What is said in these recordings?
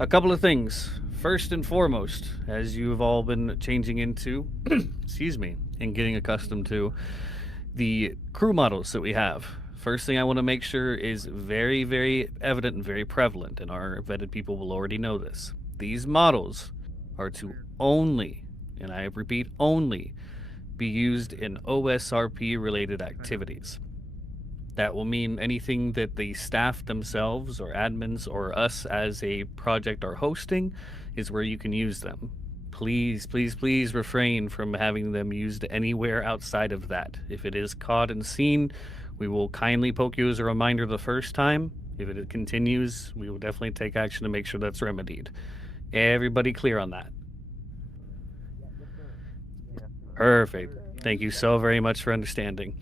A couple of things. First and foremost, as you've all been changing into, excuse me, and getting accustomed to the crew models that we have. First thing I want to make sure is very, very evident and very prevalent, and our vetted people will already know this. These models are to only, and I repeat, only, be used in OSRP related activities. That will mean anything that the staff themselves or admins or us as a project are hosting is where you can use them. Please, please, please refrain from having them used anywhere outside of that. If it is caught and seen, we will kindly poke you as a reminder the first time. If it continues, we will definitely take action to make sure that's remedied. Everybody clear on that? Perfect. Thank you so very much for understanding.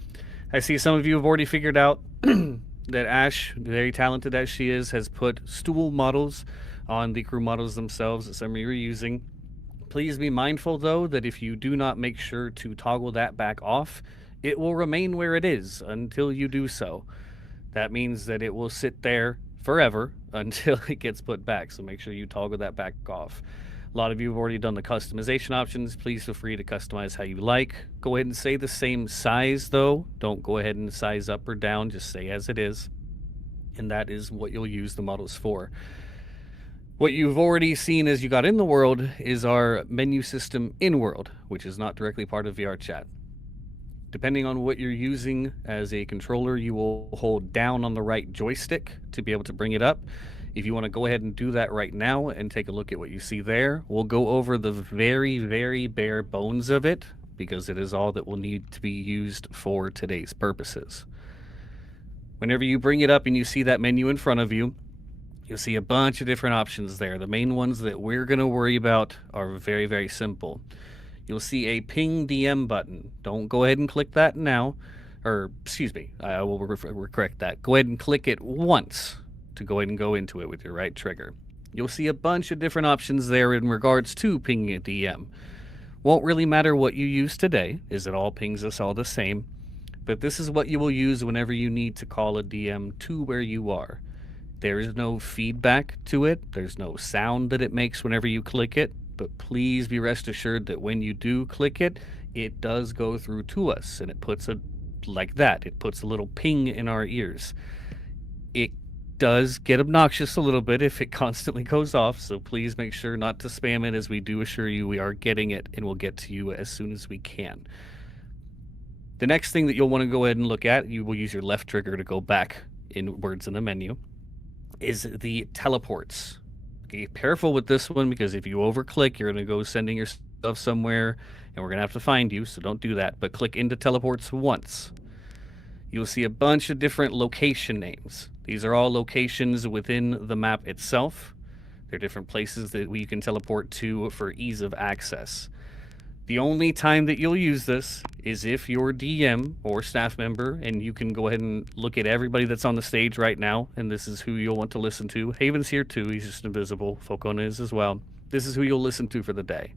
I see some of you have already figured out that Ash, very talented as she is, has put stool models on the crew models themselves that some of you are using. Please be mindful, though, that if you do not make sure to toggle that back off, it will remain where it is until you do so. That means that it will sit there forever until it gets put back, so make sure you toggle that back off. A lot of you have already done the customization options. Please feel free to customize how you like. Go ahead and say the same size, though. Don't go ahead and size up or down. Just say as it is. And that is what you'll use the models for. What you've already seen as you got in the world is our menu system in world, which is not directly part of VR chat. Depending on what you're using as a controller, you will hold down on the right joystick to be able to bring it up. If you want to go ahead and do that right now and take a look at what you see there, we'll go over the very, very bare bones of it because it is all that will need to be used for today's purposes. Whenever you bring it up and you see that menu in front of you, you'll see a bunch of different options there. The main ones that we're going to worry about are very, very simple. You'll see a ping DM button. Don't go ahead and click that now. Or, excuse me, I will correct that. Go ahead and click it once to go ahead and go into it with your right trigger. You'll see a bunch of different options there in regards to pinging a DM. Won't really matter what you use today, as it all pings us all the same, but this is what you will use whenever you need to call a DM to where you are. There is no feedback to it, there's no sound that it makes whenever you click it, but please be rest assured that when you do click it, it does go through to us, and it puts a, like that, it puts a little ping in our ears. It does get obnoxious a little bit if it constantly goes off, so please make sure not to spam it, as we do assure you we are getting it and we'll get to you as soon as we can. The next thing that you'll want to go ahead and look at, you will use your left trigger to go back inwards in the menu, is the teleports. Okay, careful with this one, because if you overclick, you're going to go sending your stuff somewhere and we're going to have to find you, so don't do that. But click into teleports once. You'll see a bunch of different location names. These are all locations within the map itself. They're different places that we can teleport to for ease of access. The only time that you'll use this is if you're DM or staff member, and you can go ahead and look at everybody that's on the stage right now, and this is who you'll want to listen to. Haven's here too, he's just invisible. Falcone is as well. This is who you'll listen to for the day.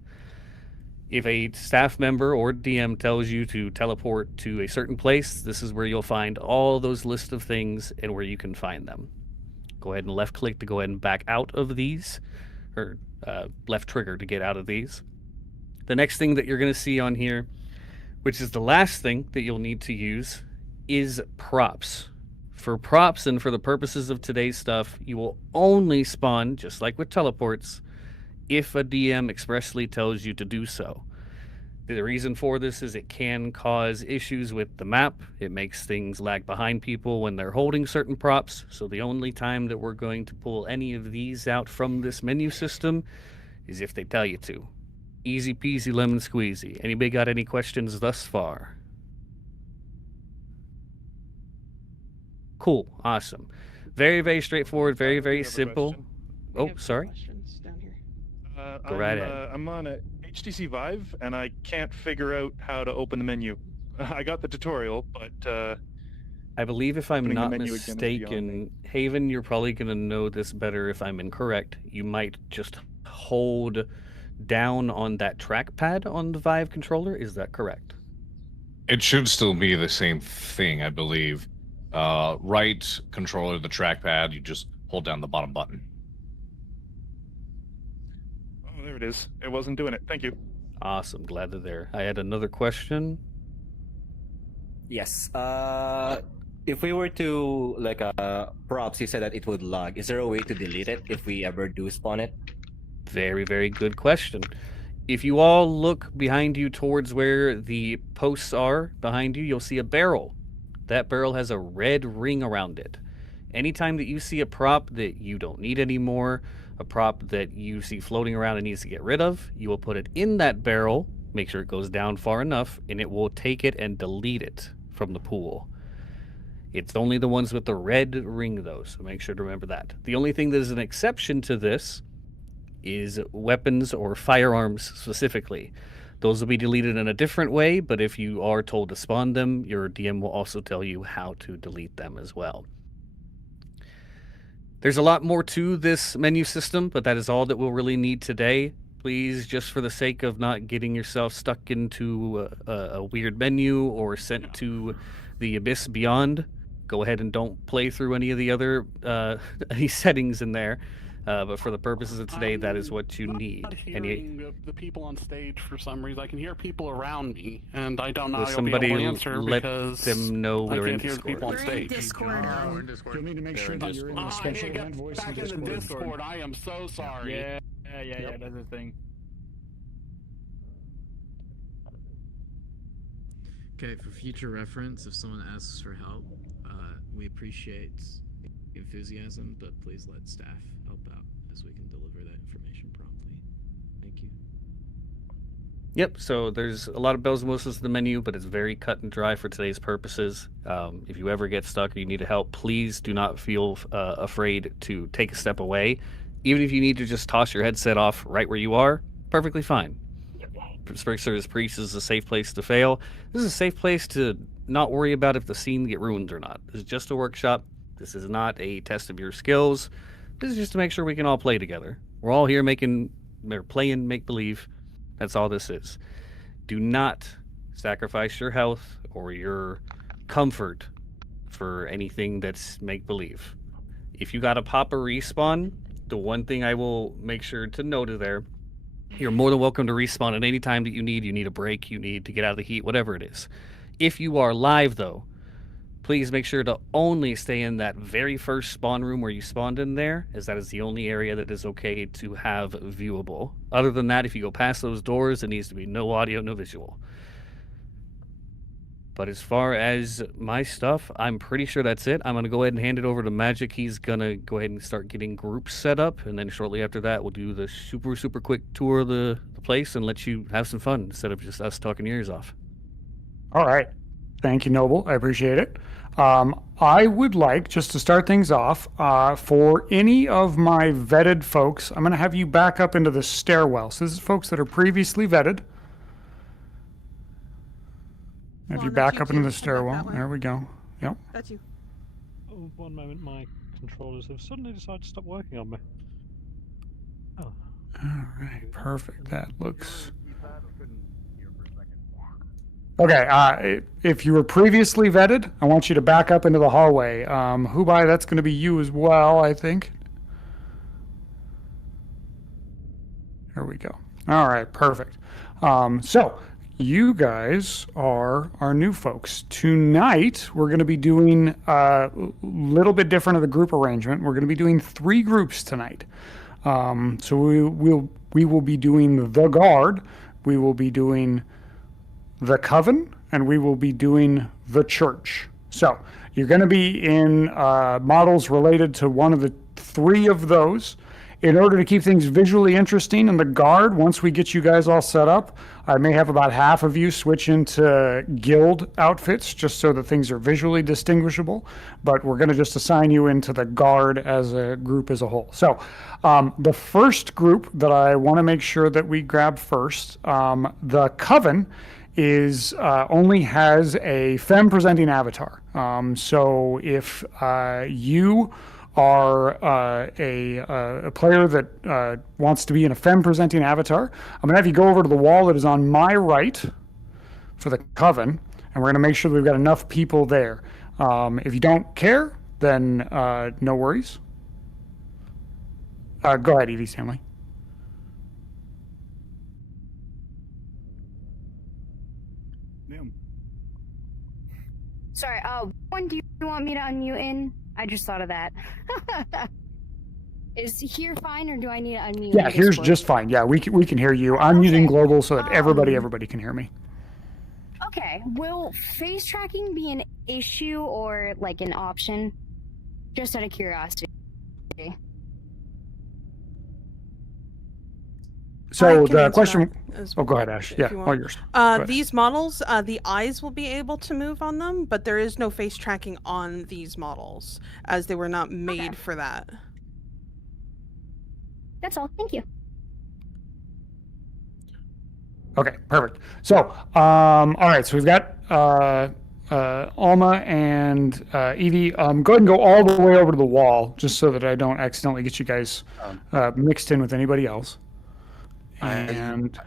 If a staff member or DM tells you to teleport to a certain place, this is where you'll find all those lists of things and where you can find them. Go ahead and left click to go ahead and back out of these, or left trigger to get out of these. The next thing that you're going to see on here, which is the last thing that you'll need to use, is props. For props and for the purposes of today's stuff, you will only spawn, just like with teleports, if a DM expressly tells you to do so. The reason for this is it can cause issues with the map. It makes things lag behind people when they're holding certain props, so the only time that we're going to pull any of these out from this menu system is if they tell you to. Easy peasy lemon squeezy. Anybody got any questions thus far? Cool, awesome. Very, very straightforward, very, very simple. Oh, sorry. Go right ahead. I'm on a HTC Vive, and I can't figure out how to open the menu. I got the tutorial, but I believe if I'm opening the not menu again is beyond mistaken, me. Haven, you're probably going to know this better if I'm incorrect. You might just hold down on that trackpad on the Vive controller. Is that correct? It should still be the same thing, I believe. Right controller, the trackpad, you just hold down the bottom button. There it is. It wasn't doing it. Thank you. Awesome. Glad they're there. I had another question. Yes. If we were to like props, you said that it would log. Is there a way to delete it if we ever do spawn it? Very, very good question. If you all look behind you towards where the posts are behind you, you'll see a barrel. That barrel has a red ring around it. Anytime that you see a prop that you don't need anymore, a prop that you see floating around and needs to get rid of, you will put it in that barrel, make sure it goes down far enough, and it will take it and delete it from the pool. It's only the ones with the red ring, though, so make sure to remember that. The only thing that is an exception to this is weapons or firearms specifically. Those will be deleted in a different way, but if you are told to spawn them, your DM will also tell you how to delete them as well. There's a lot more to this menu system, but that is all that we'll really need today. Please, just for the sake of not getting yourself stuck into a weird menu or sent to the abyss beyond, go ahead and don't play through any of the other any settings in there. But for the purposes of today, that is what you need. I'm not hearing the people on stage for some reason. I can hear people around me, and I don't know how you'll be somebody able to answer let because them know I we're in can't hear the people on Discord. We're in stage. Discord. We're in Discord. You'll need to make sure that you're in the special event voice back in in the Discord. Discord. I am so sorry. Yeah, that's the thing. Okay, for future reference, if someone asks for help, we appreciate enthusiasm, but please let staff help out as we can deliver that information promptly. Thank you. Yep, so there's a lot of bells and whistles to the menu, but it's very cut and dry for today's purposes. If you ever get stuck or you need help, please do not feel afraid to take a step away. Even if you need to just toss your headset off right where you are, perfectly fine. Service Priest is a safe place to fail. This is a safe place to not worry about if the scene get ruined or not. This is just a workshop. This is not a test of your skills. This is just to make sure we can all play together. We're all here playing make-believe. That's all this is. Do not sacrifice your health or your comfort for anything that's make-believe. If you gotta pop a respawn, the one thing I will make sure to note there, you're more than welcome to respawn at any time that you need. You need a break, you need to get out of the heat, whatever it is. If you are live, though, please make sure to only stay in that very first spawn room where you spawned in there, as that is the only area that is okay to have viewable. Other than that, if you go past those doors, it needs to be no audio, no visual. But as far as my stuff, I'm pretty sure that's it. I'm going to go ahead and hand it over to Magic. He's going to go ahead and start getting groups set up, and then shortly after that, we'll do the super quick tour of the place and let you have some fun instead of just us talking your ears off. All right. Thank you, Noble. I appreciate it. I would like, just to start things off, for any of my vetted folks, I'm going to have you back up into the stairwell. So this is folks that are previously vetted. If you back up into the stairwell, there we go. Yep. That's you. Oh, one moment, my controllers have suddenly decided to stop working on me. Oh. All right, perfect. That looks... Okay, if you were previously vetted, I want you to back up into the hallway. Hubai, that's going to be you as well, I think. There we go. All right, perfect. So, you guys are our new folks. Tonight, we're going to be doing a little bit different of the group arrangement. We're going to be doing 3 groups tonight. So we will be doing the Guard, we will be doing the Coven, and we will be doing the Church. So you're going to be in models related to one of the 3 of those. In order to keep things visually interesting in the Guard, once we get you guys all set up, I may have about half of you switch into guild outfits just so that things are visually distinguishable, but we're going to just assign you into the Guard as a group as a whole. So the first group that I want to make sure that we grab first, the Coven, is only has a femme presenting avatar. So if you are a player that wants to be in a femme presenting avatar, I'm gonna have you go over to the wall that is on my right for the Coven, and we're gonna make sure that we've got enough people there. If you don't care, then no worries. Go ahead, Evie Stanley. Sorry, when do you want me to unmute in? I just thought of that. Is here fine, or do I need to unmute? Yeah, in here's Discord? just fine. Yeah, we can hear you. I'm using Okay. global so that everybody Um, can hear me. Okay, will face tracking be an issue or like an option? Just out of curiosity. So can the answer question. that as Oh, go well, ahead, Ash. if Yeah, you all want. yours. Go ahead. These models, the eyes will be able to move on them, but there is no face tracking on these models, as they were not made for that. That's all. Thank you. Okay, perfect. So, all right. So we've got Alma and Evie. Go ahead and go all the way over to the wall, just so that I don't accidentally get you guys mixed in with anybody else. And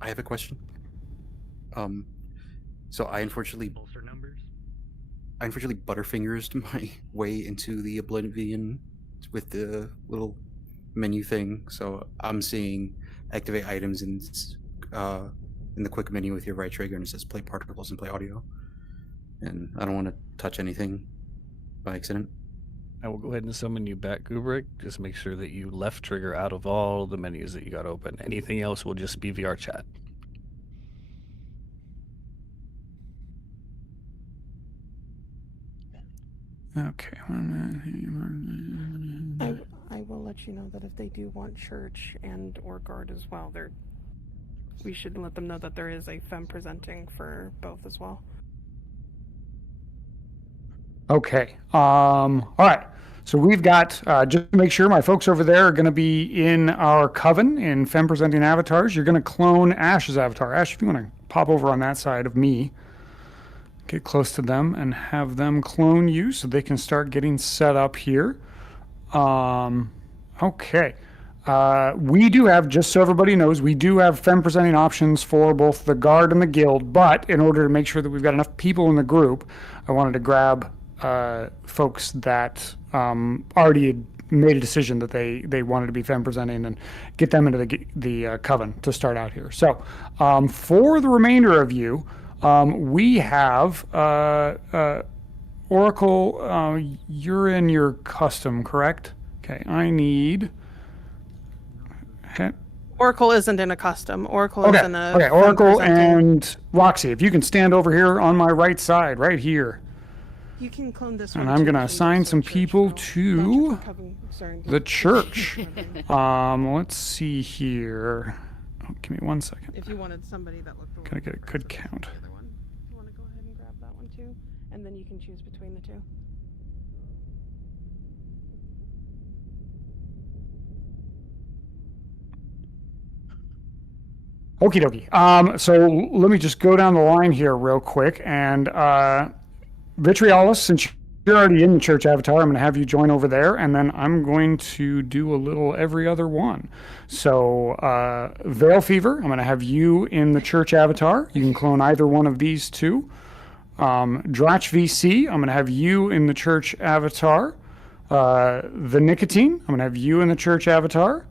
I have a question. So I unfortunately butterfingersed my way into the Oblivion with the little menu thing. So I'm seeing activate items in the quick menu with your right trigger, and it says play particles and play audio. And I don't want to touch anything by accident. I will go ahead and summon you back, Kubrick. Just make sure that you left trigger out of all the menus that you got open. Anything else will just be VR chat. okay, I will let you know that if they do want church and or guard as well, we should let them know that there is a femme presenting for both as well. Okay. All right. So we've got, just to make sure my folks over there are going to be in our coven in Femme Presenting Avatars. You're going to clone Ash's avatar. Ash, if you want to pop over on that side of me, get close to them and have them clone you so they can start getting set up here. Okay. We do have, just so everybody knows, we do have Femme Presenting options for both the Guard and the Guild, but in order to make sure that we've got enough people in the group, I wanted to grab folks that already had made a decision that they wanted to be femme presenting and get them into the coven to start out here. So for the remainder of you, we have Oracle. You're in your custom, correct? Okay, I need. Oracle isn't in a custom. Oracle is in a. Okay, Oracle and Roxy. If you can stand over here on my right side, right here. You can clone this And one. I'm going to assign some people to the church. Let's see here. Oh, give me 1 second. If you wanted somebody that looked a Gotta get a good count. the other one. You want to go ahead and grab that one too, and then you can choose between the two. Okie dokie. So let me just go down the line here real quick. And Vitriolus, since you're already in the church avatar, I'm going to have you join over there. And then I'm going to do a little every other one. So Veil Fever, I'm going to have you in the church avatar. You can clone either one of these two. Dratch VC, I'm going to have you in the church avatar. The Nicotine, I'm going to have you in the church avatar.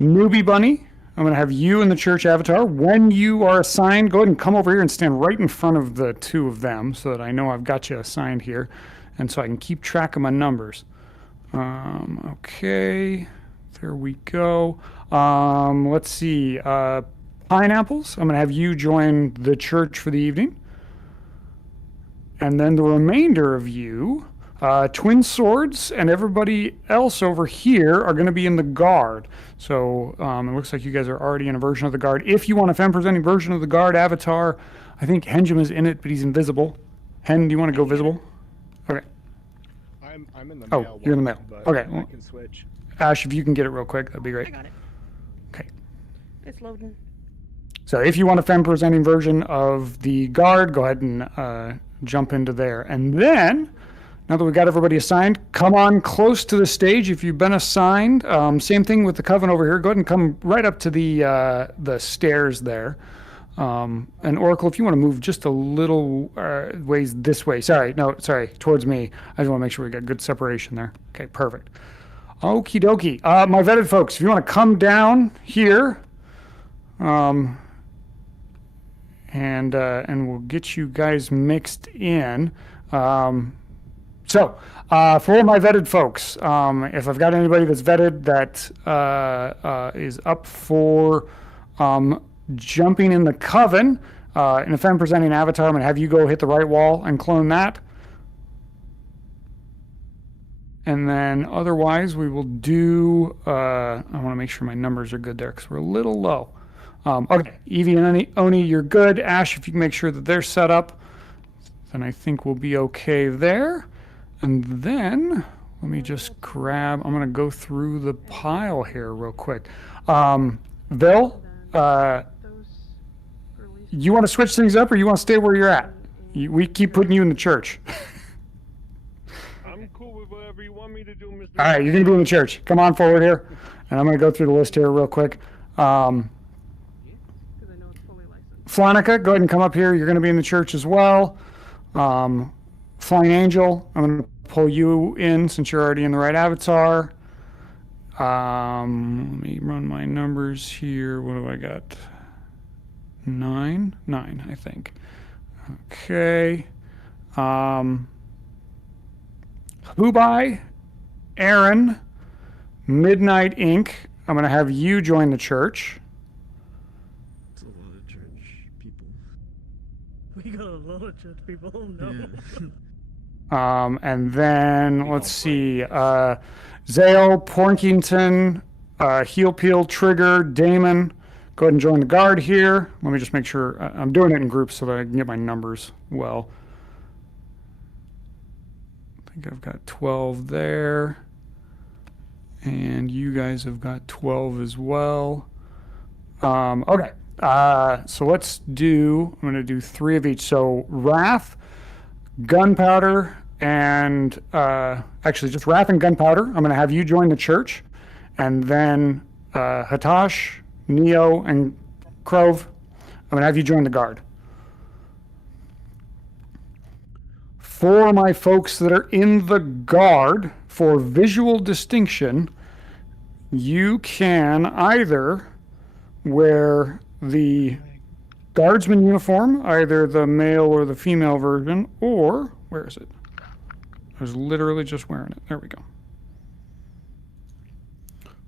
Newbie Bunny, I'm going to have you in the church avatar. When you are assigned, go ahead and come over here and stand right in front of the two of them so that I know I've got you assigned here and so I can keep track of my numbers. Okay, there we go. Let's see. Pineapples, I'm going to have you join the church for the evening. And then the remainder of you, Twin Swords and everybody else over here are going to be in the Guard. So it looks like you guys are already in a version of the Guard. If you want a femme presenting version of the Guard avatar, I think Henjum is in it, but he's invisible. Hen, do you want to go visible? Okay. I'm in the Oh, mail. you're in the mail. But Okay. I can switch. Ash, if you can get it real quick, that'd be great. I got it. Okay. It's loading. So if you want a femme presenting version of the Guard, go ahead and jump into there. And then, now that we've got everybody assigned, come on close to the stage if you've been assigned. Same thing with the Coven over here. Go ahead and come right up to the stairs there. And Oracle, if you want to move just a little ways this way. Sorry, towards me. I just want to make sure we got good separation there. Okay, perfect. Okie dokie. My vetted folks, if you want to come down here, and we'll get you guys mixed in. For my vetted folks, if I've got anybody that's vetted that is up for jumping in the coven, and if I'm presenting avatar, I'm going to have you go hit the right wall and clone that. And then otherwise, we will do, I want to make sure my numbers are good there because we're a little low. Okay, Evie and Oni, you're good. Ash, if you can make sure that they're set up, then I think we'll be okay there. And then, let me just grab, I'm going to go through the pile here real quick. Bill, you want to switch things up or you want to stay where you're at? We keep putting you in the church. I'm cool with whatever you want me to do, Mr. All right, you're going to be in the church. Come on forward here. And I'm going to go through the list here real quick. Flonica, go ahead and come up here. You're going to be in the church as well. Flying Angel, I'm going to pull you in since you're already in the right avatar. Let me run my numbers here. What do I got? 9, I think. Okay. Hubai, Aaron, Midnight Inc. I'm going to have you join the church. It's a lot of church people. We got a lot of church people. Oh no. Yeah. And then let's see. Zale, Porkington, Heel Peel, Trigger, Damon. Go ahead and join the guard here. Let me just make sure I'm doing it in groups so that I can get my numbers well. I think I've got 12 there. And you guys have got 12 as well. Okay. So let's do, I'm going to do 3 of each. So Wrath, Gunpowder, and actually just Wrath and Gunpowder. I'm going to have you join the church. And then Hatash, Neo, and Crove, I'm going to have you join the guard. For my folks that are in the guard, for visual distinction, you can either wear the guardsman uniform, either the male or the female version, or, where is it? I was literally just wearing it. There we go.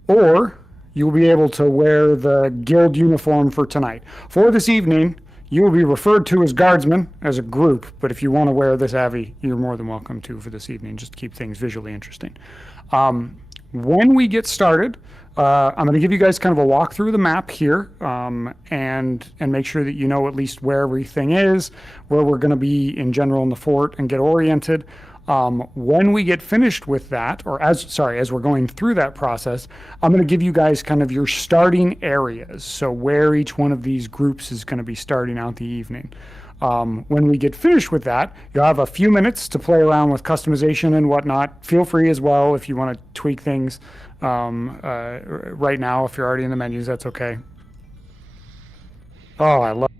Or you'll be able to wear the guild uniform for tonight. For this evening, you will be referred to as guardsmen as a group, but if you want to wear this Avi, you're more than welcome to for this evening, just to keep things visually interesting. When we get started, I'm going to give you guys kind of a walk through the map here, and make sure that you know at least where everything is, where we're going to be in general in the fort, and get oriented. When we get finished with that, or as we're going through that process, I'm going to give you guys kind of your starting areas. So where each one of these groups is going to be starting out the evening. When we get finished with that, you'll have a few minutes to play around with customization and whatnot. Feel free as well if you want to tweak things right now. If you're already in the menus, that's okay. Oh, I love.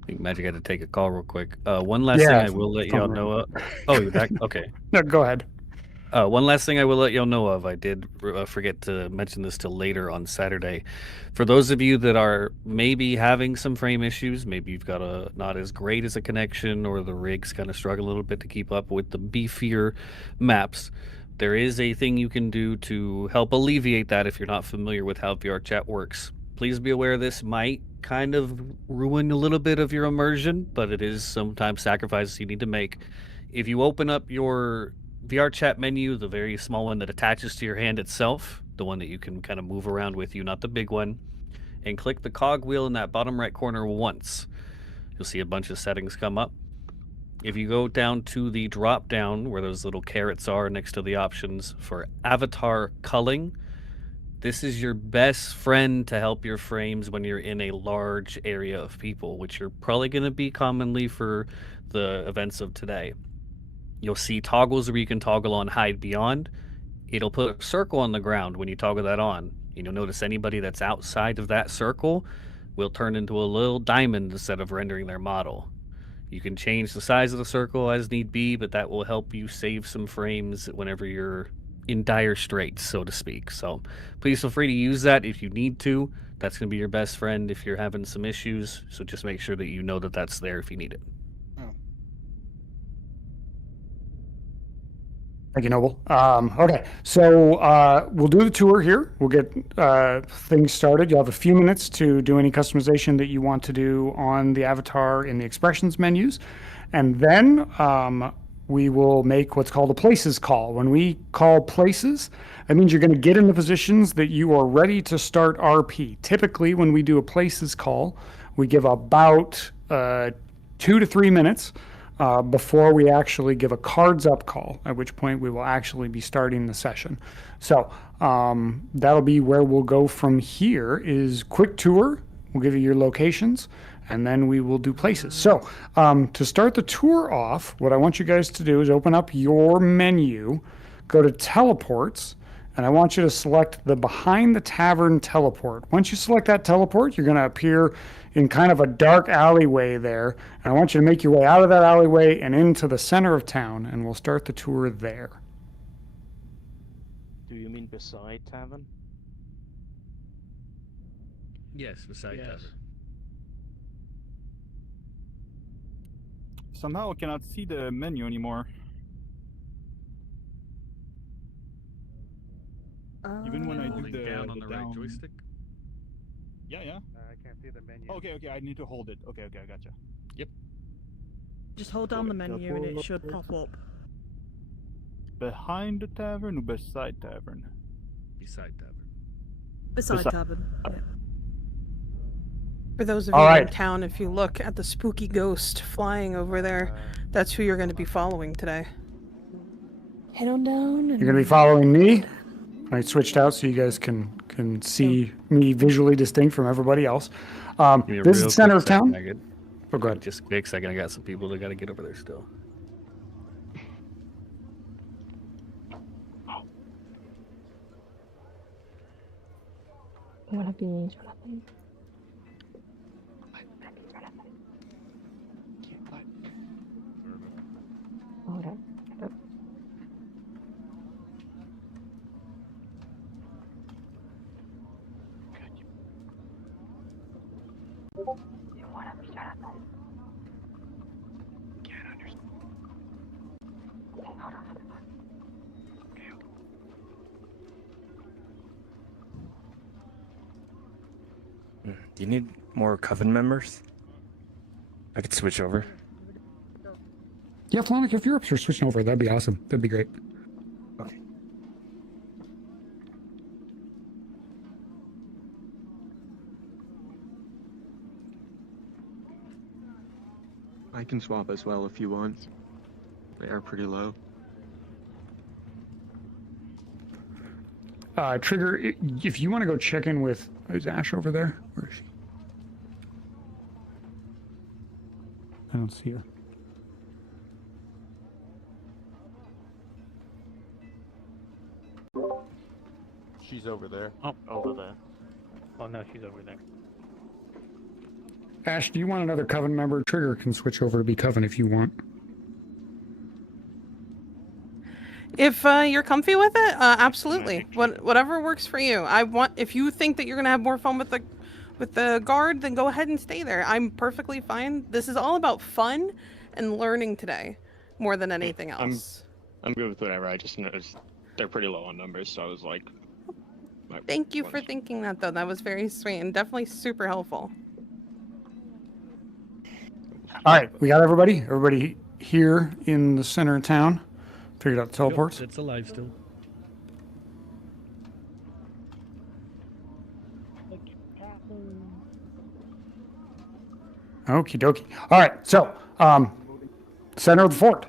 I think Magic had to take a call real quick. One last thing I will let y'all know of. Oh, you're back? Okay. No, go ahead. One last thing I will let y'all know of. I did forget to mention this till later on Saturday. For those of you that are maybe having some frame issues, maybe you've got a not as great as a connection, or the rig's kind of struggle a little bit to keep up with the beefier maps, there is a thing you can do to help alleviate that if you're not familiar with how VR chat works. Please be aware this might kind of ruin a little bit of your immersion, but it is sometimes sacrifices you need to make. If you open up your VR chat menu, the very small one that attaches to your hand itself, the one that you can kind of move around with you, not the big one, and click the cog wheel in that bottom right corner once, you'll see a bunch of settings come up. If you go down to the drop down where those little carrots are next to the options for avatar culling, this is your best friend to help your frames when you're in a large area of people, which you're probably going to be commonly for the events of today. You'll see toggles where you can toggle on hide beyond. It'll put a circle on the ground when you toggle that on. You'll notice anybody that's outside of that circle will turn into a little diamond instead of rendering their model. You can change the size of the circle as need be, but that will help you save some frames whenever you're in dire straits, so to speak. So please feel free to use that if you need to. That's going to be your best friend if you're having some issues. So just make sure that you know that that's there if you need it. Thank you, Noble. Okay, so we'll do the tour here. We'll get things started. You'll have a few minutes to do any customization that you want to do on the avatar in the expressions menus. And then we will make what's called a places call. When we call places, that means you're going to get in the positions that you are ready to start RP. Typically, when we do a places call, we give about 2 to 3 minutes before we actually give a cards up call, at which point we will actually be starting the session. So that'll be where we'll go from here is quick tour. We'll give you your locations, and then we will do places. So to start the tour off, what I want you guys to do is open up your menu, go to teleports, and I want you to select the behind the tavern teleport. Once you select that teleport, you're going to appear in kind of a dark alleyway there. And I want you to make your way out of that alleyway and into the center of town, and we'll start the tour there. Do you mean beside tavern? Yes, beside tavern. Somehow I cannot see the menu anymore. Even when I do Holding the down on the right joystick. Yeah, yeah. I can't see the menu. Okay, I need to hold it. Okay, I gotcha. Yep. Just hold down the menu and it should pop up. Behind the tavern or beside tavern? Beside tavern. Beside tavern. Yeah. For those of All you right. in town, if you look at the spooky ghost flying over there, that's who you're going to be following today. Head on down. You're going to be following me. I switched out so you guys can see me visually distinct from everybody else. Give me a This real is center quick of town. second, Megan. Oh, go ahead. Just a quick second. I got some people that got to get over there still. Do you need more coven members? I could switch over. Yeah, Flonic, if you're up for switching over, that'd be awesome. That'd be great. Okay. I can swap as well if you want. They are pretty low. Trigger, if you want to go check in with... Is Ash over there? Where is she? I don't see her. She's over there. Oh, over there. Oh no, she's over there. Ash, do you want another Coven member? Trigger can switch over to be Coven if you want. If you're comfy with it, absolutely. Whatever works for you. If you think that you're gonna have more fun with the guard, then go ahead and stay there. I'm perfectly fine. This is all about fun and learning today, more than anything else. I'm good with whatever. I just noticed they're pretty low on numbers, so I was like. Thank you for thinking that, though. That was very sweet and definitely super helpful. All right, we got everybody. Everybody here in the center of town. Figured out the teleports. Yep, it's alive still. Okie dokie. All right, so center of the fort.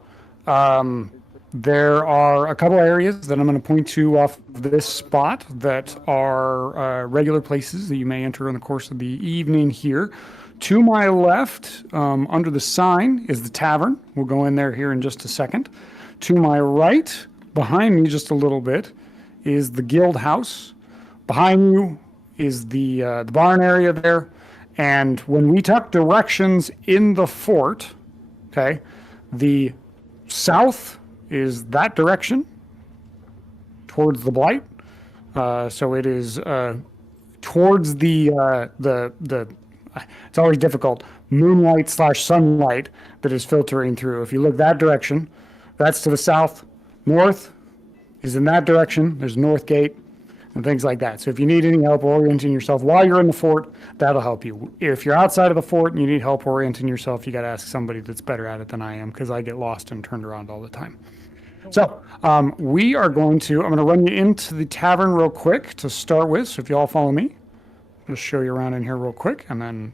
There are a couple areas that I'm going to point to off of this spot that are regular places that you may enter in the course of the evening here. To my left, under the sign, is the tavern. We'll go in there here in just a second. To my right, behind me just a little bit, is the guild house. Behind you is the barn area there. And when we talk directions in the fort, okay, the south is that direction towards the Blight. So it is towards the it's always difficult, moonlight / sunlight that is filtering through. If you look that direction, that's to the south. North is in that direction. There's North Gate and things like that. So if you need any help orienting yourself while you're in the fort, that'll help you. If you're outside of the fort and you need help orienting yourself, you got to ask somebody that's better at it than I am, because I get lost and turned around all the time. So we are going to, I'm going to run you into the tavern real quick to start with. So if you all follow me, I'll just show you around in here real quick, and then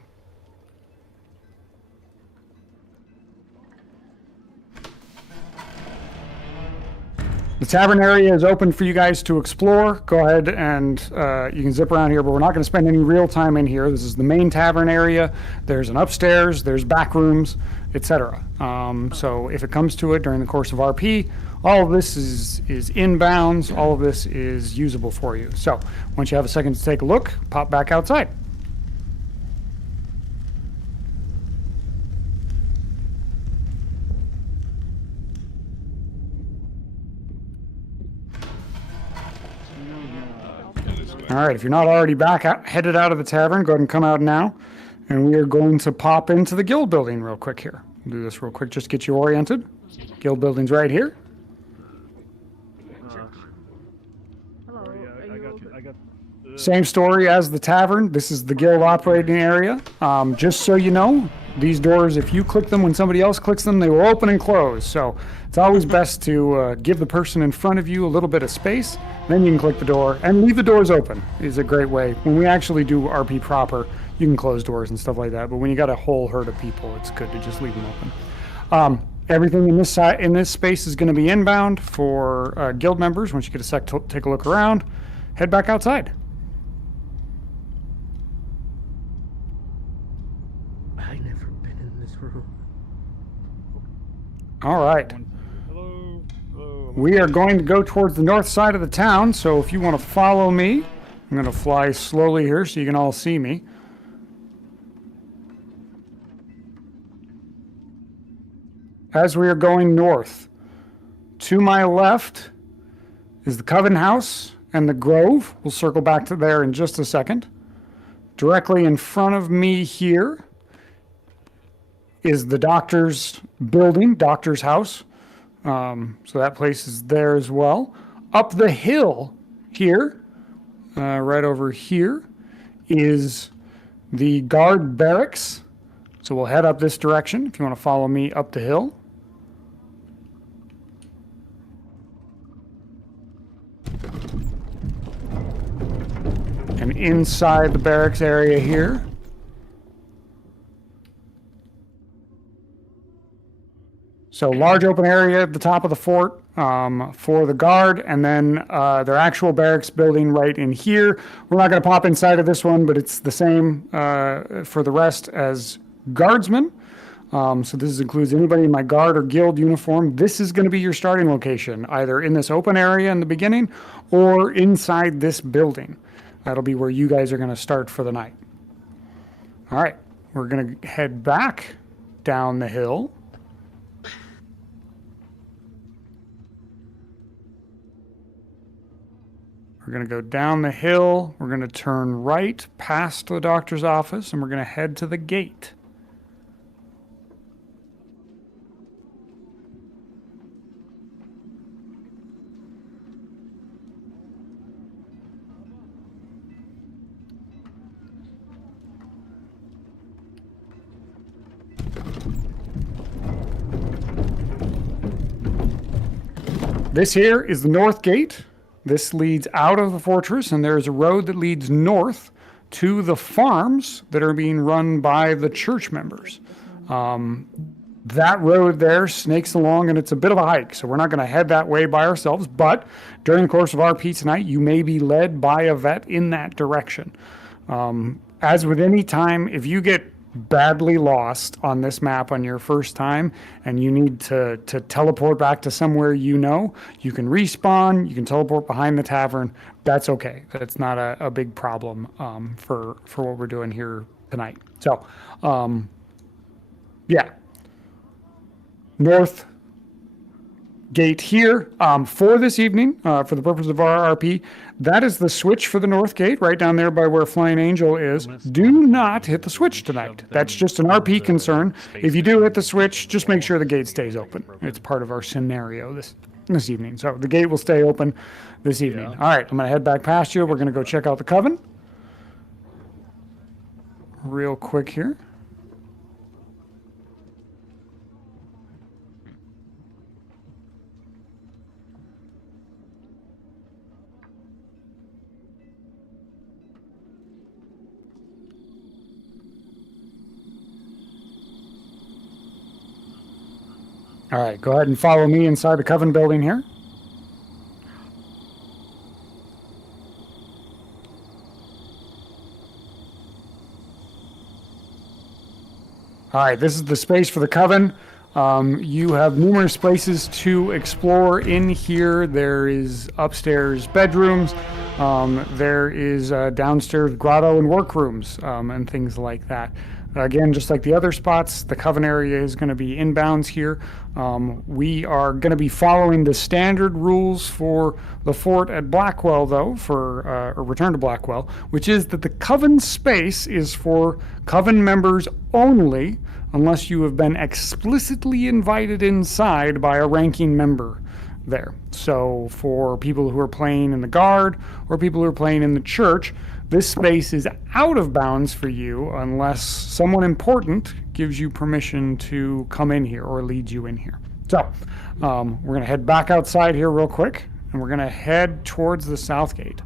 the tavern area is open for you guys to explore. Go ahead and you can zip around here, but we're not going to spend any real time in here. This is the main tavern area. There's an upstairs, there's back rooms, etc. So if it comes to it during the course of RP, all of this is inbounds. All of this is usable for you. So once you have a second to take a look, pop back outside. All right, if you're not already headed out of the tavern, go ahead and come out now. And we are going to pop into the guild building real quick here. We'll do this real quick just to get you oriented. Guild building's right here. Same story as the tavern. This is the guild operating area. Just so you know, these doors, if you click them when somebody else clicks them, they will open and close. So it's always best to give the person in front of you a little bit of space. Then you can click the door and leave the doors open is a great way. When we actually do RP proper, you can close doors and stuff like that. But when you got a whole herd of people, it's good to just leave them open. Everything in this space is going to be inbound for guild members. Once you get a sec to take a look around, head back outside. I never been in this room. All right. We are going to go towards the north side of the town, so if you want to follow me, I'm going to fly slowly here so you can all see me. As we are going north, to my left is the Coven House and the Grove. We'll circle back to there in just a second. Directly in front of me here is the doctor's building, doctor's house. So that place is there as well. Up the hill here, right over here, is the guard barracks. So we'll head up this direction if you want to follow me up the hill. And inside the barracks area here, so large open area at the top of the fort for the guard, and then their actual barracks building right in here. We're not going to pop inside of this one, but it's the same for the rest as guardsmen. So this includes anybody in my guard or guild uniform. This is going to be your starting location, either in this open area in the beginning or inside this building. That'll be where you guys are going to start for the night. All right, we're going to head back down the hill. We're going to go down the hill. We're going to turn right past the doctor's office, and we're going to head to the gate. This here is the north gate. This leads out of the fortress, and there's a road that leads north to the farms that are being run by the church members. That road there snakes along, and it's a bit of a hike, so we're not going to head that way by ourselves, but during the course of RP tonight, you may be led by a vet in that direction. As with any time, if you get badly lost on this map on your first time and you need to teleport back to somewhere you know, you can respawn, you can teleport behind the tavern. That's okay. That's not a big problem for what we're doing here tonight. So, yeah. North gate here for this evening, for the purpose of our RP. That is the switch for the north gate, right down there by where Flying Angel is. Do not hit the switch tonight. That's just an RP concern. If you do hit the switch, just make sure the gate stays open. It's part of our scenario this evening. So the gate will stay open this evening. All right, I'm going to head back past you. We're going to go check out the Coven real quick here. All right, go ahead and follow me inside the Coven building here. All right, this is the space for the Coven. You have numerous places to explore in here. There is upstairs bedrooms. There is downstairs grotto and workrooms and things like that. Again, just like the other spots, the Coven area is going to be inbounds here. We are going to be following the standard rules for the fort at Blackwell, though, for or Return to Blackwell, which is that the Coven space is for Coven members only, unless you have been explicitly invited inside by a ranking member there. So for people who are playing in the Guard or people who are playing in the Church, this space is out of bounds for you unless someone important gives you permission to come in here or leads you in here. So we're going to head back outside here real quick, and we're going to head towards the south gate.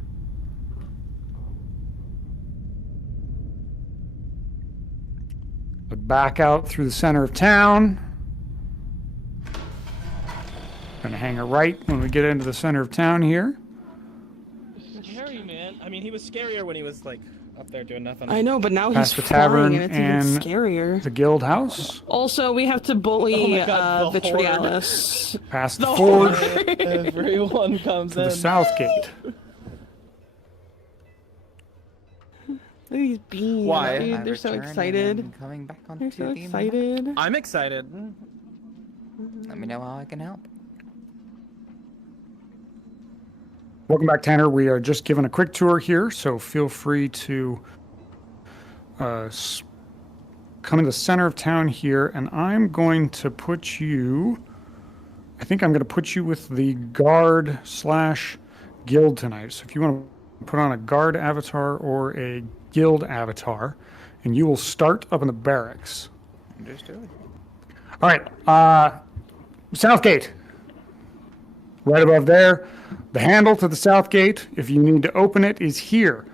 Back out through the center of town. Going to hang a right when we get into the center of town here. Scary, man. I mean, he was scarier when he was like up there doing nothing. I know, but now he's Past the tavern flying, and it's even scarier. The guild house. Also, we have to bully God, the Vitrialis. Past the forge. Everyone comes to in. the south gate. Look at these beans. Why? Dude, they're so excited. Coming back They're onto so the excited. I'm excited. Let me know how I can help. Welcome back, Tanner. We are just giving a quick tour here, so feel free to come in the center of town here, and I'm going to put you... I think I'm going to put you with the Guard / Guild tonight. So if you want to put on a Guard avatar or a Guild avatar, and you will start up in the barracks. Understood. All right, south gate. Right above there. The handle to the south gate, if you need to open it, is here.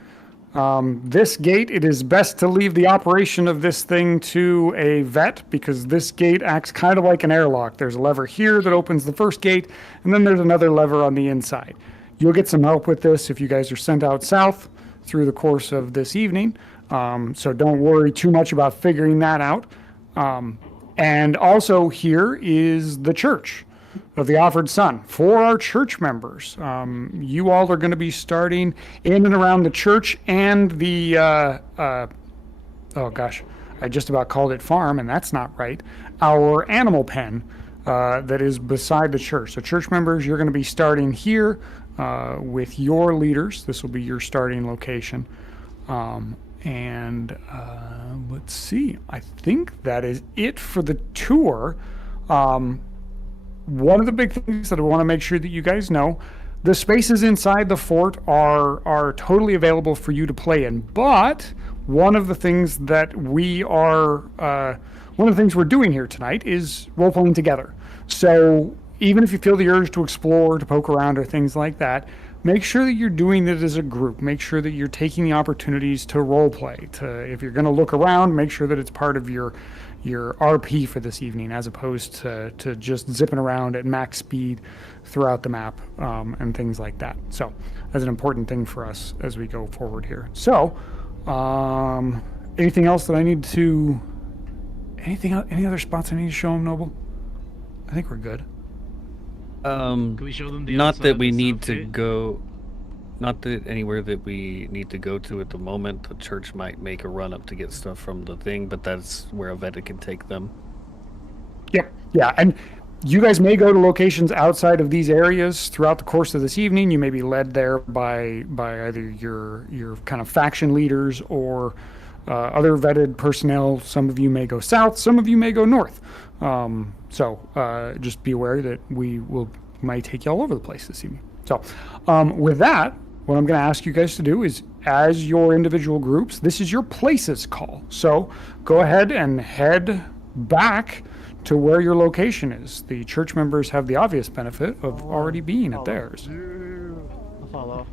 This gate, it is best to leave the operation of this thing to a vet, because this gate acts kind of like an airlock. There's a lever here that opens the first gate, and then there's another lever on the inside. You'll get some help with this if you guys are sent out south through the course of this evening. So don't worry too much about figuring that out. And also here is the church of the Offered Son. For our church members, you all are going to be starting in and around the church and the, oh gosh, I just about called it farm, and that's not right, our animal pen that is beside the church. So church members, you're going to be starting here with your leaders. This will be your starting location. Let's see, I think that is it for the tour. One of the big things that I want to make sure that you guys know, the spaces inside the fort are totally available for you to play in. But one of the things that one of the things we're doing here tonight is role-playing together. So even if you feel the urge to explore, to poke around, or things like that, make sure that you're doing it as a group. Make sure that you're taking the opportunities to role-play. If you're going to look around, make sure that it's part of your RP for this evening, as opposed to just zipping around at max speed throughout the map and things like that. So that's an important thing for us as we go forward here. So anything else that I need to... Any other spots I need to show them, Noble? I think we're good. Can we show them the Not outside that of we the need south to gate? go... Not that anywhere that we need to go to at the moment. The church might make a run up to get stuff from the thing, but that's where a vet can take them. Yep. Yeah, and You guys may go to locations outside of these areas throughout the course of this evening. You may be led there by either your kind of faction leaders or other vetted personnel. Some of you may go south, some of you may go north. So just be aware that we might take you all over the place this evening. So with that, what I'm going to ask you guys to do is, as your individual groups, this is your places call. So go ahead and head back to where your location is. The church members have the obvious benefit of already being at theirs. Follow.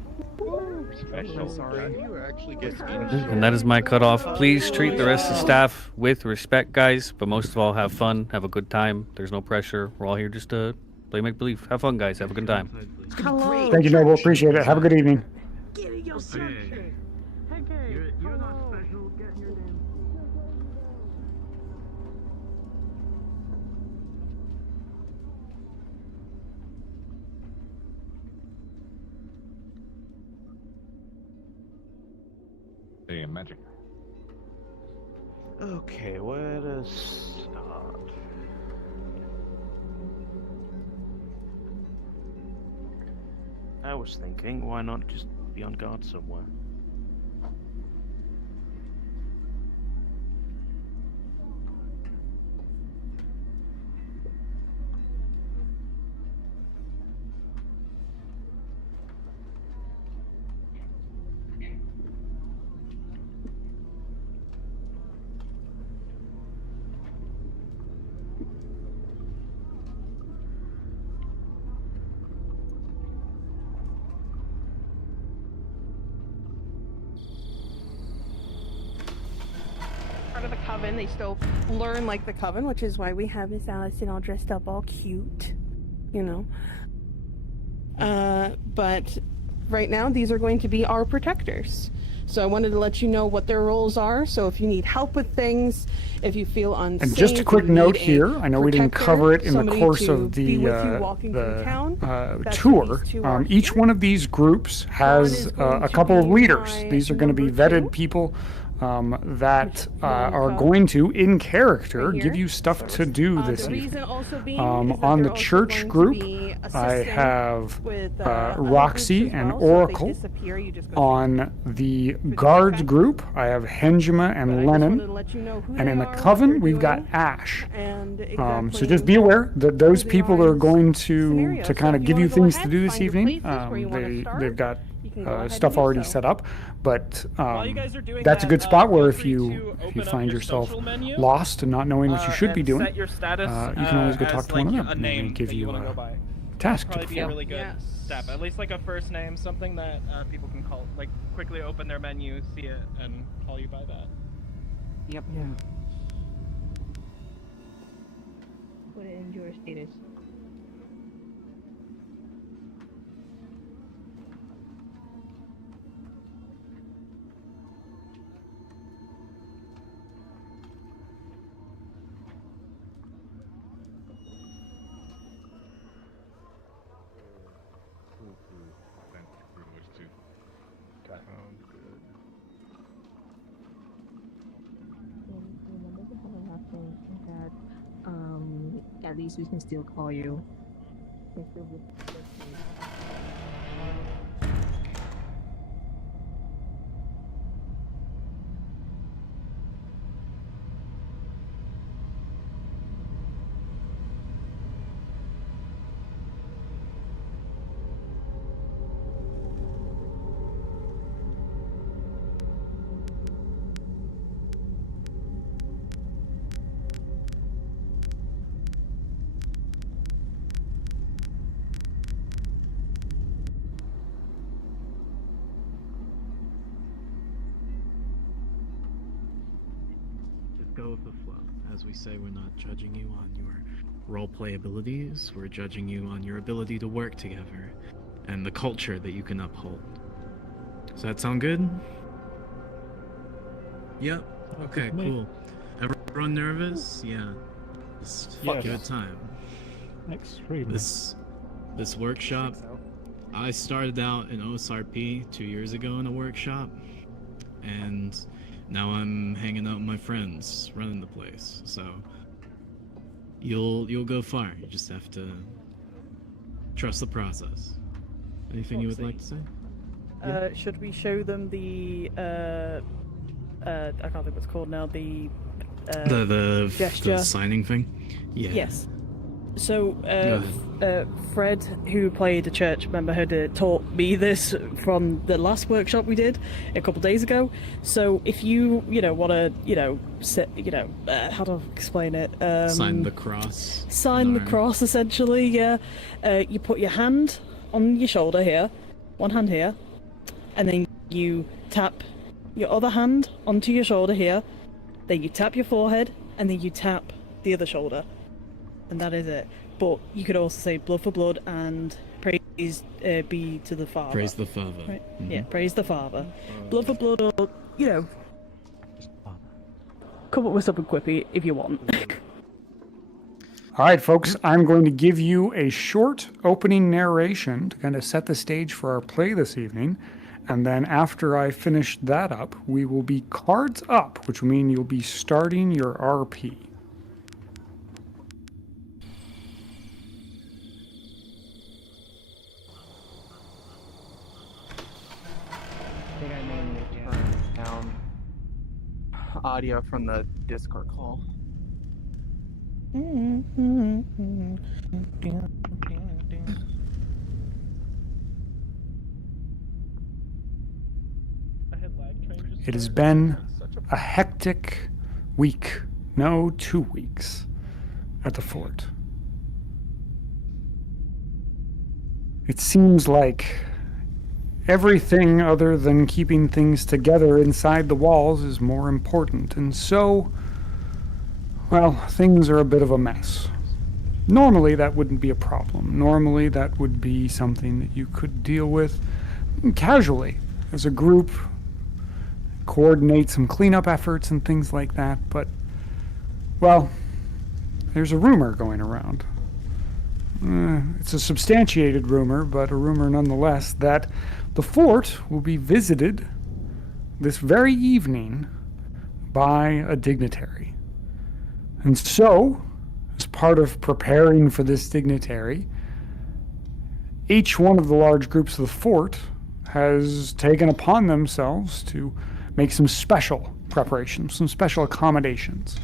Special. Sorry. You actually get And that is my cutoff. Please treat the rest of the staff with respect, guys, but most of all, have fun, have a good time. There's no pressure. We're all here just to play make-believe. Have fun, guys. Have a good time. Hello. Thank you, Noble. Appreciate it. Have a good evening. Get your sunshine. You're not special. Get in your name. Hey, magic. Okay, where to start? I was thinking, why not just be on guard somewhere? Part of the coven, they still learn like the coven, which is why we have Miss Allison all dressed up all cute, you know. But right now these are going to be our protectors. So I wanted to let you know what their roles are. So if you need help with things, if you feel unsafe, And just a quick you note need a here, I know we didn't protector, cover it in the somebody course to of be the, with you walking through town, that's tour. what these two are Each one of these groups has a couple of leaders. These are going to be vetted people that are going to, in character, give you stuff to do this evening. On the church group, I have Roxy and Oracle. On the guards group, I have Henjima and Lennon. And in the coven, we've got Ash. So just be aware that those people are going to kind of give you things to do this evening. They've got stuff already set up, but that's a good spot where if you find yourself lost and not knowing what you should be doing, you can always go talk to one of them. And they may give you a task to Probably be a perform. really good step. At least like a first name, something that people can call, like quickly open their menu, see it, and call you by that. Yep. Yeah. Put it in your status. That at least we can still call you. Can still be- Just go with the flow. As we say, we're not judging you on your roleplay abilities, we're judging you on your ability to work together and the culture that you can uphold. Does that sound good? Yep. Okay, cool. Everyone nervous? Yeah. Just give it time. Extremely. This workshop, I started out in Osrp 2 years ago in a workshop, and now I'm hanging out with my friends, running the place. So, you'll go far. You just have to trust the process. Anything you would like to say? Should we show them the I can't think what it's called now, the gesture? The signing thing? Yeah. Yes. So, Fred, who played a church member, had taught me this from the last workshop we did a couple days ago. So, if you want to, how do I explain it? Sign the cross. Sign the cross, essentially. Yeah. You put your hand on your shoulder here, one hand here, and then you tap your other hand onto your shoulder here. Then you tap your forehead, and then you tap the other shoulder. And that is it. But you could also say blood for blood and praise be to the Father. Praise the Father. Right? Mhm. Yeah, praise the Father. Blood for blood, or, come up with something quippy if you want. All right, folks, I'm going to give you a short opening narration to kind of set the stage for our play this evening. And then after I finish that up, we will be cards up, which will mean you'll be starting your RP. I think I mainly turned down audio from the Discord call. It has been a hectic week, no, 2 weeks at the fort. It seems like everything other than keeping things together inside the walls is more important, and so, well, things are a bit of a mess. Normally that wouldn't be a problem. Normally that would be something that you could deal with casually as a group, coordinate some cleanup efforts and things like that, but, well, there's a rumor going around. It's a substantiated rumor, but a rumor nonetheless, that the fort will be visited this very evening by a dignitary. And so, as part of preparing for this dignitary, each one of the large groups of the fort has taken upon themselves to make some special preparations, some special accommodations.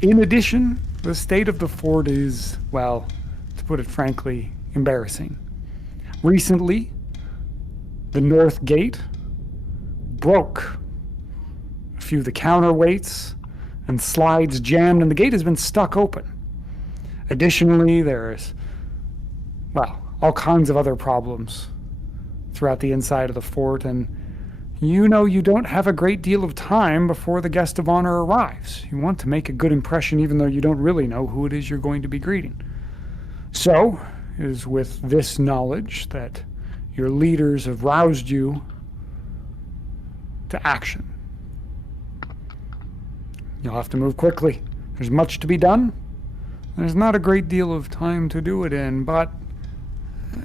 In addition, the state of the fort is, well, to put it frankly, embarrassing. Recently, the north gate broke. A few of the counterweights and slides jammed, and the gate has been stuck open. Additionally, there's, well, all kinds of other problems throughout the inside of the fort, and you know you don't have a great deal of time before the guest of honor arrives. You want to make a good impression even though you don't really know who it is you're going to be greeting. So, it is with this knowledge that your leaders have roused you to action. You'll have to move quickly. There's much to be done. There's not a great deal of time to do it in, but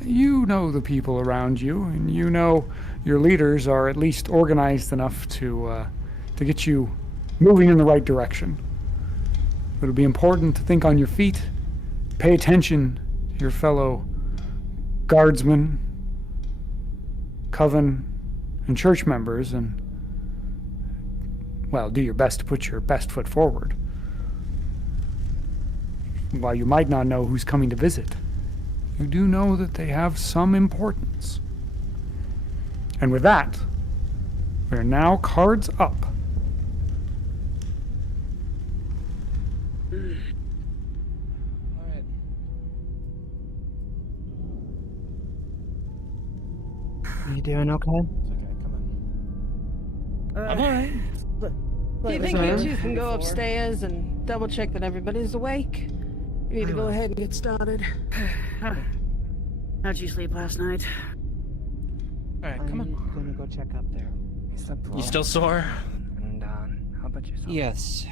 you know the people around you, and you know your leaders are at least organized enough to get you moving in the right direction. It'll be important to think on your feet, pay attention to your fellow guardsmen, coven, and church members, and, well, do your best to put your best foot forward. While you might not know who's coming to visit, you do know that they have some importance. And with that, we are now cards up. You doing okay? I'm alright. Do you think you two can go upstairs and double check that everybody's awake? You need to go ahead and get started. How'd you sleep last night? Alright, come on. I'm gonna go check up there. You still sore? And how about yourself? Yes.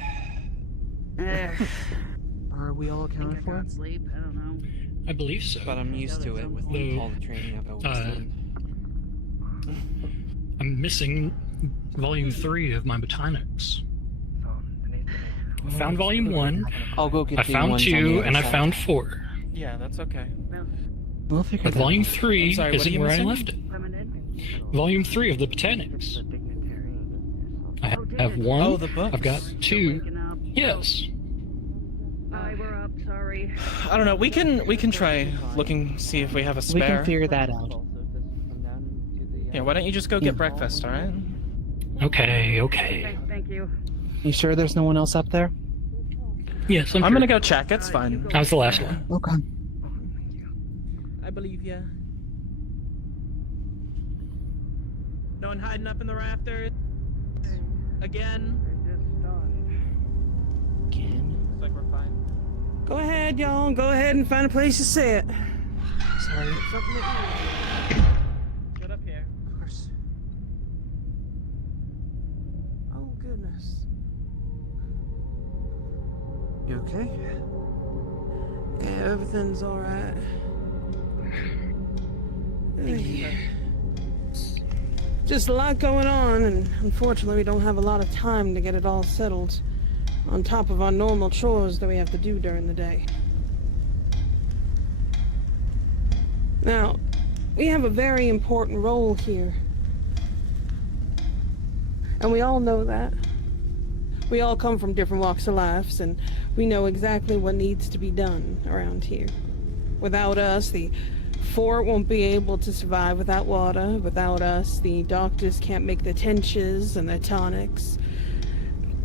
Are we all accounted for? Sleep? I don't know. I believe so. But I'm used to it with all the training I've always done. I'm missing volume 3 of my botanics. found volume 1. I'll go get I the found ones on 2, the other and I side. found 4. Yeah, that's okay. We'll figure But that volume out. 3 I'm sorry, what are isn't you where I missing? left it. Volume 3 of the Botanics. I have 1. Oh, the books. I've got 2. Yes. Hi, we're up. Sorry. I don't know. We can try looking, see if we have a We spare. can figure that out. Yeah, why don't you just go get breakfast, all right? Okay. Thank you. You sure there's no one else up there? Yes, I'm gonna go check. It's fine. I was the last one. Okay. I believe ya. No one hiding up in the rafters. Again. Looks like we're fine. Go ahead, y'all. Go ahead and find a place to sit. Sorry. Something Get up here. Of course. Oh, goodness. You okay? Yeah, everything's alright. Just a lot going on, and unfortunately we don't have a lot of time to get it all settled, on top of our normal chores that we have to do during the day. Now, we have a very important role here. And we all know that. We all come from different walks of life, and we know exactly what needs to be done around here. Without us, the fort won't be able to survive without water. Without us, the doctors can't make their tinctures and their tonics.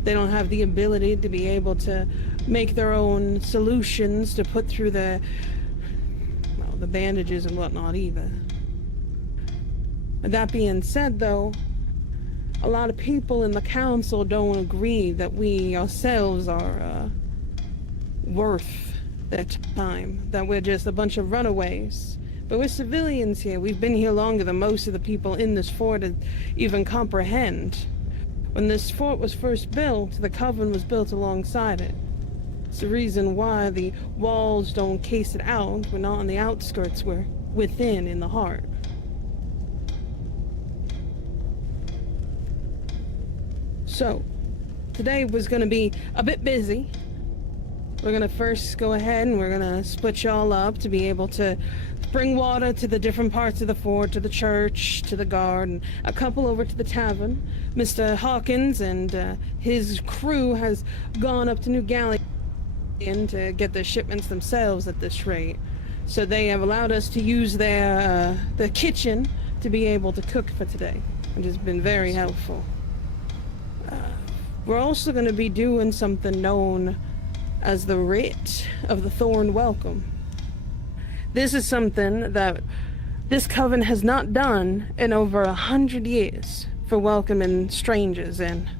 They don't have the ability to be able to make their own solutions to put through the bandages and whatnot either. That being said, though, a lot of people in the council don't agree that we ourselves are worth their time, that we're just a bunch of runaways. But we're civilians here. We've been here longer than most of the people in this fort even comprehend. When this fort was first built, the coven was built alongside it. It's the reason why the walls don't case it out. We're not on the outskirts, we're within, in the heart. So, today was going to be a bit busy. We're going to first go ahead and we're going to split y'all up to be able to bring water to the different parts of the fort, to the church, to the guard, and a couple over to the tavern. Mr. Hawkins and his crew has gone up to New Gallion to get their shipments themselves at this rate. So they have allowed us to use their kitchen to be able to cook for today, which has been very helpful. We're also going to be doing something known as the Rite of the Thorn Welcome. This is something that this coven has not done in over 100 years for welcoming strangers in.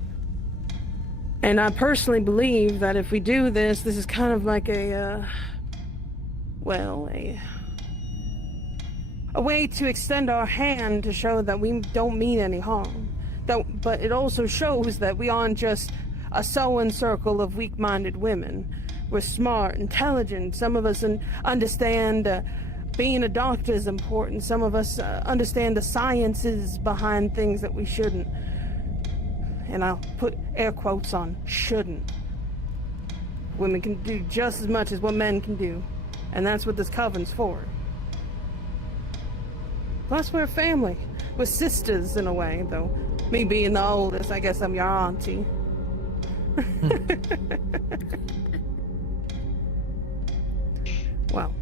And I personally believe that if we do this, this is kind of like a way to extend our hand to show that we don't mean any harm. But it also shows that we aren't just a sewing circle of weak-minded women. We're smart, intelligent. Some of us understand being a doctor is important. Some of us understand the sciences behind things that we shouldn't. And I'll put air quotes on shouldn't. Women can do just as much as what men can do. And that's what this coven's for. Plus, we're a family. We're sisters in a way, though. Me being the oldest, I guess I'm your auntie. Well,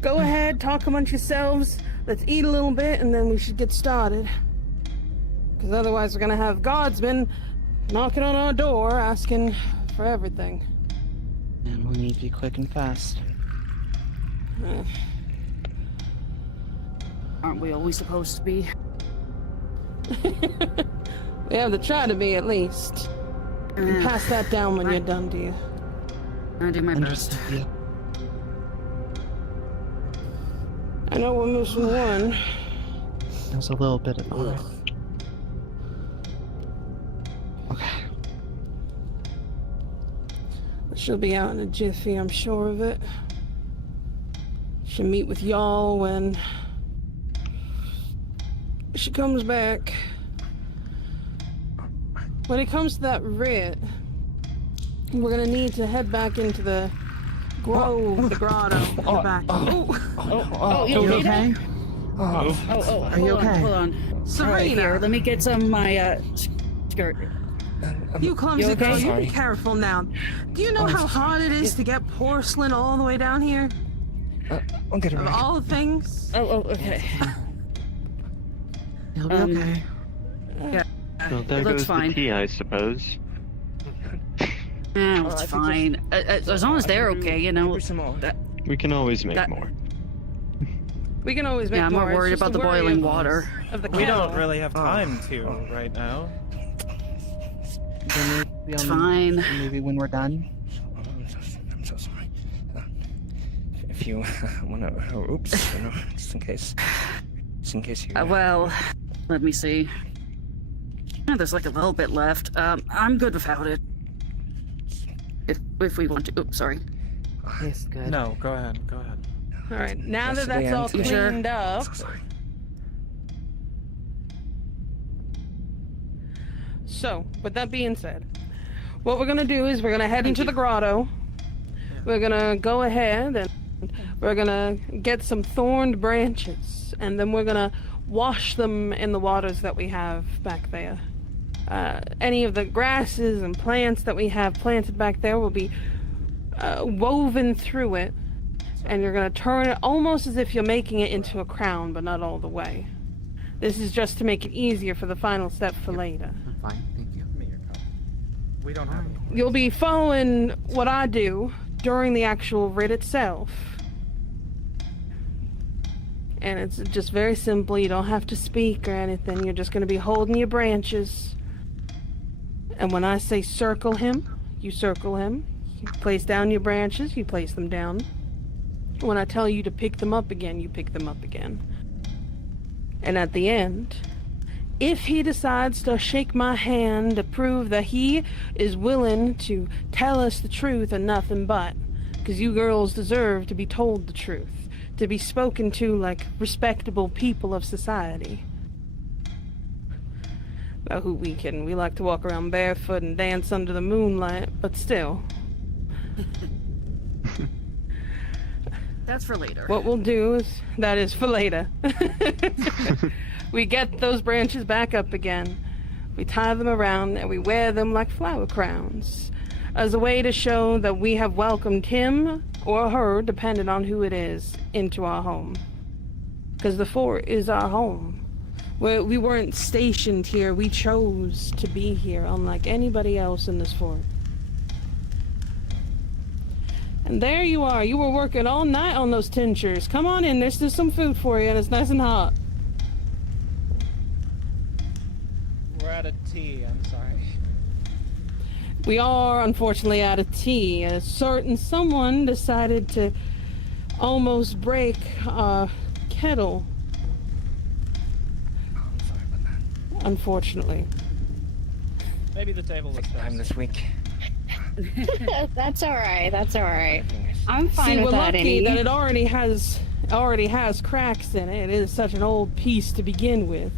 go ahead, talk amongst yourselves. Let's eat a little bit, and then we should get started. Because otherwise we're going to have guardsmen knocking on our door asking for everything. And we need to be quick and fast. Aren't we always supposed to be? We have to try to be, at least. Pass that down when you're done, dear. I'll do my best. I know we're missing one. There's a little bit of both. Okay. She'll be out in a jiffy, I'm sure of it. She'll meet with y'all when she comes back. When it comes to that writ, we're gonna need to head back into the grove, the grotto, in the back. You okay? Are you okay? Hold on. Serena. Here, let me get some of my skirt. You clumsy You okay? girl, you Sorry. be careful now. Do you know how hard it is to get porcelain all the way down here? I'll get it Of right. all things? Okay. You'll be okay. Yeah. Well, there it looks goes fine. the tea, I suppose. It's fine. As long as they're okay, you know. We can always make That- more. We can always make Yeah, I'm more more. It's worried just about the worry boiling of- water. Of the We don't kettle. really have time to right now. It's fine. Maybe when we're done. I'm so sorry. If you want to, oops, just in case you. Well, let me see. There's like a little bit left. I'm good without it. If we want to. Oops, sorry. Yes, good. No, go ahead. Go ahead. All right, now that Yesterday that's all and today. cleaned up. So, with that being said, what we're gonna do is we're gonna head into the grotto. We're gonna go ahead and we're gonna get some thorned branches, and then we're gonna wash them in the waters that we have back there. Any of the grasses and plants that we have planted back there will be woven through it, and you're gonna turn it almost as if you're making it into a crown, but not all the way. This is just to make it easier for the final step for later. Fine, thank you. We don't have any. You'll be following what I do during the actual rite itself. And it's just very simple. You don't have to speak or anything. You're just going to be holding your branches. And when I say circle him, you circle him. You place down your branches, you place them down. When I tell you to pick them up again, you pick them up again. And at the end, if he decides to shake my hand to prove that he is willing to tell us the truth and nothing but, because you girls deserve to be told the truth, to be spoken to like respectable people of society. About who we kidding? We like to walk around barefoot and dance under the moonlight, but still. That's for later. What we'll do is, that is for later. We get those branches back up again. We tie them around and we wear them like flower crowns, as a way to show that we have welcomed him or her, depending on who it is, into our home. Because the fort is our home. We weren't stationed here, we chose to be here, unlike anybody else in this fort. And there you are, you were working all night on those tinctures. Come on in, there's still some food for you and it's nice and hot. We're out of tea. I'm sorry. We are unfortunately out of tea. A certain someone decided to almost break a kettle. I'm sorry about that. Unfortunately. Maybe the table was Time this week. That's alright, that's alright. I'm See, fine we're with that, lucky Annie. that it already has cracks in it. It is such an old piece to begin with.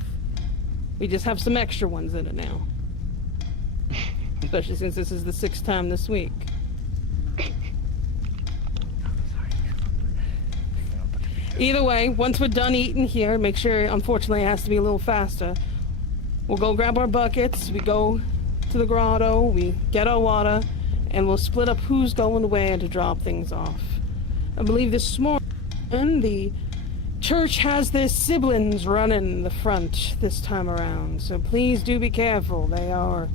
We just have some extra ones in it now. Especially since this is the 6th time this week. Either way, once we're done eating here, make sure, unfortunately, it has to be a little faster. We'll go grab our buckets, we go to the grotto, we get our water, and we'll split up who's going where to drop things off. I believe this morning the church has their siblings running the front this time around, so please do be careful. They are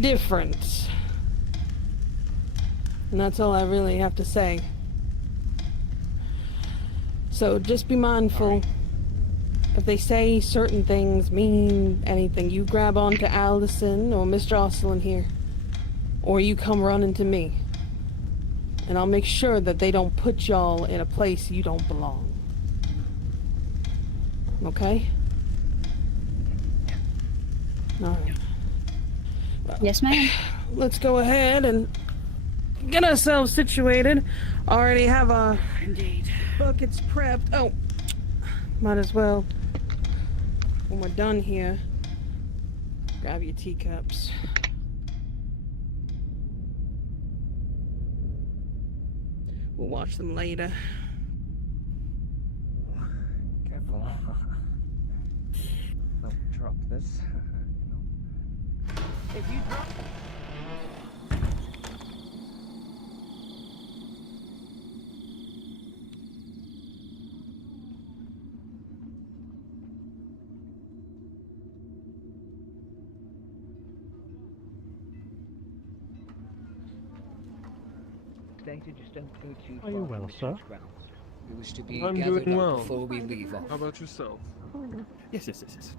different. And that's all I really have to say. So just be mindful. If they say certain things mean anything, you grab onto Allison or Miss Jocelyn here. Or you come running to me. And I'll make sure that they don't put y'all in a place you don't belong. Okay? Alright. Yes, ma'am. Let's go ahead and get ourselves situated. Already have our buckets prepped. Oh, might as well, when we're done here, grab your teacups. We'll watch them later. Careful. Don't drop this. If you drop. Just don't go too Are you well, sir? We wish to be I'm gathered doing up well. before we leave. How about yourself? Yes.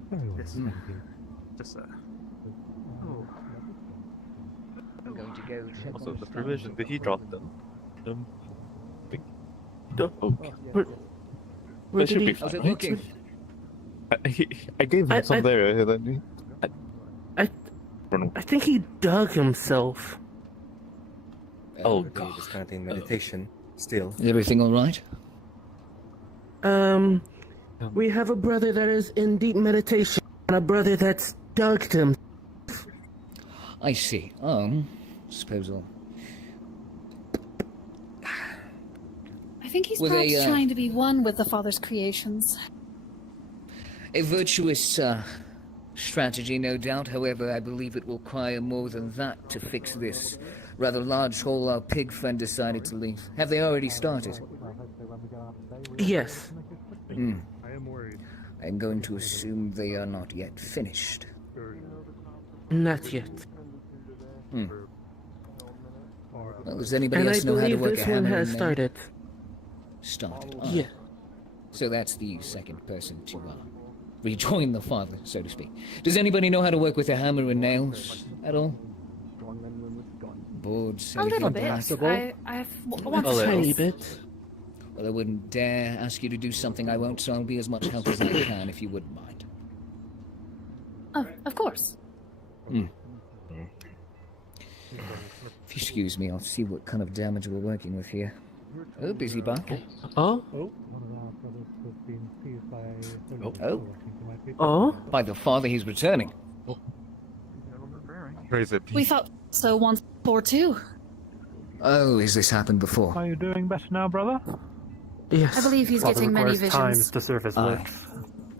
Very well, Yes. thank you. Just Oh. I'm going to go check Also, on the staff. provision. Did he drop them? Where That should did be he- how's it fine. looking? I gave him some there, and then I think he dug himself. Oh god. Discounting meditation. Still. Is everything all right? We have a brother that is in deep meditation and a brother that's dug him. I see. Suppose I'll. I think he's Were perhaps they, trying to be one with the Father's creations. A virtuous strategy, no doubt. However, I believe it will require more than that to fix this rather large hole our pig friend decided to leave. Have they already started? Yes. I'm going to assume they are not yet finished. Not yet. Well, does anybody And I else know how to believe work this a one hammer has and nail? started. Started. Yeah. So that's the second person to rejoin the father, so to speak. Does anybody know how to work with a hammer and nails at all? Boards, A little anything bit. passable? I've once A tiny bit. Well, I wouldn't dare ask you to do something I won't, so I'll be as much help as I can if you wouldn't mind. Oh, of course. If you excuse me, I'll see what kind of damage we're working with here. Oh, busy buck. Oh? Oh? By the father, he's returning. We thought so once before too. Oh, has this happened before? Are you doing better now, brother? Yes. I believe he's Father getting many requires time visions. to serve his Aye. works.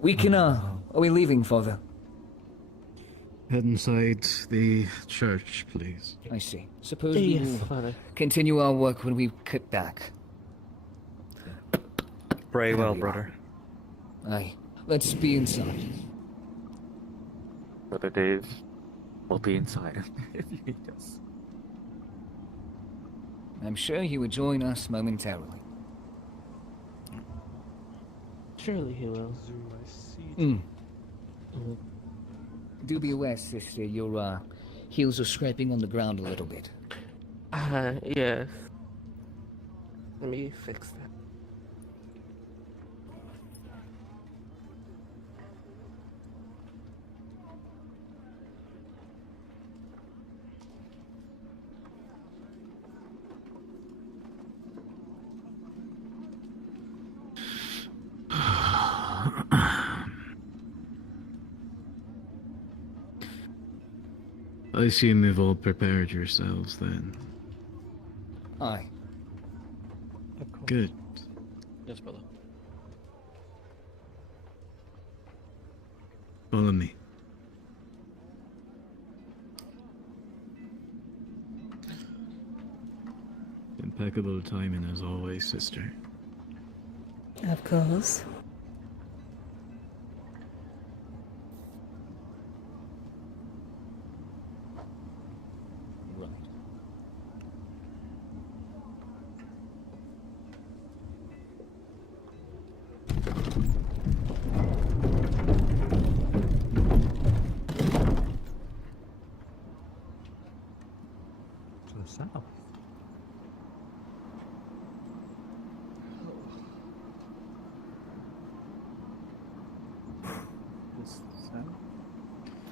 We can, are we leaving, father? Head inside the church, please. I see. Suppose we Yes, will Father. continue our work when we get back. Pray well, brother. Aye. Let's be inside. Brother Dave will be inside if you need us. I'm sure he would join us momentarily. Surely he will. Do be aware, sister, your heels are scraping on the ground a little bit. Yes. Let me fix that. I assume you've all prepared yourselves then. Aye. Good. Yes, brother. Follow me. Impeccable timing as always, sister. Of course. Right. To the south.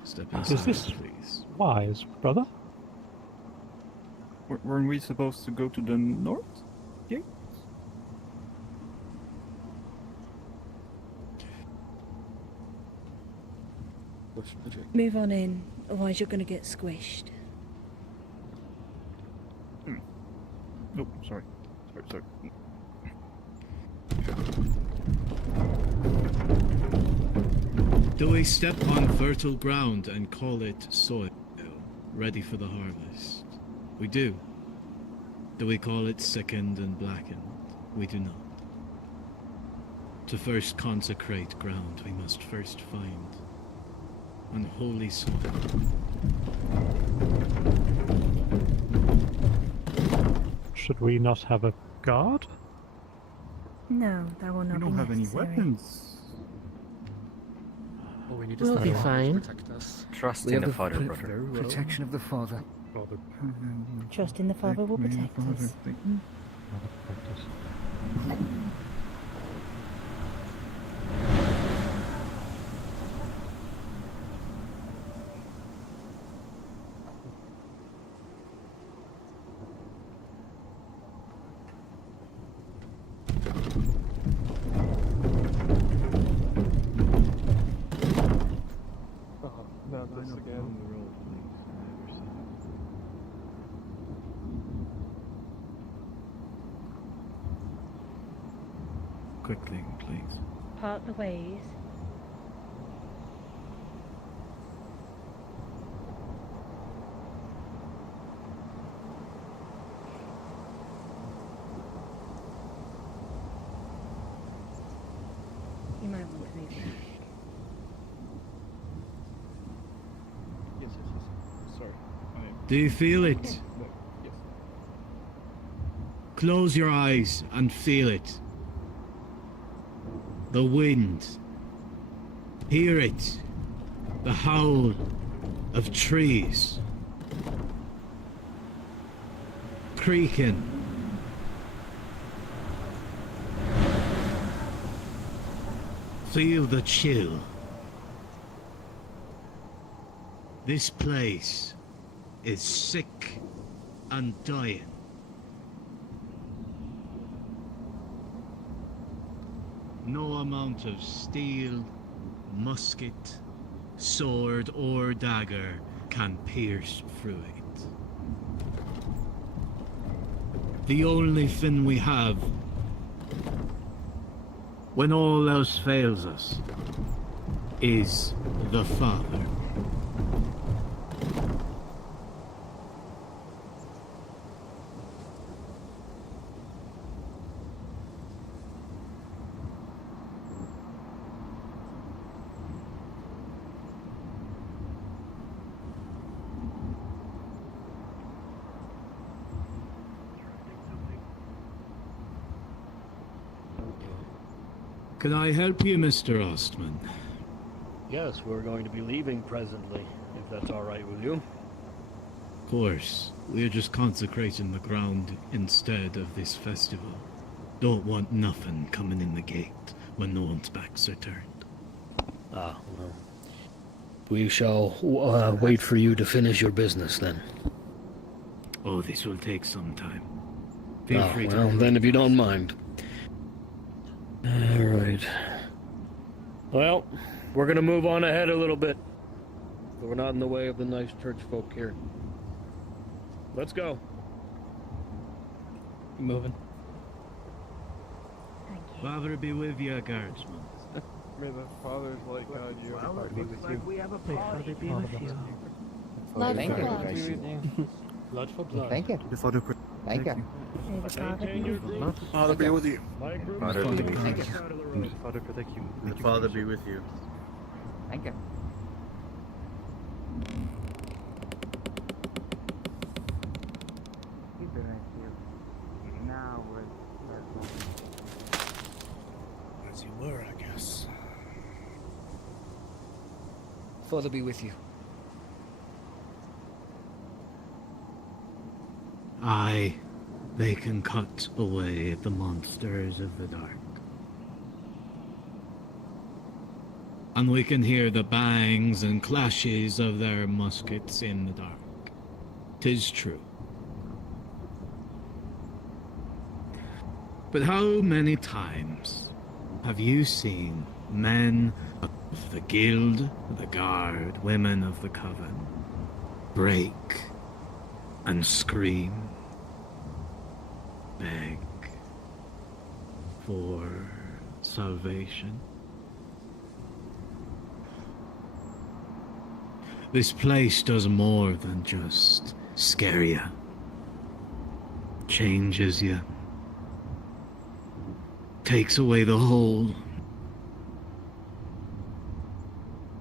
Step Is inside, this please. wise, brother? Weren't we supposed to go to the north gate? Move on in, otherwise you're going to get squished. Oh, sorry. Sorry. Do we step on fertile ground and call it soil, ready for the harvest? We do. Do we call it sickened and blackened? We do not. To first consecrate ground, we must first find unholy soil. Should we not have a guard? No, that will not be necessary. Oh, we need We'll be fine. protect us. Trust We in have the Father, brother. protection of the Father. Trust in the Father will protect us. Not this again. Quickly, please. Part the ways. You might want to move back. Yes. Sorry. Do you feel it? No, yes. Close your eyes and feel it. The wind. Hear it. The howl of trees. Creaking. Feel the chill. This place is sick and dying. No amount of steel, musket, sword, or dagger can pierce through it. The only thing we have, when all else fails us, is the Father. Can I help you, Mr. Ostman? Yes, we're going to be leaving presently, if that's all right with you. Of course. We're just consecrating the ground instead of this festival. Don't want nothing coming in the gate when no one's backs are turned. Ah, well. We shall wait for you to finish your business then. Oh, this will take some time. Feel free to... Well, then if you don't mind. Alright. Well, we're gonna move on ahead a little bit. So we're not in the way of the nice church folk here. Let's go. Moving. Father be with you, guardsman. May the Father's light guide you. Well, it looks like we have a party. be with you. Blood Thank for you. blood. Blood for blood. Thank you. The Father Thank you. May the Father be with you. Father be with you. Father be with you. Thank you. Father protect you. The Father be with you. Thank you. Now we're As you were, I guess. Father be with you. Aye, they can cut away the monsters of the dark. And we can hear the bangs and clashes of their muskets in the dark. 'Tis true. But how many times have you seen men of the guild, the guard, women of the coven, break and scream, beg, for salvation. This place does more than just scare you. Changes you. Takes away the whole.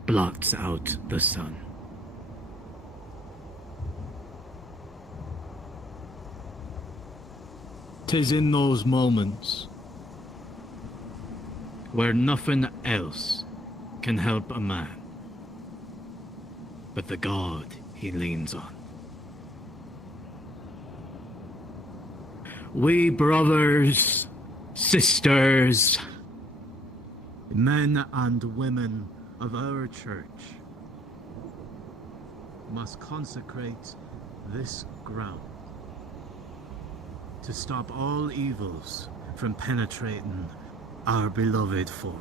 Blots out the sun. "'Tis in those moments where nothing else can help a man but the God he leans on. We brothers, sisters, men and women of our church must consecrate this ground to stop all evils from penetrating our beloved fort.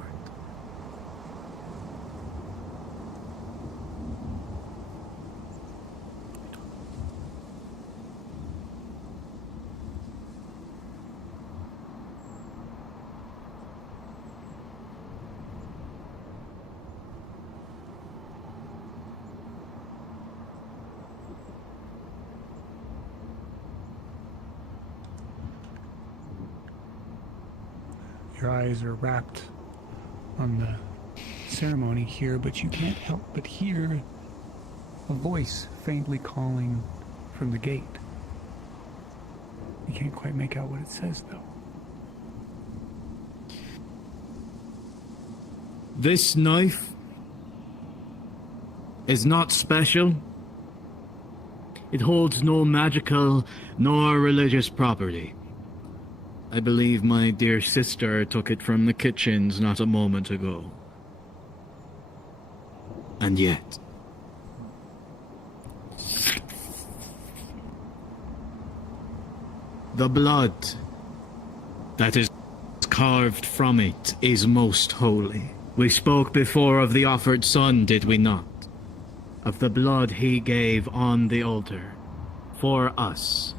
Your eyes are wrapped on the ceremony here, but you can't help but hear a voice faintly calling from the gate. You can't quite make out what it says, though. This knife is not special. It holds no magical nor religious property. I believe my dear sister took it from the kitchens not a moment ago. And yet, the blood that is carved from it is most holy. We spoke before of the offered son, did we not? Of the blood he gave on the altar for us.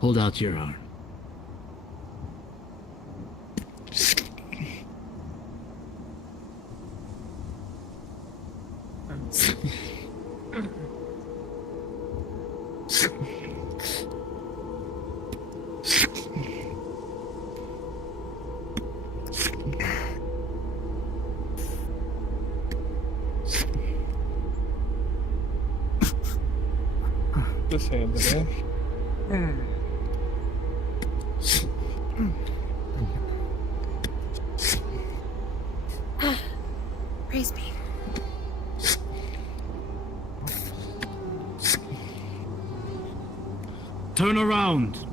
Hold out your arm. Just hand it in. Praise be. Turn around.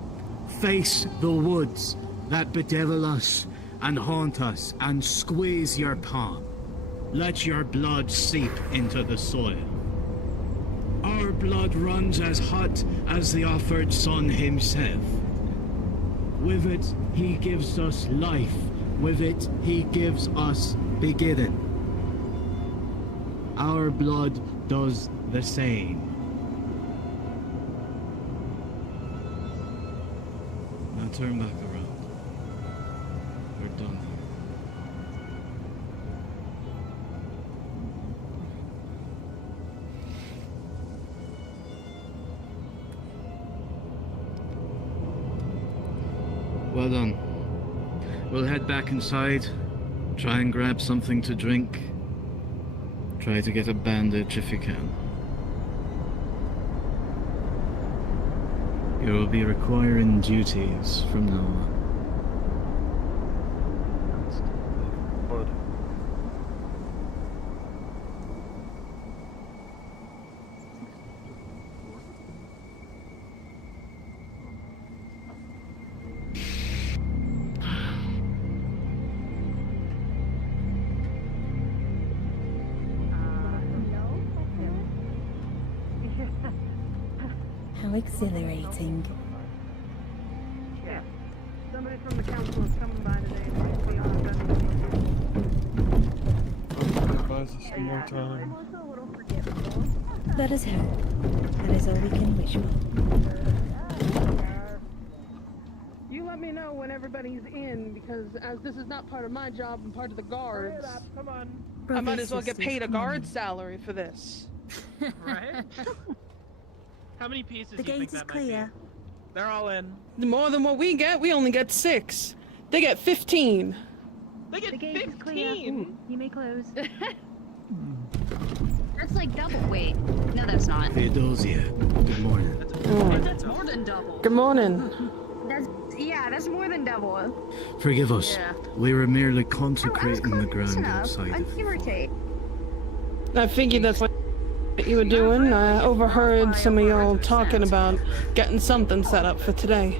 Face the woods that bedevil us and haunt us, and squeeze your palm. Let your blood seep into the soil. Our blood runs as hot as the offered son himself. With it, he gives us life. With it, he gives us beginning. Our blood does the same. Now turn back around. We're done here. Well done. We'll head back inside, try and grab something to drink. Try to get a bandage if you can. You will be requiring duties from now on. How exhilarating. Yeah. Somebody from the council is coming by today. They'll be on a more time. Let us hope. That is all we can wish for. You let me know when everybody's in, because as this is not part of my job and part of the guards, Come on. I might as well get Sisters, paid a come on. guard salary for this. Right? How many pieces The do you think gate is that might be? clear. They're all in. More than what we get, we only get 6. They get 15. They get The gate is clear. 15! You may close. That's like double. Wait. No, that's not. Theodosia, good morning. That's more than double. Good morning. That's more than double. Forgive us. Yeah. We were merely consecrating the Close ground enough. outside I of give or take. I figured that's what you were doing. I overheard some of y'all talking about getting something set up for today.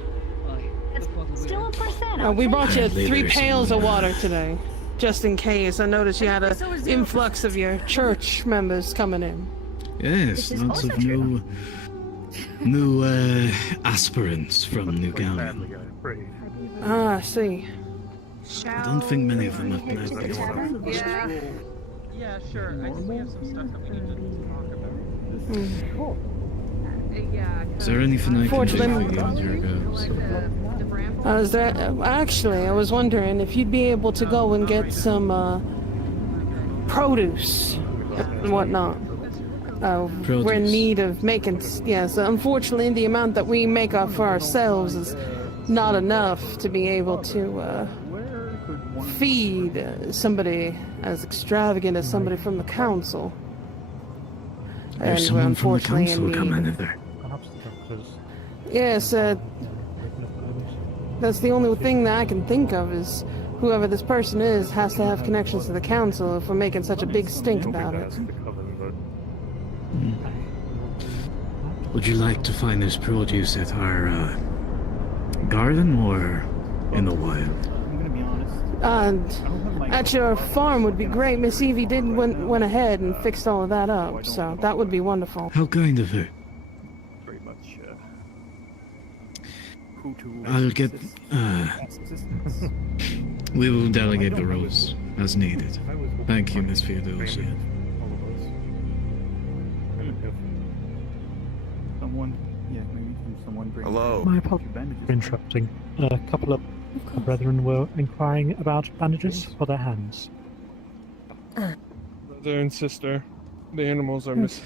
That's still a percent. We brought you Apparently 3 there's pails some, of water today, just in case. I noticed you had an influx of your church members coming in. Yes, lots of new aspirants from New Galway. Ah, I see. I don't think many of them have been able to. Yeah, sure. I think we have some stuff that we need to talk about. Is there anything I can do for you Fortunately- and your girls? Actually, I was wondering if you'd be able to go and get some produce and whatnot. We're in Produce. need of making. Yes, unfortunately, the amount that we make up for ourselves is not enough to be able to feed somebody as extravagant as somebody from the council. There's we're someone from the unfortunately council in coming need. in there. Perhaps the doctors. Yes, that's the only thing that I can think of is whoever this person is has to have connections to the council if we're making such a big stink about it. Would you like to find this produce at our garden or in the wild? At your farm would be great. Miss Evie went ahead and fixed all of that up, so that would be wonderful. How kind of her. Very much. I'll get. We will delegate the roles as needed. Thank you, Miss Theodosia. Hello. My apologies for interrupting. A couple of brethren were inquiring about bandages for their hands. Brother and sister, the animals are missing.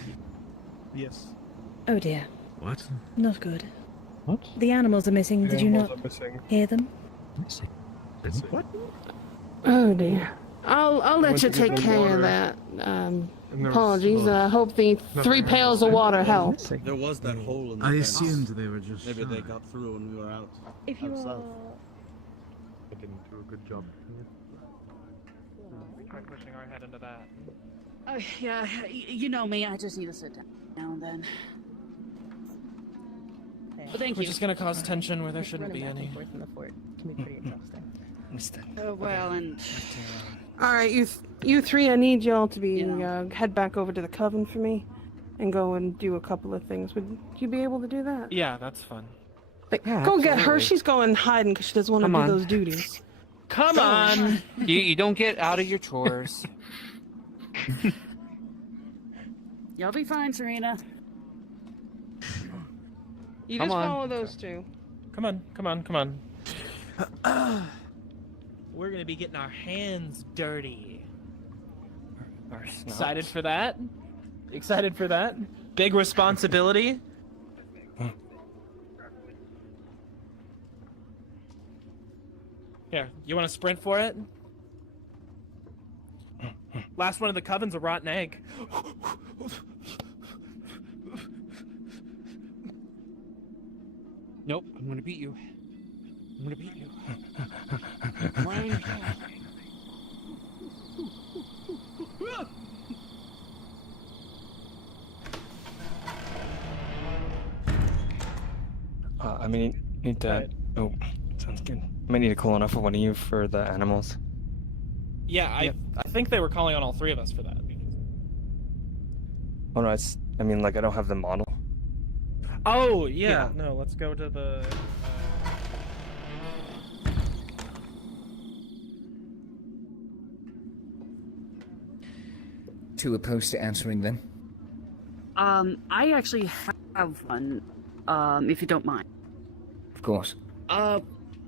Yes. Oh dear. What? Not good. What? The animals are missing. The Did you animals not are missing. hear them? Missing. What? Oh dear. I'll let went you to get take them care water, of that. and there was Apologies. I hope the 3 pails of water help. There was that hole in the I fence. assumed they were just. Maybe they got through and we were out. If you South. I didn't do a good job. Try pushing our head into that. Oh, yeah, you know me. I just need to sit down now and then. But thank We're you. just gonna cause tension where there shouldn't be any. In the fort can be pretty exhausting. Oh, well, and All right, you 3, I need y'all to be head back over to the coven for me, and go and do a couple of things. Would you be able to do that? Yeah, that's fun. Like, Yeah, go get her. absolutely. She's going hiding because she doesn't want to Come do on. those duties. Come on! You don't get out of your chores. you'll be fine, Serena. You Come just on. follow those 2. Come on, come on, come on. We're gonna be getting our hands dirty. Excited for that? Excited for that? Big responsibility? Here, you want to sprint for it? Last one of the coven's a rotten egg. Nope, I'm gonna beat you. I'm gonna beat you. I mean, need to. Oh, sounds good. I might need to call enough of one of you for the animals. Yeah, I think they were calling on all 3 of us for that. Oh no, I mean, like I don't have the model. Oh, yeah. No, let's go to the... too opposed to answering them? I actually have one, if you don't mind. Of course.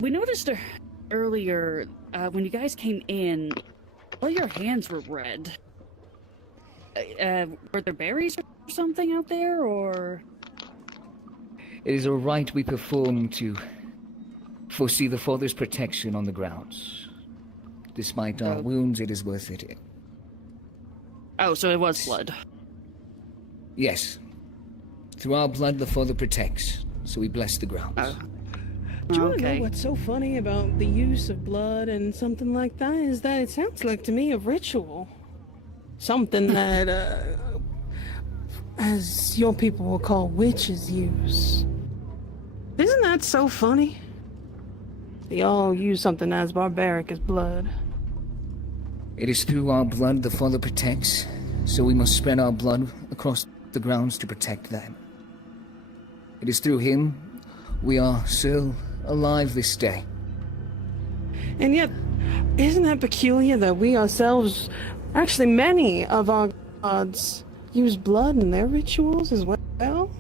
We noticed earlier, when you guys came in, all your hands were red. Were there berries or something out there, or...? It is a rite we perform to foresee the Father's protection on the grounds. Despite our wounds, it is worth it. Oh, so it was blood. Yes. Through our blood, the Father protects, so we bless the grounds. Do you want to know what's so funny about the use of blood and something like that? Is that it sounds like to me a ritual. Something that, as your people will call witches use. Isn't that so funny? They all use something as barbaric as blood. It is through our blood the Father protects, so we must spread our blood across the grounds to protect them. It is through him we are still alive this day. And yet, isn't that peculiar that we ourselves, actually many of our gods, use blood in their rituals as well?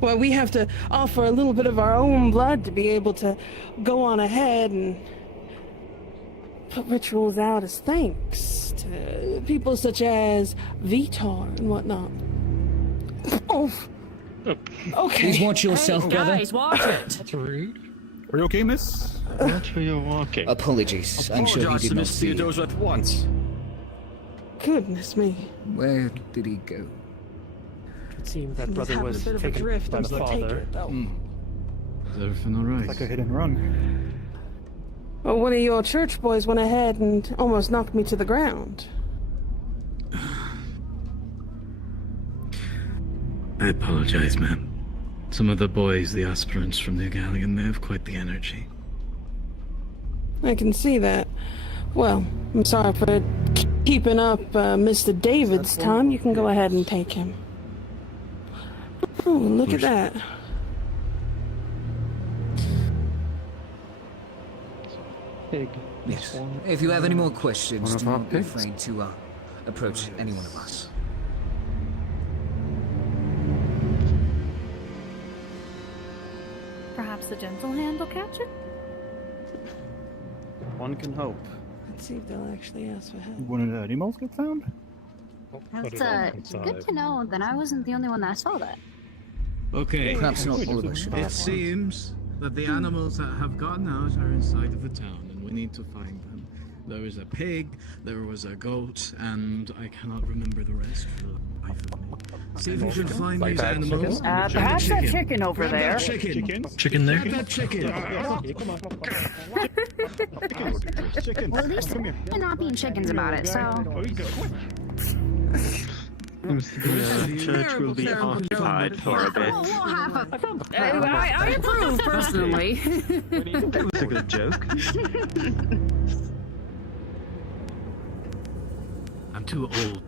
Well, we have to offer a little bit of our own blood to be able to go on ahead and put rituals out as thanks to people such as Vitar and whatnot. Oh. Okay. Please watch yourself, brother. Guys, watch it. That's rude. Are you okay, miss? Watch where you're walking. Apologies. I'm sure he did not see you. Theodosius at once. Goodness me. Where did he go? It seemed that He's brother having was a bit of a taken drift. by I'm the still taking father. it, though. Is everything alright? Like a hit and run. Well, one of your church boys went ahead and almost knocked me to the ground. I apologize, ma'am. Some of the boys, the aspirants from the Galleon, they have quite the energy. I can see that. Well, I'm sorry for keeping up Mr. David's time. You can go ahead and take him. Oh, look at that. Pig. Yes. If you have any more questions, One of do our not be pigs? afraid to approach any one of us. Perhaps the gentle hand will catch it? One can hope. Let's see if they'll actually ask for help. One of the animals get found? That's good to know that I wasn't the only one that saw that. Okay. Perhaps not all of us should It have. seems that the animals that have gotten out are inside of the town, and we need to find them. There was a pig, there was a goat, and I cannot remember the rest for the life of me. See if you can find Like these that animals. chicken? Grab Perhaps that chicken. chicken over Grab there. that chicken. Chicken there? Grab that chicken. Well, at least they're not being chickens about it, so... The church will be occupied for a bit. I approve, personally. That was a good joke. I'm too old.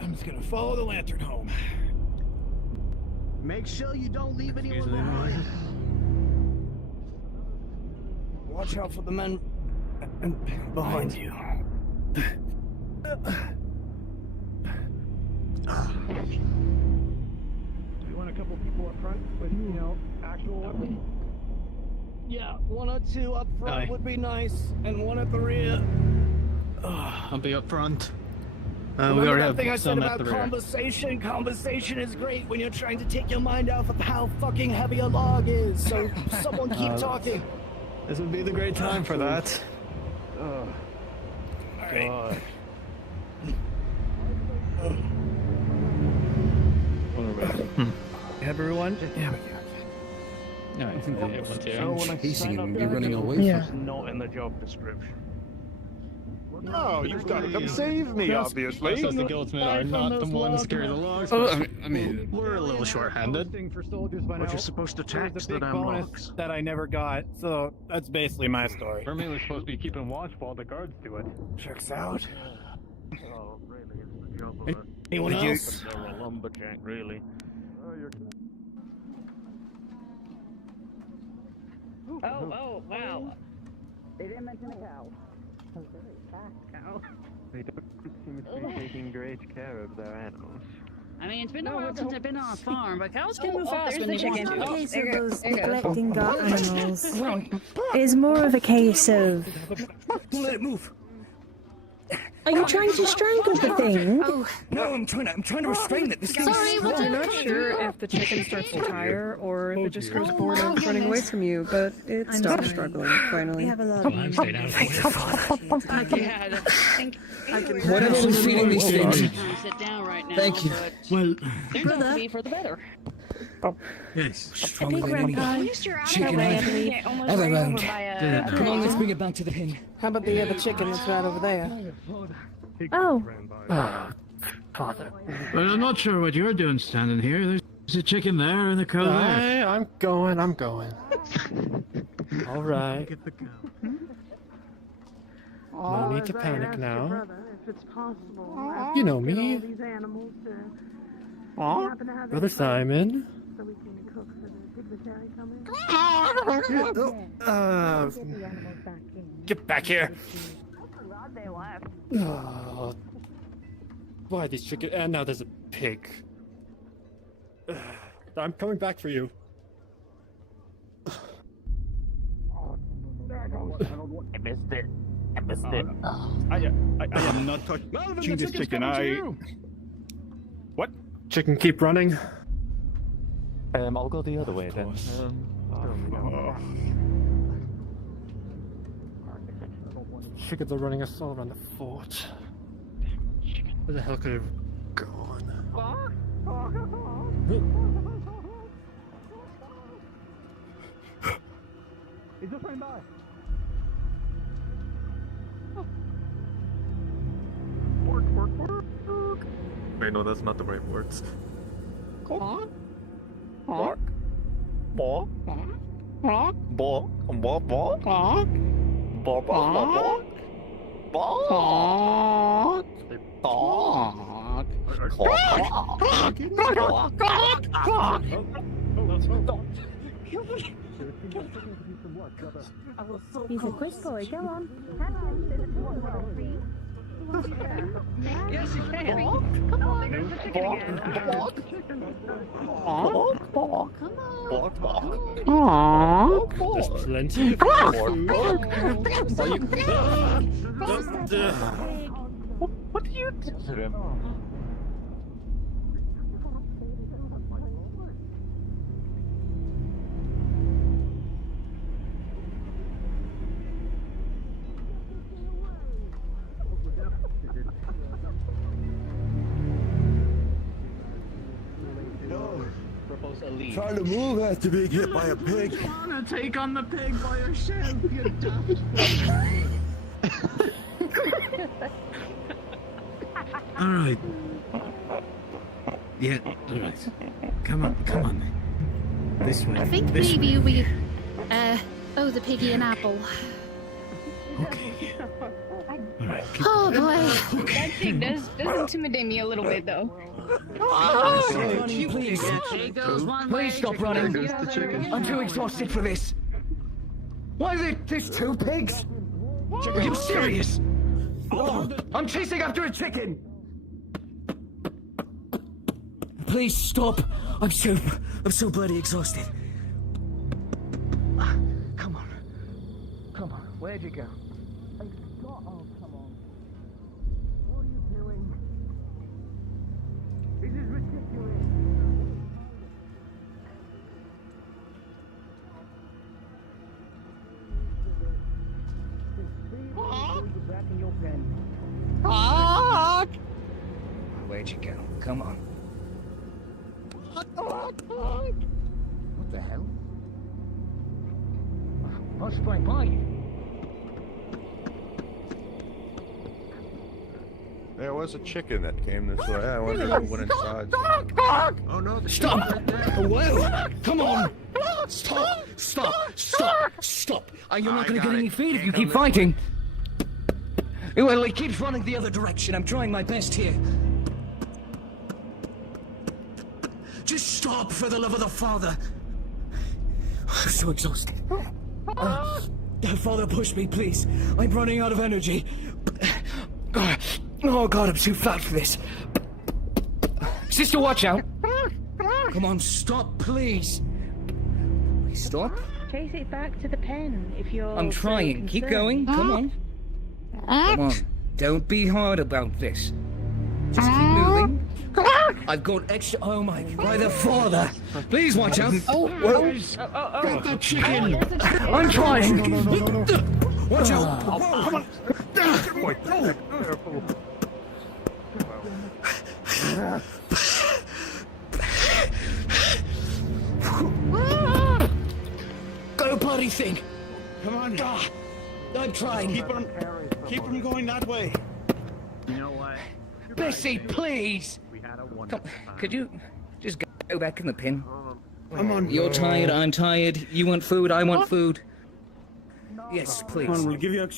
I'm just gonna follow the lantern home. Make sure you don't leave anyone behind. Watch out for the men behind you. Do you want a couple people up front with, actual weapons? Yeah, one or two up front would be nice, and one at the rear. I'll be up front. We Remember already that thing I have said some at about the rear. conversation? Conversation is great when you're trying to take your mind off of how fucking heavy a log is. So someone keep talking. This would be the great time for that. All right. Have everyone? Yeah. No, I think they want So when I He's sign up, you're running away yeah. from. Note in the job description. Oh, you've got to come save me, obviously. Us the guildsmen are not the ones carrying the logs. Oh, I mean, we're a little short-handed. For soldiers by But now. you're supposed to There's tax a big the damn bonus logs. that I never got, so that's basically my story. We're mainly supposed to be keeping watch while the guards do it. Checks out. Oh, really? It's the job of Hey, anyone else? You're a lumberjack, really. Oh, you're... Oh, wow. They didn't mention a cow. A very fast cow. They don't seem to be taking great care of their animals. I mean, it's been a while since I've been on a farm, but cows can move fast when they It's want not to. a case There of you go. those There you go. neglecting guard animals. It's more of a case of... Don't let it move. Are you trying to strangle the thing? Oh. No, I'm trying to restrain it. This thing's strong. I'm not sure if the chicken starts to tire or if it just grows bored of running away from you, but it stops struggling finally. We have a lot of... Whatever was feeding these things. Sit down right now. Thank you. Well, They're going to be for the better. yes. Stronger than any chicken I've Almost ever ran over owned. by a Come on, let's bring it back to the pen. How about the other chicken that's right over there? Oh. Well, I'm not sure what you're doing standing here. There's a chicken there and a cow there. I'm going. All right. Get the cow. No need to panic now. Brother, if it's possible. You know Get me. all these animals to happen to have Brother their Simon. so we can cook for the dignitary coming. Get back here. They left. Oh, why these chicken? And now there's a pig. I'm coming back for you. I missed it. I am not touching this chicken. What? Chicken keep running? I'll go the other way then. Chickens are running us all around the fort. Where the hell could it have gone? He just ran by. Wait, no, that's not the right words. Bark. Bark. Bark. Bark. Bark. Bark. Bark. Bark. Bark. Bark. Bark. He's a quick boy. Go on. Yes, you can. Come on. There's the chicken again. There's plenty of food. What do you do to him? Trying to move after being hit by a pig. You wanna take on the pig by yourself, you daft. All right. Yeah. All right. Come on. This way. I think this maybe way. we owe the piggy an apple. Okay. All right. Oh boy. That thing does intimidate me a little bit, though. Please. Please stop running. I'm too exhausted for this. Why is it there's two pigs? Are you serious? I'm chasing after a chicken. Please stop. I'm so bloody exhausted. Come on. Where'd you go? Oh, come on. What are you doing? This is ridiculous. Back in your pen. Where'd you go? Come on. What the hell? I'll spring by you. There was a chicken that came this way. I wonder if it went inside. Oh no, the Stop! Whoa! Come on! Stop! Stop! You're not going to get any feed if you keep fighting. Well, it keeps running the other direction. I'm trying my best here. Just stop, for the love of the Father. I'm so exhausted. Father, push me, please. I'm running out of energy. Oh, God, I'm too fat for this. Sister, watch out. Come on, stop, please. Please stop. Chase it back to the pen if you're. I'm trying. Keep going. Come on. Come on. Don't be hard about this. Just keep moving. I've got extra. Oh my! By the Father! Please watch out. Got that chicken. I'm trying. No. Watch out! Come on. Got a bloody thing. Come on. I'm trying. Keep him going that way. You know what? Bessie, please. We had a Come, wonderful time. could you just go back in the pen? Come on. You're tired. I'm tired. You want food. I want food. Yes, please. Come on, we'll give you a.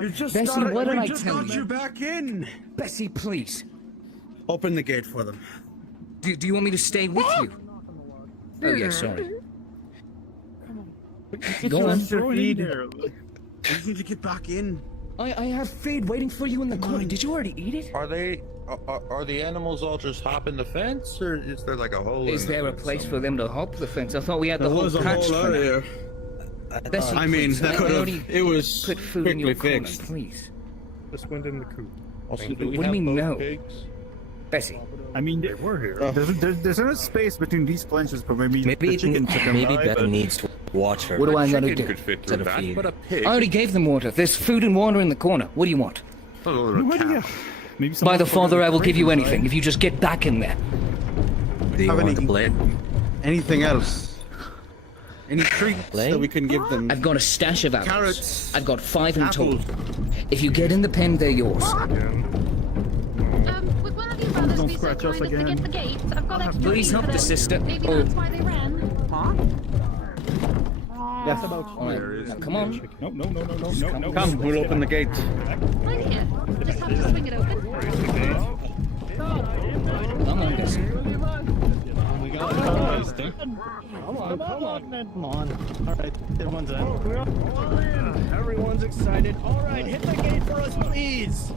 You just Bessie, got what did I just tell got you? you back in. Bessie, please. Open the gate for them. Do you want me to stay with you? Oh, yeah, sorry. Go on. Feed. You just need to get back in. I have feed waiting for you in the corner. Did you already eat it? Are the animals all just hopping the fence, or is there like a hole? Is in the there a fence place somewhere? for them to hop the fence? I thought we had the There whole was a patch hole for now. earlier. Bessie, I mean, please, that I could already have. It was put food in your quickly corner, fixed. please. Just went in the coop. Also, What do we do you have mean, both no? pigs? Bessie. I mean, they were here. There's enough space between these planches for maybe the Maybe chicken to come by, Beth but- needs to watch her. What do I gotta Chicken do? could fit Is through that a that, feed? but a pig. I already gave them water. There's food and water in the corner. What do you want? Oh, a cow. Maybe By someone the forgot Father, a I will give you crate anything if you just get back in there. Do you Have want any- to play? Anything else? Any treats that we can give them? I've got a stash of apples. Carrots. I've got 5 in total. Apples. If you get in the pen, they're yours. Would one of you brothers Don't be so scratch us kind as to again. get the gate? I've got extra Please feed help for the them. sister. Maybe Or that's why they ran. Yes, about. All right, now come on. No. Come, we'll open the gate. Right here. Just have to swing it open. Come on, Bessie. We got it. Come on. All right, everyone's in. Everyone's excited. All right, hit the gate for us, please.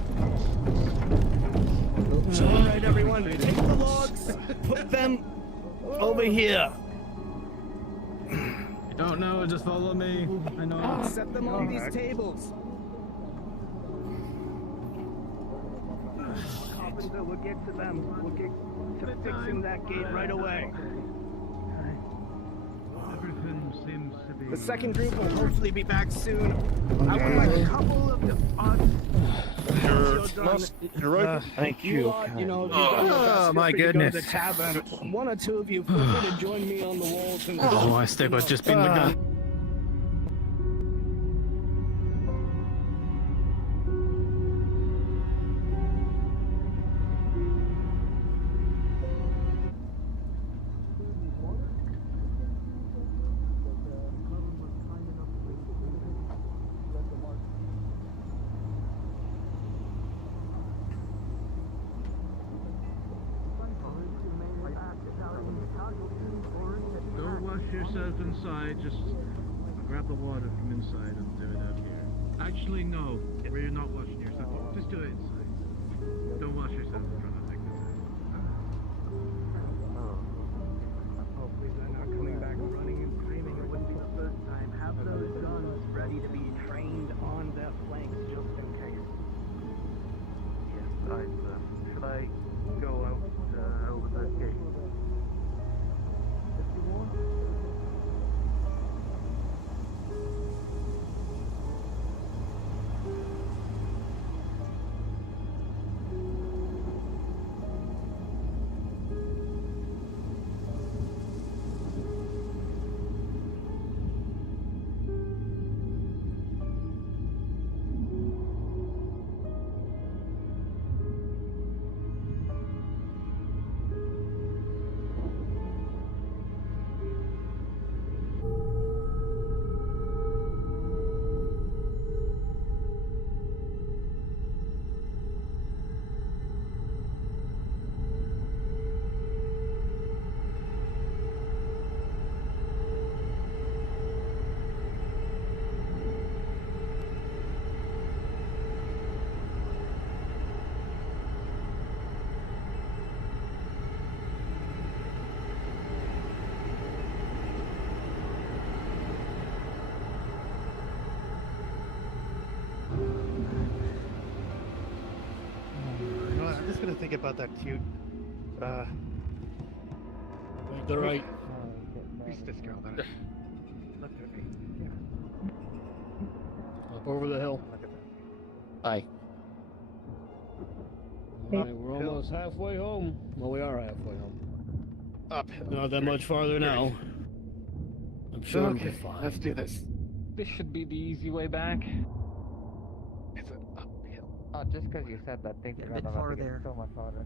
All right, everyone, take the logs, put them over here. Don't know, just follow me. I know. Set them on these tables. Carpenter, we'll get to them. We'll get to fixing that gate right away. Everything seems to be. The second group will hopefully be back soon. I would like a couple of us. You're right. Thank you. You know, my goodness. Go to the tavern. One or two of you feel free to join me on the walls and. Oh, I think I've just been begun. Go wash yourself inside, just grab the water from inside and do it out here. Actually, no, we're not washing yourself. Just do it inside. Don't wash yourself in front of things. Hopefully they're not coming back running and screaming. It wouldn't be the first time. Have those guns ready to be trained on their flanks just in case. Yes, should I go out over the gate? If you want. gonna think about that cute. They're right. Who's this girl there? Look at me. Up over the hill. Look at that. Aye. Alright, we're almost halfway home. Well, we are halfway home. Uphill. Not that much farther now. I'm sure we'll be Okay, fine. let's do this. This should be the easy way back. It's an uphill. Oh, just because you said that, things A bit far there. so much harder.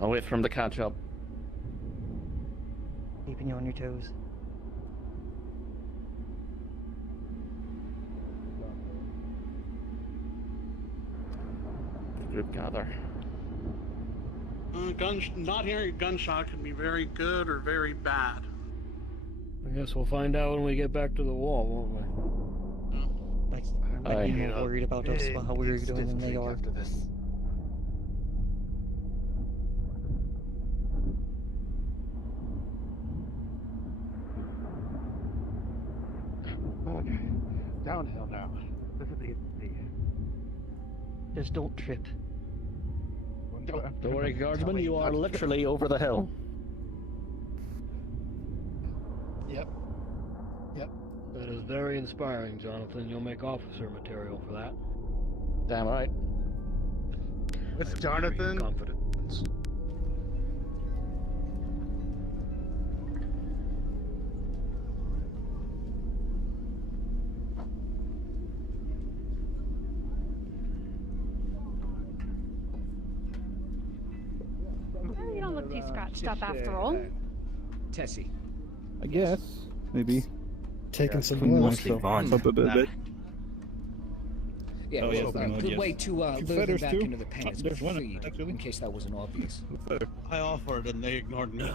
I'll wait for him to catch up. Keeping you on your toes. Group gather. Not hearing a gunshot can be very good or very bad. I guess we'll find out when we get back to the wall, won't we? I'd be more worried about us how we were doing than they are. After this. Okay, downhill now. This is the. Just don't trip. Don't worry, guardsman, you are Literally over the hill. Yep. Yep. That is very inspiring, Jonathan. You'll make officer material for that. Damn right. It's Jonathan. Confidence. Well, you don't look too scratched up after all. Tessie. I guess. Maybe. Taking some Clean more. myself up a bit. Yeah, Oh, well, yes, a the mod, good yes. way to lure them Feathers back too? into the pen is There's one, feed, actually. in case that wasn't obvious. I offered and they ignored me.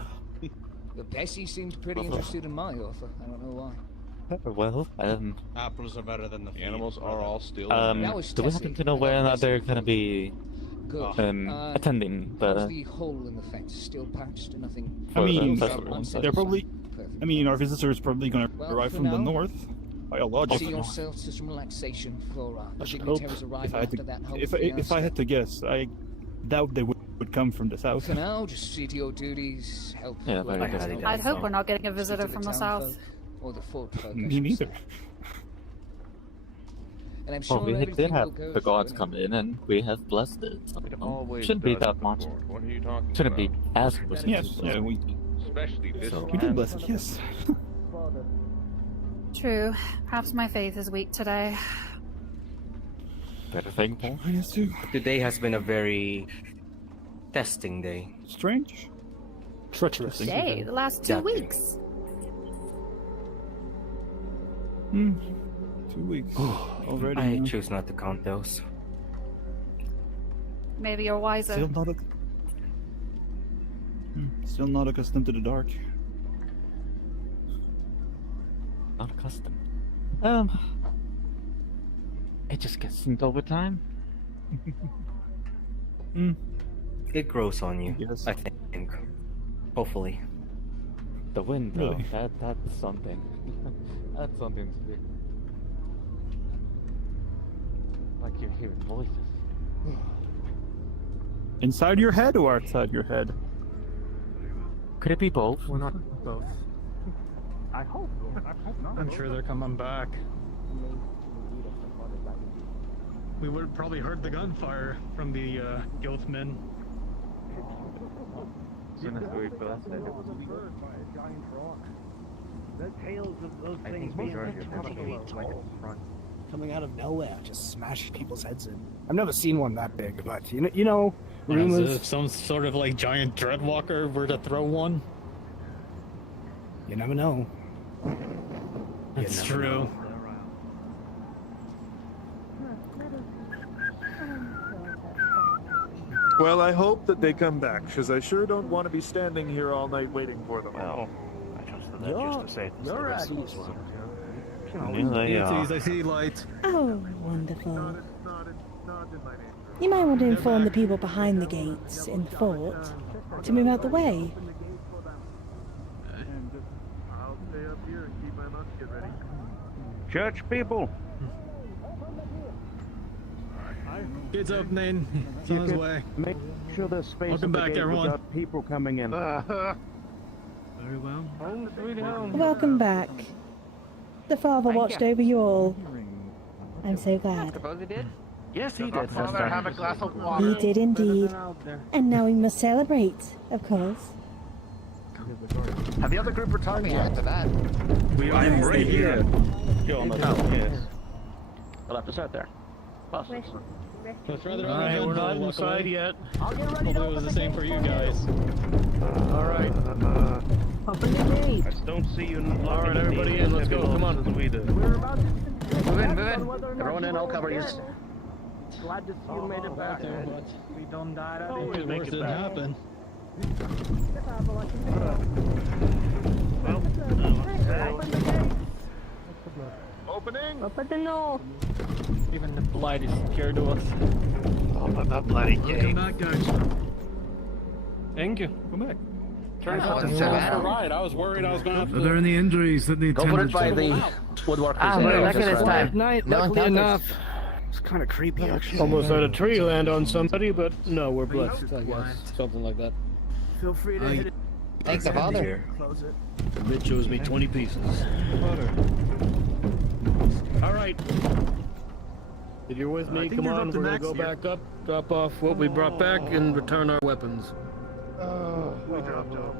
But Bessie seemed pretty interested in my offer. I don't know why. Well, Apples are better than the Animals are all still. That was do we Tessie. happen to know whether or not they're gonna be Good. attending How's the the hole in the fence? Still patched? Nothing. I mean, Unsatisfying? they're probably. Perfect. I mean, our visitors probably going to Well, arrive for from the now, north. See Biologically. yourselves to some relaxation for I should dignitaries hope. arrival If I had after that whole to, if I had to guess, I doubt they would come from the south. For now, just see to your duties, help. Yeah, very whoever good. can help. I'd hope we're not getting a Speak visitor to from the town south. folk, or the fort folk, I Me should neither. say. And I'm sure Well, we everything did will have go the gods through. come in and we have blessed it. So, always shouldn't be does that much. before. What are you talking Shouldn't about? be as Yes, yeah, we Especially this So- did bless it. Yes. True. Perhaps my faith is weak today. better thing, Paul. I guess too. Today has been a very testing day. Strange. Treacherous. Day, the last 2 Exactly. weeks. 2 weeks already. I choose not to count those. Maybe you're wiser. Still not accustomed to the dark. Not accustomed. It just gets synced over time. It grows on you, Yes. I think. Hopefully. The wind, though, Really? that's something. That's something to do. Like you're hearing voices. Inside your head or outside your head? Could it be both? Well, not both. I hope. I hope not. I'm sure they're coming back. We would have probably heard the gunfire from the guildsmen. As soon as we blasted it. The tales of those I things think being majority of them really are like front. Coming out of nowhere, just smashing people's heads in. I've never seen one that big, but you know, rumors. If some sort of like giant dreadwalker were to throw one. You never know. That's true. Well, I hope that they come back, because I sure don't want to be standing here all night waiting for them. Well, I trusted that just to say it's the You're rest right. of us. Yeah, I see lights. Oh, wonderful. You might want to inform the people behind the gates in the fort to move out the way. I'll stay up here and keep my musket ready. Church people. Gate's opening. It's on his way. Make sure there's space Welcome at the back, gate everyone. without people coming in. Very well. Welcome back. The Father watched over you all. I'm so glad. Suppose he did? Yes, he did. Father, have a glass of He water. did indeed. And now we must celebrate, of course. Have the other group returned yet? I'm right here. You're on the top, yes. We'll have to start there. Possibly. Let's rather Alright, we're not inside yet. I'll get ready Hopefully to it was the same for you guys. Alright. Open the gate. I don't see you. Alright, everybody in. Let's go. Come on. We do. We're about to Move in, move in. Everyone in, I'll cover you. Glad to see you made it back. We don't die. Always make it happen. Opening! Open the door. Even the blight is scared to us. Oh, but that bloody Welcome game. back, guys. Thank you. Come back. Turns out it's Alright, I was worried I was going to have Are there any injuries that need Go put it tended by to? the woodworkers. Ah, we're lucky this time. Night, No luckily encounters. enough. It's kind of creepy, actually. Almost had a tree land on somebody, but no, we're blessed, I guess. Something like that. Feel free to hit it. Thanks, the father. Close it. The bitch owes me 20 pieces. Alright. If you're with me, come on, we're gonna go back up, drop off what we brought back, and return our weapons. We dropped off.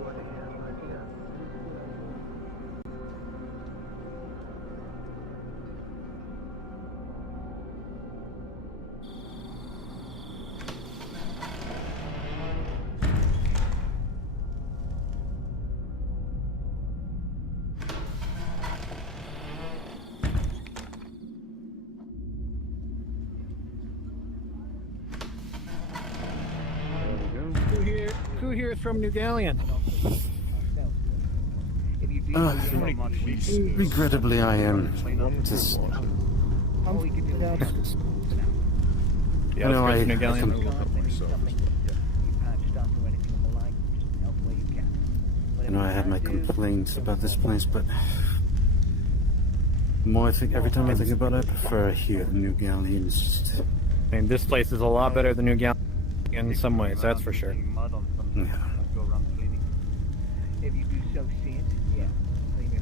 Who here is from New Galleon? Regrettably, I am. Just, Yeah, know, I New Galleon. I had my complaints about this place, but the more I think, every time I think about it, I prefer here than New Galleon. It's just, I mean, this place is a lot better than New Galleon in some ways, that's for sure. yeah. If you do so see it, yeah, clean it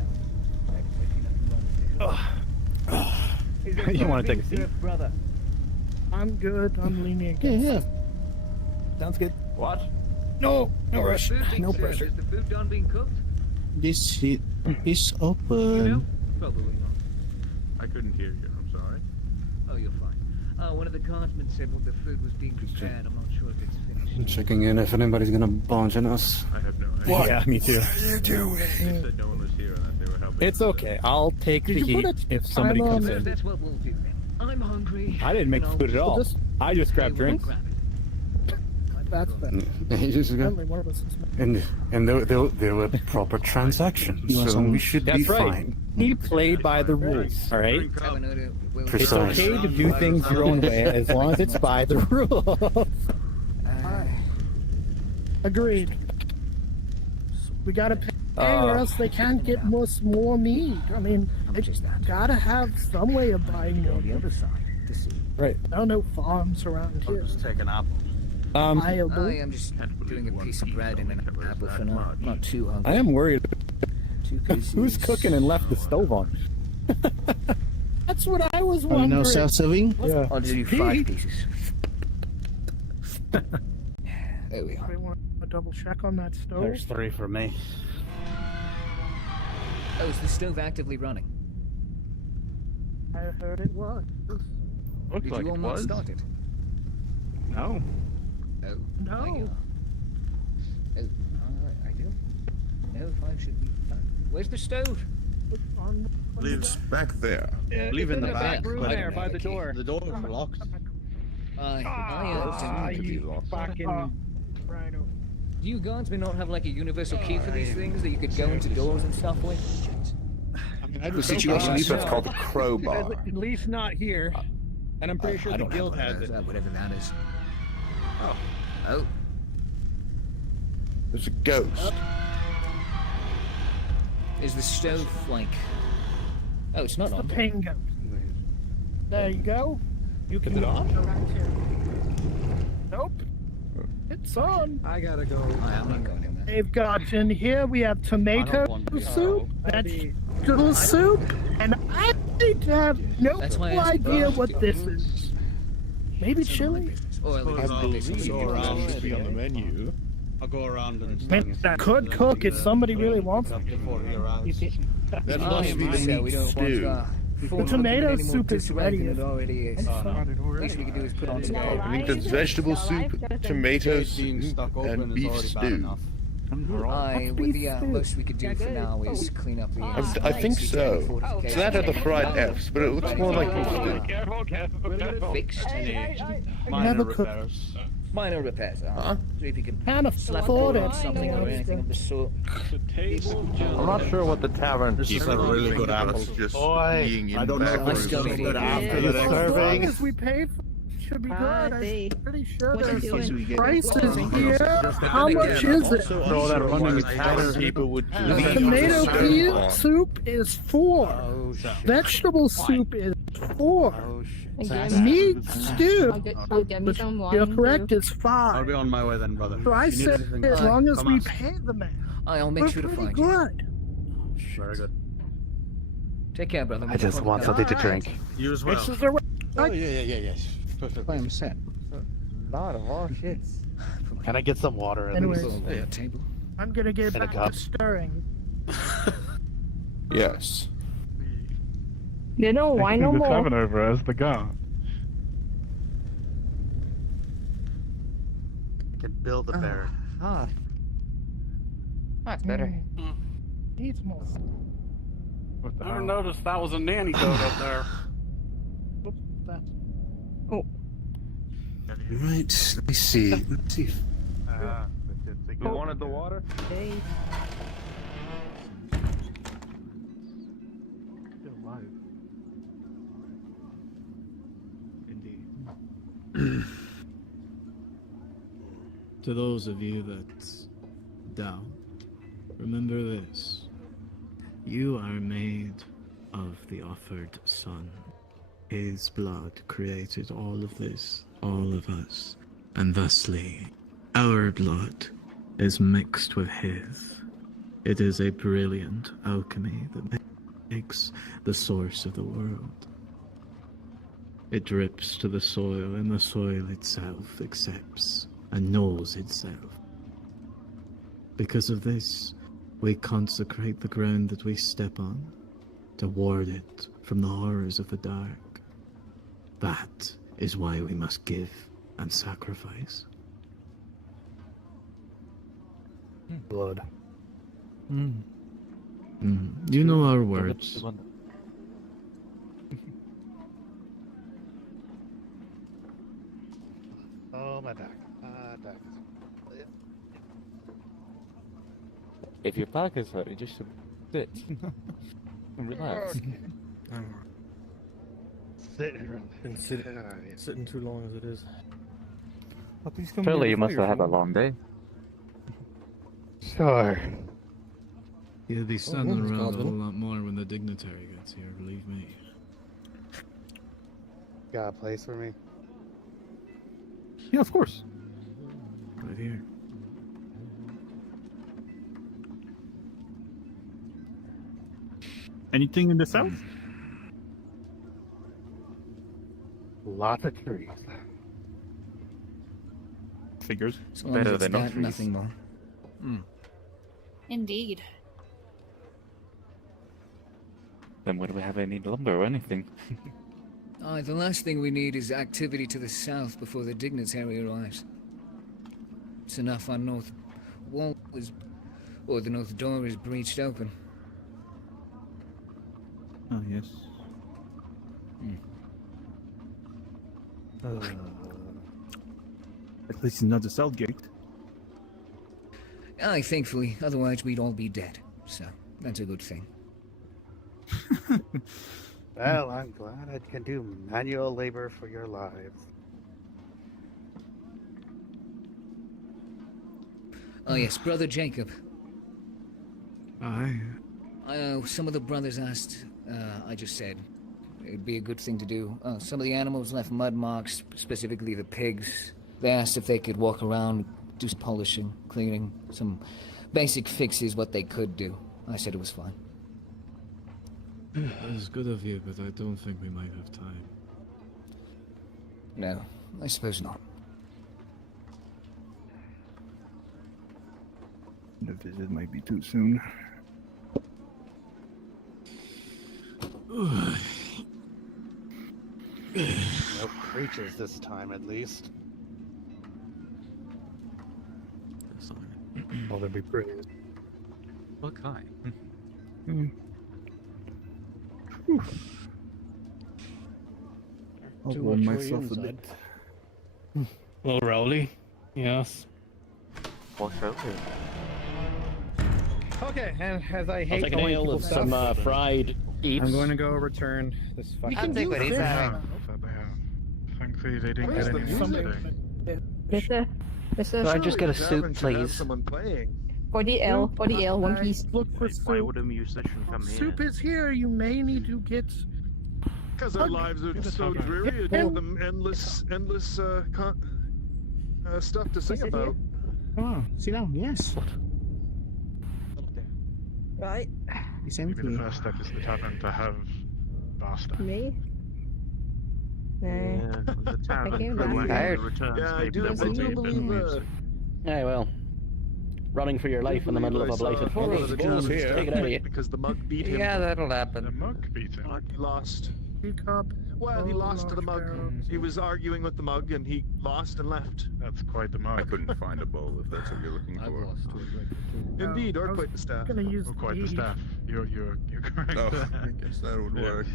up. You want to take a seat? Brother. I'm good. I'm leaning against. Yeah. Sounds good. What? No rush. No pressure. Is the food done being cooked? This heat is open. Probably not. I couldn't hear you, I'm sorry. Oh, you're fine. One of the guardsmen said when the food was being prepared. I'm not sure if it's finished. I'm checking in if anybody's gonna bunch on us. I have no idea. Yeah, me too. They said no one was here and that they were helping. It's okay. I'll take the Did you heat put a if somebody time comes on in. That's what we'll do then. I'm hungry. I didn't make the food at all. I just grabbed drinks. That's better. You just got- Only one of us is. And there were proper transactions, so we should be That's right. fine. He played by the rules, alright? It's Precise. okay to do things your own way as long as it's by the rules. Agreed. We gotta pay, or else they can't get more meat. I mean, they gotta have some way of buying more. The other side to see. Right. I don't know farms around here. Just take an apple. Viable. I am just doing a piece of bread and an apple for now. Not too hungry. I am worried. 2 pieces. Who's cooking and left the stove on? That's what I was wondering. self-serving? Yeah. I'll do 5 pieces. There we are. I want to double check on that stove. There's 3 for me. Oh, is the stove actively running? I heard it was. Looks Did like you it all not was. start it? No. Oh. No. I do. No, 5 should be fine. Where's the stove? Lives back there. Leave in the in the back. back room By there, the- by the door. The door is locked. I You fucking rhino. Do you guardsmen not have like a universal key for these things that you could go into doors and stuff with? The situation is that's called a crowbar. At least not here. And I'm pretty sure I the don't have guild one of has those, it. whatever that is. Oh. Oh. There's a ghost. Is the stove like... Oh, it's not The on. ping goes. There you go. You kept it on? Nope. It's on. I gotta go. I'm not going in there. They've got in here, we have tomato soup, vegetable soup, and I have no That's why I asked idea about what it. this is. Maybe chili? Or at least I'll maybe some go around sort should be on the menu. I'll go around and I mean, I could cook if somebody really wants it. That Oh, must be the so we meat don't want, stew. before The we tomato look at any more soup is ready. disarray than it already is. Least we can do is put on some egg. I think that's vegetable soup, tomato soup, and beef stew. With the most we could do for now is clean up the. I think so. So that are the fried F's, but it looks more like beef stew. Fixed. Minor repairs. Minor repairs. So if you can Can't slap afford it it. or something or anything of the sort. I'm not sure what the tavern. This is a really good apple. Just being in I don't know if backwards. I still need it after the As long serving. as we pay for it, should be good. I'm pretty sure What there's you doing? prices here. How much is it? So that running tavern. People would leave Tomato the pea stove on. soup is 4. Vegetable soup is 4. Meat stew, which you're correct, is I'll 5. be on my way then, brother. So I If you need said anything, as long as come we ask. pay the man. I'll make We're sure to pretty find you. good. Very good. Take care, brother. I just want something to drink. You as well. This is the Oh, yes. Perfect. I'm set. Not a lot of shit. Can I get some water at Anyways. least? Table. I'm gonna get And a back cup. to stirring. Yes. You know why no more? over as the guard. Can build a barrack. That's better. Needs more. I never noticed that was a nanny goat up there. What's that? Right, let me see. Let's see. You wanted the water? Still alive. Indeed. To those of you that doubt, remember this. You are made of the offered Son. His blood created all of this, all of us. And thusly, our blood is mixed with his. It is a brilliant alchemy that makes the source of the world. It drips to the soil, and the soil itself accepts and knows itself. Because of this, we consecrate the ground that we step on to ward it from the horrors of the dark. That is why we must give and sacrifice. Blood. You know our words. Oh, my back. My back. If your back is hurt, you just should sit and relax. Been sitting too long as it is. Surely you must have had a long day. Sure. You'll be standing around a whole lot more when the dignitary gets here, believe me. Got a place for me? Yeah, of course. Right here. Anything in the south? Lots of trees. Figures. So long as it's that, nothing more. Indeed. Then would we have any lumber or anything? The last thing we need is activity to the south before the dignitary arrives. It's enough our north wall is, or the north door is breached open. Oh, yes. At least it's not the south gate. Aye, thankfully, otherwise we'd all be dead. So, that's a good thing. Well, I'm glad I can do manual labor for your lives. Oh yes, Brother Jacob. Aye. Some of the brothers asked, I just said, it'd be a good thing to do. Some of the animals left mud marks, specifically the pigs. They asked if they could walk around, do some polishing, cleaning, some basic fixes, what they could do. I said it was fine. That is good of you, but I don't think we might have time. No, I suppose not. The visit might be too soon. No creatures this time, at least. Well, that'd be pretty. What kind? I'll Too warm much for you myself a inside. bit. Well, Rowley, yes. What's up? Okay, and as I hate I'll take an going ale people's of some stuff, fried eats. I'm going to go return this We fucking. can do But fish. thankfully, they didn't Where's get the any music? today. Mister, Could I just get a soup, please? Someone playing. for the L, one piece. Look for Why soup. would a musician come here? Soup is here. You may need to get. Because our lives are so dreary, it gives them endless stuff to sing about. Oh, sit down, yes. Right. It's Maybe empty. the first step is the tavern to have bar staff. Me? Yeah, the tavern I came crew back. and Tired. the returns. Yeah, I maybe do there will be a bit of believe. music. Yeah, well. Running for your life in the middle of a blighted forest. Bulls here. Take it out of you. Because the mug beat him. Yeah, that'll The happen. mug beat him. He lost. Teacup. Well, he Oh, lost to the mug. large He was arguing with the mug, and he lost and left. That's quite the mug. I couldn't find a bowl if that's what you're looking for. Indeed, I or was quite the staff. Gonna use Or quite the these. staff. You're correct. Oh, there. I guess that would Yeah. work.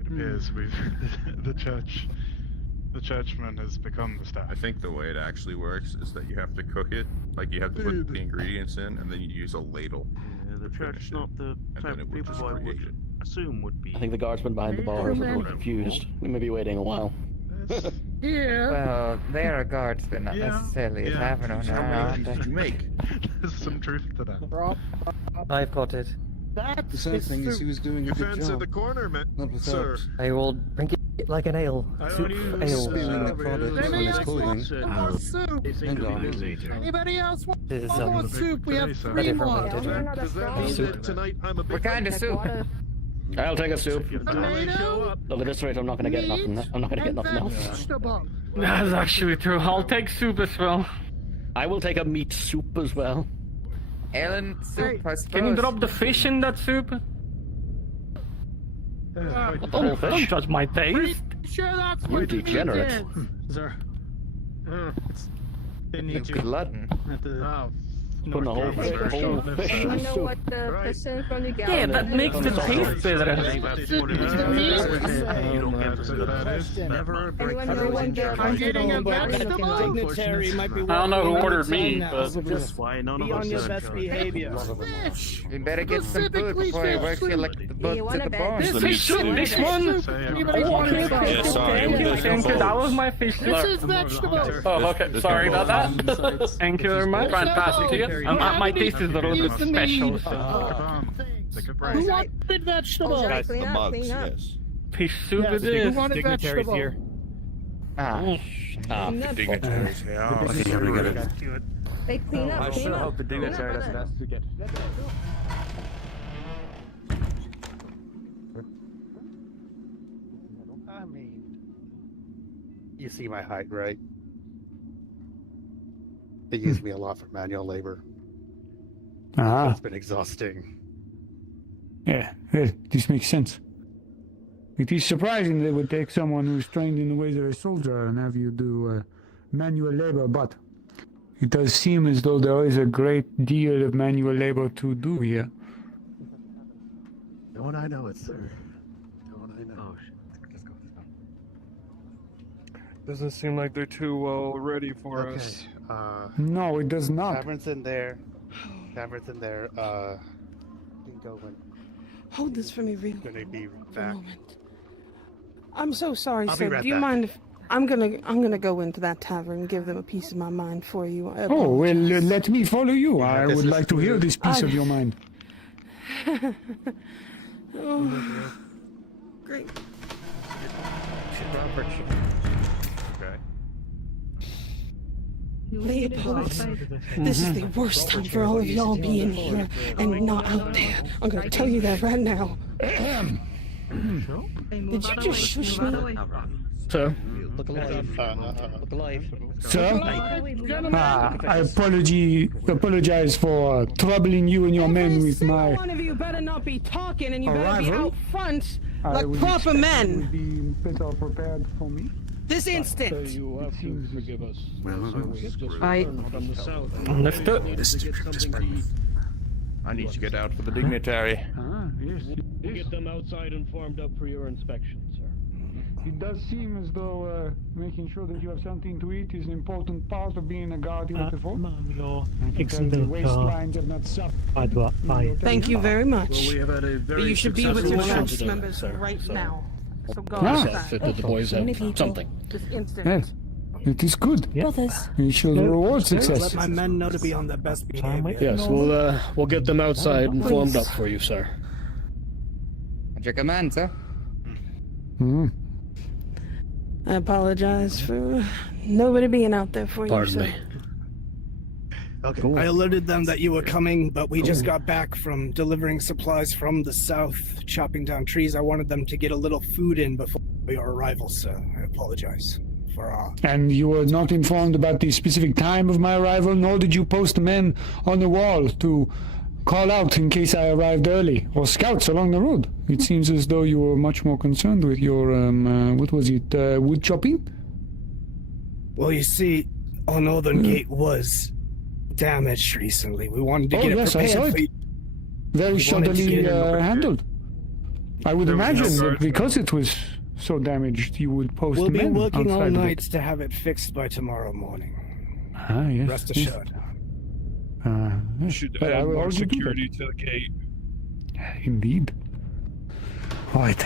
It appears we've the churchman has become the staff. I think the way it actually works is that you have to cook it, like you have to put the ingredients in, and then you use a ladle. Yeah, the to church finish not it, the and type then it of will people just I would create it. assume would be. I think the guardsmen behind the bar are a little confused. We may be waiting a while. Here. Well, they are guards, but not necessarily a tavern owner, How many did you make? There's some truth to that. I've got it. That's The sad thing is he was doing a You good fancy job. the corner, Not with sir. I will drink it like an ale. Soup Spilling the product on his clothing. more soup. And on. Anybody else want This is more soup? We have 3 more. Does that mean that tonight I'm a bit... What kind of soup? I'll take a soup. Tomato, Look, at this rate, I'm not gonna get nothing. I'm not gonna get nothing else. vegetable. That's actually true. I'll take soup as well. I will take a meat soup as well. Ellen soup, I suppose. Can you drop the fish in that soup? What the whole fish? Don't judge my taste. Sure, that's You what degenerate. did. Sir. They You need you glutton. at the. Putting a whole fish in I the know soup. what the person from the gallery. Yeah, that makes the taste better. Never break Anyone know when the I'm getting a vegetable. Dignitary might be. I don't know who ordered me, but That's why none of Be us on your are in best charge. behavior. Fish. You better get some food before he works you like the boat to the bone. this fish soup, this one. Anybody want Okay, to thank you. That was my fish soup. This is vegetable. Oh, okay. Sorry about that. Thank you very much. Fantastic to you. My taste is a little bit special. Take a break. Who wanted vegetable? The mugs, yes. Fish soup it Who is. wanted vegetable? Ah, The dignitaries, yeah. Okay, here we got it. They clean up. I clean sure up. hope the dignitary doesn't ask to get. I mean, you see my height, right? They use me a lot for manual labor. Ah, It's been exhausting. yeah, well, this makes sense. It is surprising they would take someone who's trained in the ways of a soldier and have you do manual labor, but it does seem as though there is a great deal of manual labor to do here. Don't I know it, sir? Don't I know? Oh, shit. Doesn't seem like they're too well ready for Okay. us. No, it does not. Tavern's in there. Tavern's in there. You can go when Hold this for me, real gonna be for a back. moment. I'm so sorry, I'll be sir. right Do you back. mind if I'm gonna go into that tavern and give them a piece of my mind for you? I Oh, well, apologize. let me follow you. I this would is like to hear this piece I- of your mind. Oh, great. Robert. Leopold, this is the worst time for all of y'all being here and not out there. I'm gonna tell you that right now. Did you just shush me? Sir? Look alive. Look alive. Sir? I apologize for troubling you and your men with my One of you better not be talking, and you better be arrival. out front I like would proper expect men. you would be better prepared for me. This instant. You have to forgive us. From the south. I need to get out for the dignitary. We'll get them outside and formed up for your inspection, sir. It does seem as though making sure that you have something to eat is an important part of being a guardian of the fort. The waistlines have not suffered. Thank you very much. Well, we have had a very But you should be with your successful council today, members sir, right so- now. So go Ah. outside. That the boys have something. This instant. Yes, it is good. Brothers. It should reward success. Let my men know to be on their best behavior. Yes, we'll get them outside and formed up for you, sir. At your command, sir. I apologize for nobody being out there for you, Pardon sir. me. Okay. I alerted them that you were coming, but we just got back from delivering supplies from the south, chopping down trees. I wanted them to get a little food in before your arrival, sir. I apologize for And you were not informed about the specific time of my arrival, nor did you post men on the wall to call out in case I arrived early, or scouts along the road. It seems as though you were much more concerned with your, what was it, wood chopping? Well, you see, our northern gate was damaged recently. We wanted to Oh, get it yes, I prepared saw for it. you. Very We wanted to shoddily get it handled. I would There was no imagine that guard. because it was so damaged, you would post We'll be men working all outside of it. night to have it fixed by tomorrow morning. Ah, yes. Rest yes. assured. Should But I add will more also do that. security to the gate. Indeed. Right.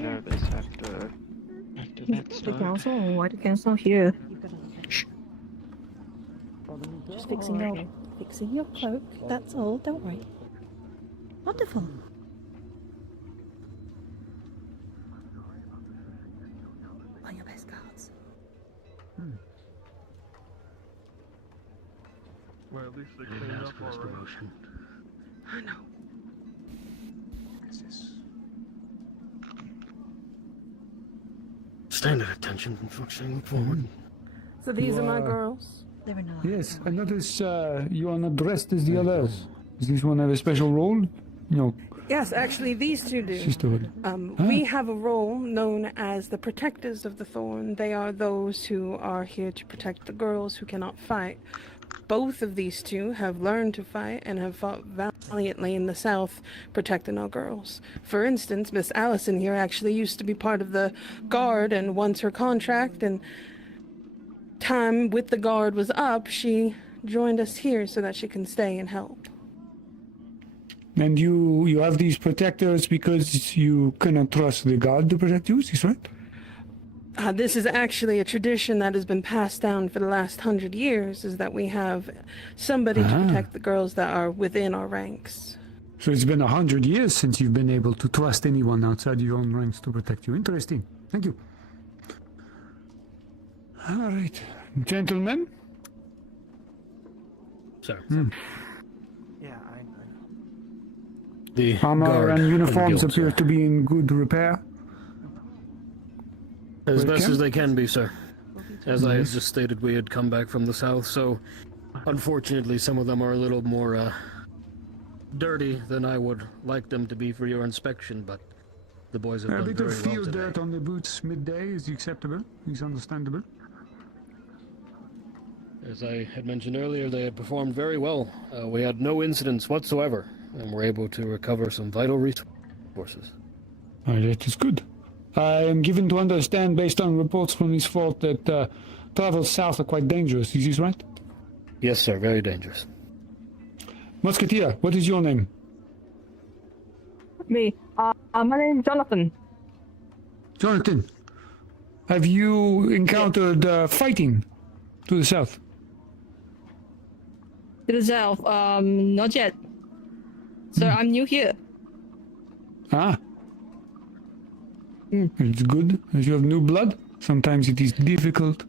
Nervous after that The stuff. council? Why the council here? Just fixing your cloak. That's all. Don't worry. Wonderful. On your best cards. Well, at least they cleaned up already. I know. Stand at attention and functioning forward. So these are my Wow. girls. They're in Yes, I notice you are not dressed as the others. Does this one have a special role? No, Yes, actually, these two do. sisterhood. We have a role known as the protectors of the thorn. They are those who are here to protect the girls who cannot fight. Both of these two have learned to fight and have fought valiantly in the south, protecting our girls. For instance, Miss Allison here actually used to be part of the guard, and once her contract and time with the guard was up, she joined us here so that she can stay and help. And you have these protectors because you cannot trust the guard to protect you, is this right? This is actually a tradition that has been passed down for the last 100 years, is that we have somebody to protect the girls that are within our ranks. So it's been 100 years since you've been able to trust anyone outside your own ranks to protect you. Interesting. Thank you. All right. Gentlemen? Sir. Yeah, I The Armor guard and uniforms guild, appear sir. to be in good repair. As best Welcome. as they can be, sir. As I had just stated, we had come back from the south, so unfortunately some of them are a little more dirty than I would like them to be for your inspection, but the boys have A done bit very of well field today. dirt on the boots midday is acceptable, is understandable. As I had mentioned earlier, they had performed very well. We had no incidents whatsoever, and were able to recover some vital resources. That is good. I am given to understand, based on reports from this fort, that travels south are quite dangerous. Is this right? Yes, sir. Very dangerous. Musketeer, what is your name? Me. My name is Jonathan. Jonathan, have you encountered fighting to the south? To the south. Not yet. So I'm new here. Ah. It's good, as you have new blood. Sometimes it is difficult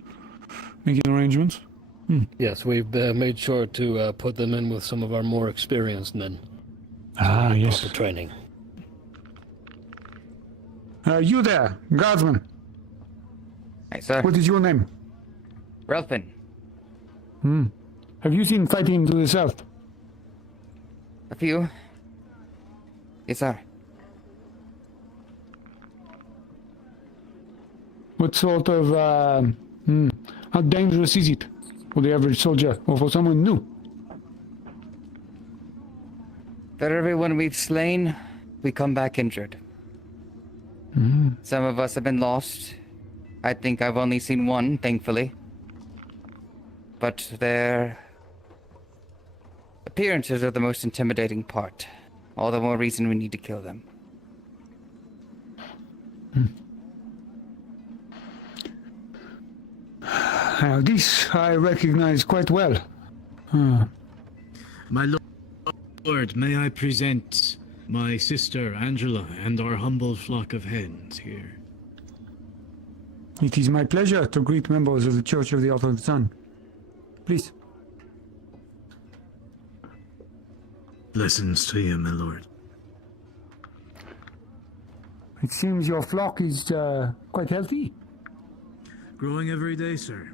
making arrangements? Yes, we've made sure to put them in with some of our more experienced men. Ah, yes. Proper training. You there, guardsman. Hey, sir. What is your name? Relfin. Have you seen fighting to the south? A few. Yes, sir. What sort of, how dangerous is it for the average soldier or for someone new? For everyone we've slain, we come back injured. Some of us have been lost. I think I've only seen one, thankfully. But their appearances are the most intimidating part. All the more reason we need to kill them. This I recognize quite well. My lord, may I present my sister Angela and our humble flock of hens here. It is my pleasure to greet members of the Church of the Altar of the Sun. Please. Blessings to you, my lord. It seems your flock is quite healthy. Growing every day, sir.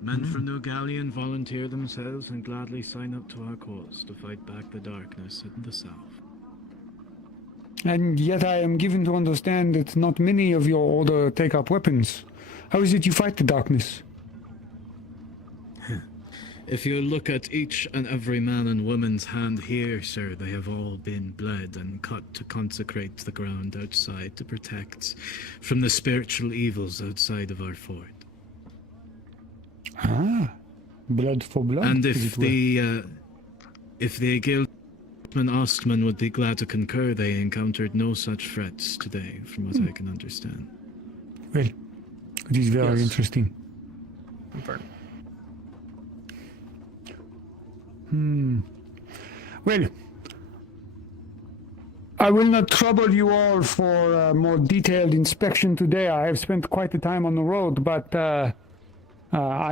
Men from New Galleon volunteer themselves and gladly sign up to our cause to fight back the darkness in the south. And yet I am given to understand that not many of your order take up weapons. How is it you fight the darkness? If you look at each and every man and woman's hand here, sir, they have all been bled and cut to consecrate the ground outside to protect from the spiritual evils outside of our fort. Ah, blood for blood. And if the guildman Ostman would be glad to concur, they encountered no such threats today, from what I can understand. Well, it is very interesting. Confirmed. Well, I will not trouble you all for a more detailed inspection today. I have spent quite a time on the road, but I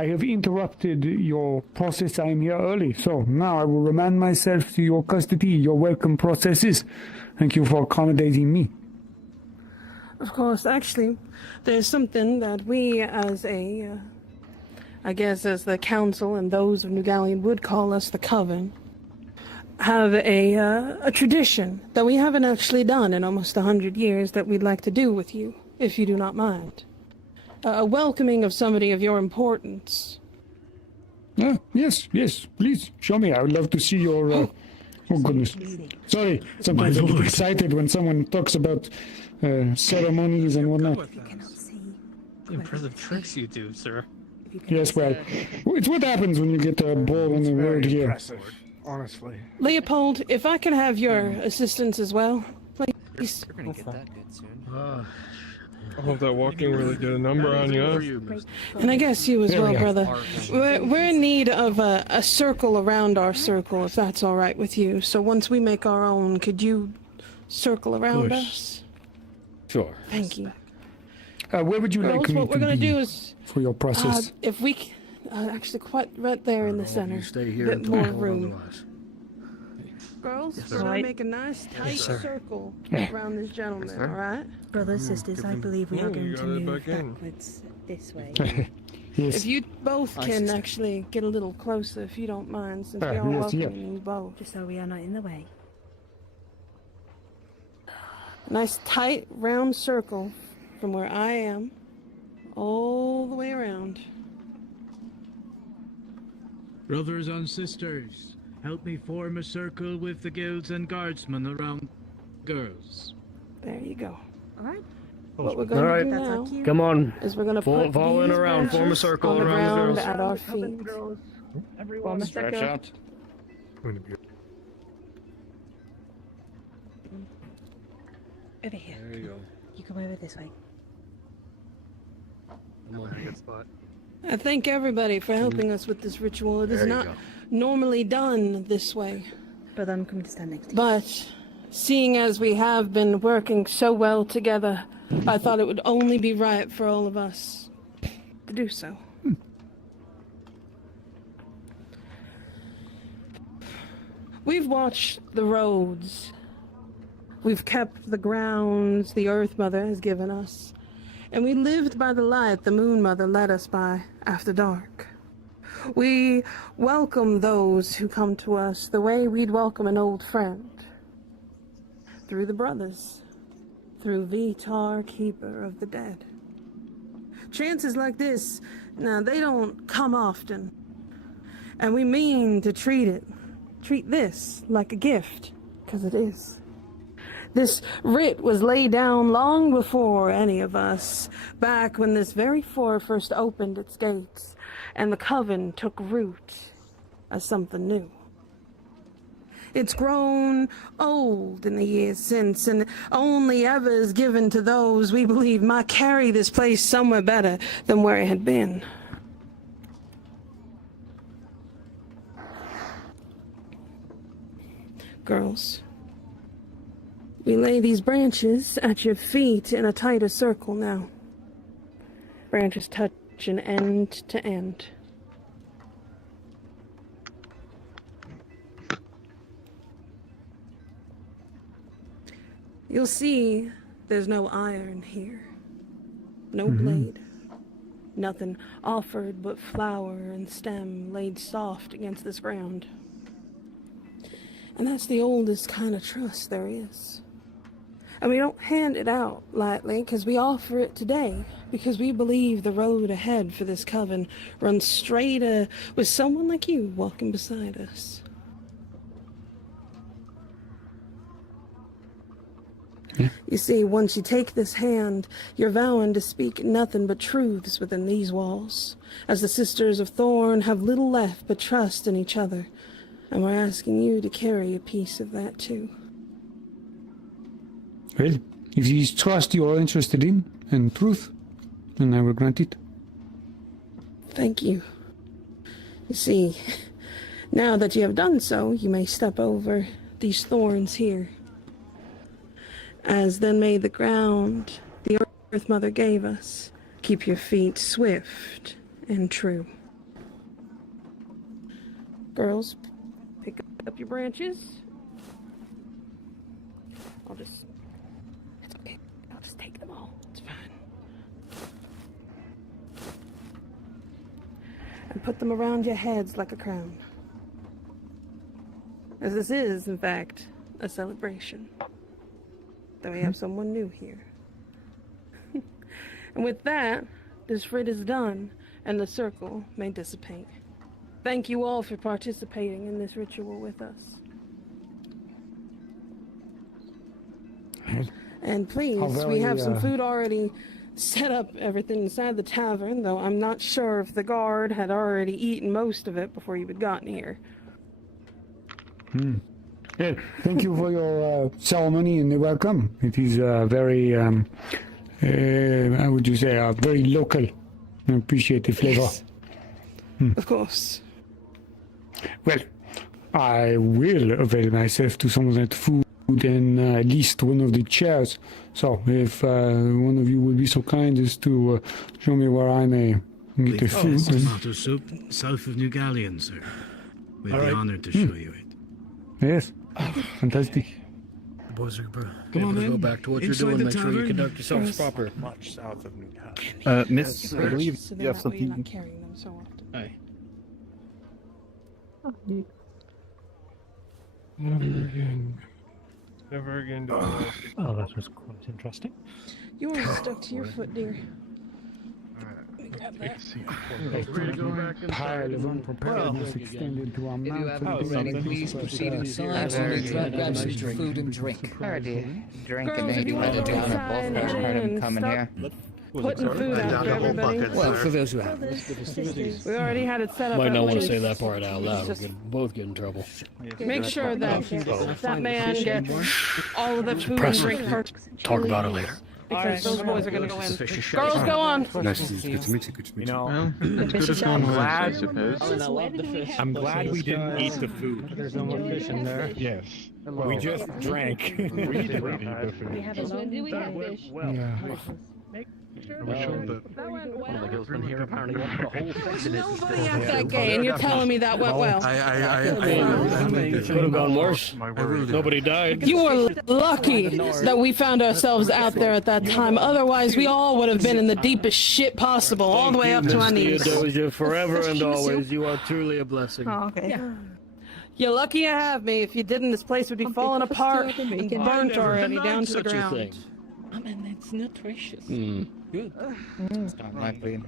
have interrupted your process. I am here early, so now I will remand myself to your custody, your welcome processes. Thank you for accommodating me. Of course, actually, there's something that we as a, I guess as the council and those of New Galleon would call us the Coven, have a tradition that we haven't actually done in almost 100 years that we'd like to do with you, if you do not mind. A welcoming of somebody of your importance. Yes, please, show me. I would love to see your, oh goodness. Sorry, sometimes I get excited when someone talks about ceremonies and whatnot. The impressive tricks you do, sir. Yes, well, it's what happens when you get a ball on the road here. Impressive, honestly. Leopold, if I can have your assistance as well, please. You're gonna get that good soon. I hope that walking really did a number on you. And I guess you as well, brother. We're in need of a circle around our circle, if that's all right with you. So once we make our own, could you circle around us? Sure. Thank you. Where would you like me what we're to gonna be do is, for your process? if we actually quite right there in the center, Stay here bit until more told room. otherwise. Girls, Yes, we're sir. gonna make a nice tight sir. circle Yeah. around this gentleman. Yes, sir. All right. Brothers, sisters, I believe we are you going got to it move back in. backwards this way. Yes. If you both I can see. actually get a little closer, if you don't mind, since we are yes, welcoming yeah. you both. Just so we are not in the way. Nice tight round circle from where I am all the way around. Brothers and sisters, help me form a circle with the guilds and guardsmen around girls. There you go. All right. What we're going Alright. to do That's our now cue. Come on. is we're going to Fall put in these around, form a branches circle on the around the ground girls. at our feet. Everyone, Stretch out. Over here. There you go. You come over this way. Come on. Good spot. I thank everybody for helping us with this ritual. It is There you not go. normally done this way. Brother, I'm coming to stand next to you. But seeing as we have been working so well together, I thought it would only be right for all of us to do so. We've watched the roads. We've kept the grounds the Earth Mother has given us. And we lived by the light the Moon Mother led us by after dark. We welcome those who come to us the way we'd welcome an old friend. Through the brothers. Through Vitar, Keeper of the Dead. Chances like this, now they don't come often. And we mean to treat this like a gift, 'cause it is. This writ was laid down long before any of us, back when this very fort first opened its gates, and the coven took root as something new. It's grown old in the years since, and only ever is given to those we believe might carry this place somewhere better than where it had been. Girls, we lay these branches at your feet in a tighter circle now. Branches touching end to end. You'll see there's no iron here. No blade. Nothing offered but flower and stem laid soft against this ground. And that's the oldest kind of trust there is. And we don't hand it out lightly, because we offer it today, because we believe the road ahead for this coven runs straighter with someone like you walking beside us. You see, once you take this hand, you're vowing to speak nothing but truths within these walls, as the Sisters of Thorn have little left but trust in each other, and we're asking you to carry a piece of that too. Well, if it is trust you are interested in, and truth, then I will grant it. Thank you. You see, now that you have done so, you may step over these thorns here. As then may the ground the Earth Mother gave us keep your feet swift and true. Girls, pick up your branches. It's okay. I'll just take them all. It's fine. And put them around your heads like a crown. As this is, in fact, a celebration. That we have someone new here. And with that, this writ is done, and the circle may dissipate. Thank you all for participating in this ritual with us. And please, we have some food already set up, everything inside the tavern, though I'm not sure if the guard had already eaten most of it before you had gotten here. Well, thank you for your ceremony and the welcome. It is very, how would you say, very local. I appreciate the flavor. Yes. Of course. Well, I will avail myself to some of that food and at least one of the chairs. So, if one of you would be so kind as to show me where I may get the food. Tomato soup, south of New Galleon, sir. We'd be honoured to show you it. Yes. Fantastic. Boys are Come on, able to go then. back to what Inside you're doing. the Make sure you tavern. conduct yourselves Yes. proper. Much south of New Galleon. Miss, I believe So you then have that way you're not something. carrying them so often. Aye. Never again do I. Oh, that was quite interesting. You are stuck to your foot, dear. Let me grab that. Pile of unpreparedness extended to our If you have mountain. already, please proceed inside so we can grab some food and drink. Already drinking Girls, if maybe you when want the to go down inside, both head heard in him and coming stop here. putting food out for everybody. Well, for those who have. We already had it set up. Might at not want to least. say that part out loud. Just We're gonna both get in trouble. Make sure that that man gets all of the food and Press. drink first. Talk about it later. Because those boys are going to go in. Girls, go on. Nice to meet you. Good to meet you. Good to meet you. I'm I'm glad we didn't eat the food. There's no more fish in there. Yes. We just drank. We have a long That went well. One of the girls in here apparently won't put a whole face in it. Nobody at that gay, and you're telling me that went well. It could have gone worse. Nobody died. You were lucky that we found ourselves out there at that time. Otherwise, we all would have been in the deepest shit possible, all the way up to our knees. Theodosia, forever and always, you are truly a blessing. Oh, okay. Yeah. You're lucky you have me. If you didn't, this place would be falling apart and burnt already down to the ground. I mean, it's nutritious. Good. Start might be.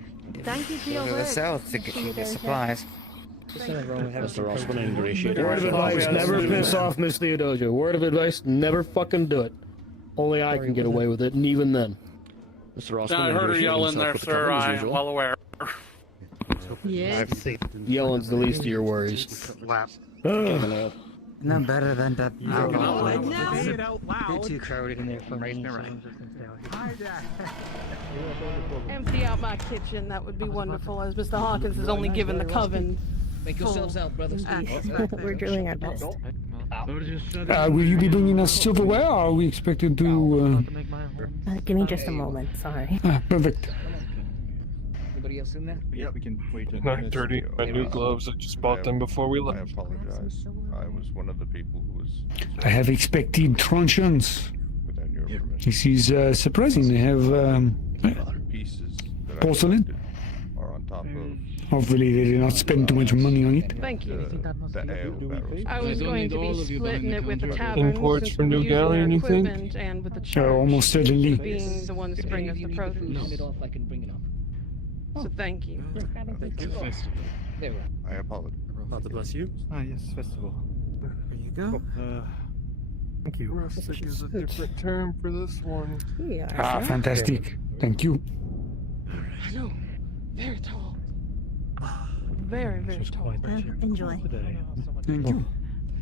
Thank you for your Go to the work. south to get your supplies. Mr. Osborne ingratiated. Word of advice, never piss off Miss Theodosia. Word of advice, never fucking do it. Only I can get away with it, and even then. Mr. Osborne I heard her yelling there, sir. I am well aware. Yeah. Yelling's the least of your worries. No better than that. Say it out loud. Too crowded in there for me. Empty out my kitchen, that would be wonderful, as Mr. Hawkins has only given the coven. Make yourselves out, brothers. We're doing our best. Will you be bringing us silverware, or are we expected to... Give me just a moment, sorry. Perfect. Anybody else in there? Yeah, we can wait. 9:30. My new gloves. I just bought them before we left. I apologize. I was one of the people who was. I have expected truncheons. Without your permission. This is surprising. They have Pieces that porcelain. are on top of. Hopefully they did not spend too much money on it. Thank you. The ale barrels. I was going to be splitting it with the tavern. Imports from New Galleon, you think? And with the church. Almost certainly. Being the ones to bring us the produce. I can bring it up. So thank you. There we are. I apologize. God bless you. Yes, festival. There you go. Thank you. Rustic is a different term for this one. Fantastic. Thank you. I know. Very tall. Very, very tall. Enjoy. Thank you.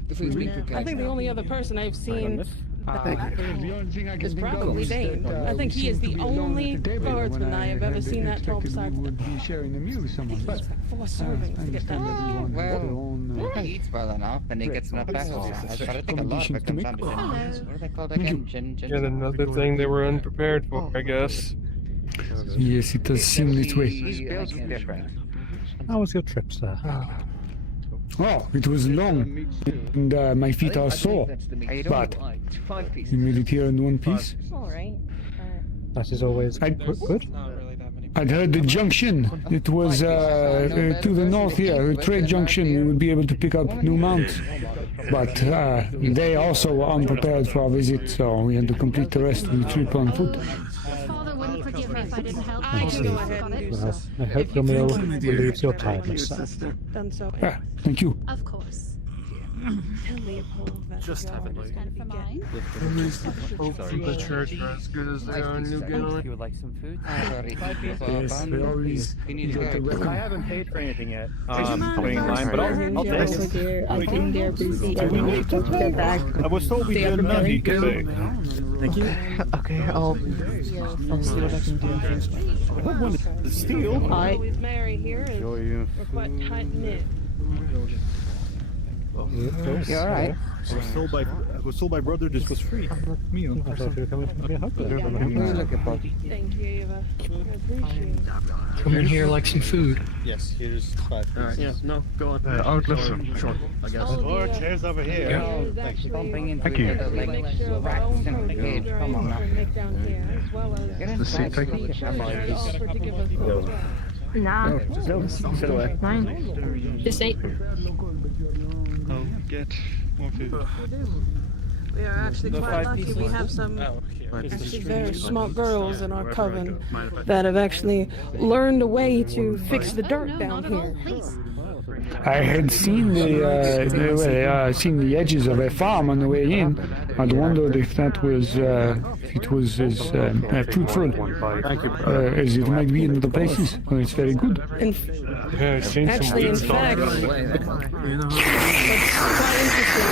The food's been prepared. I think the only other person I've seen is probably Dane. I think he is the only guardsman I have ever seen that tall besides would be sharing a meal with someone. But 4 servings to get done. Well, he eats well enough and he gets enough exercise, but I think a lot of it comes down to what are they called again? Yet another thing they were unprepared for, I guess. Yes, it does seem this way. He's built different. How was your trip, sir? Oh, it was long, and my feet are sore. But you made it here in one piece. Alright. That is always good. I'd heard the junction. It was to the north here, a trade junction. We would be able to pick up new mounts. But they also were unprepared for our visit, so we had to complete the rest of the trip on foot. Father wouldn't forgive me if I didn't help. I can go ahead and do so. I hope your meal relieves your tiredness. Done so. Thank you. Of course. Tell Leopold that Just the haven't yard is going to be getting. At least the folks in the church are as good as they are in New Galleon. You would like some food? Yes, we always I haven't paid for anything yet. Waiting in line, but I'll take I think they're busy. We need to pay. I was told we did not need to pay. Thank you. Okay, I'll see what I can do. What one is steel? With Mary here is we're quite tight knit. You alright? I was told by brother this was free. Meal. I thought you were coming from the house. Thank you, Eva. I appreciate it. Come in here like some food. Yes, here's 5 pieces. Alright, yeah, no, go on. I would listen. Short, I guess. More chairs over here. Thank you. Thank you. Come on now. Make down here, as well as The seat, thank the church has offered to give us food as well. Nah. Sit away. Fine. Just ate. I'll get more food. We are actually quite lucky. We have some actually very smart girls in our coven that have actually learned a way to fix the dirt down here. I had seen seen the edges of a farm on the way in. I'd wondered if that was if it was as fruitful as it might be in other places. Well, it's very good. Yeah, I've seen Actually, in fact, what's quite interesting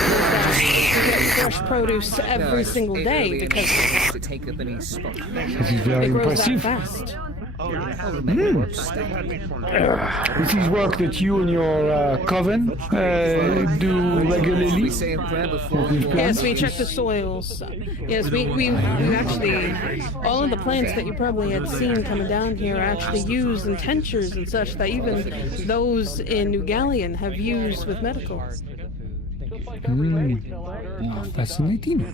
is that we get fresh produce every single day because to take up any spot. This is very it grows impressive. that fast. This is work that you and your coven do regularly. Yes, we check the soils. Yes, we actually, all of the plants that you probably had seen coming down here are actually used in tinctures and such that even those in New Galleon have used with medical. Oh, fascinating.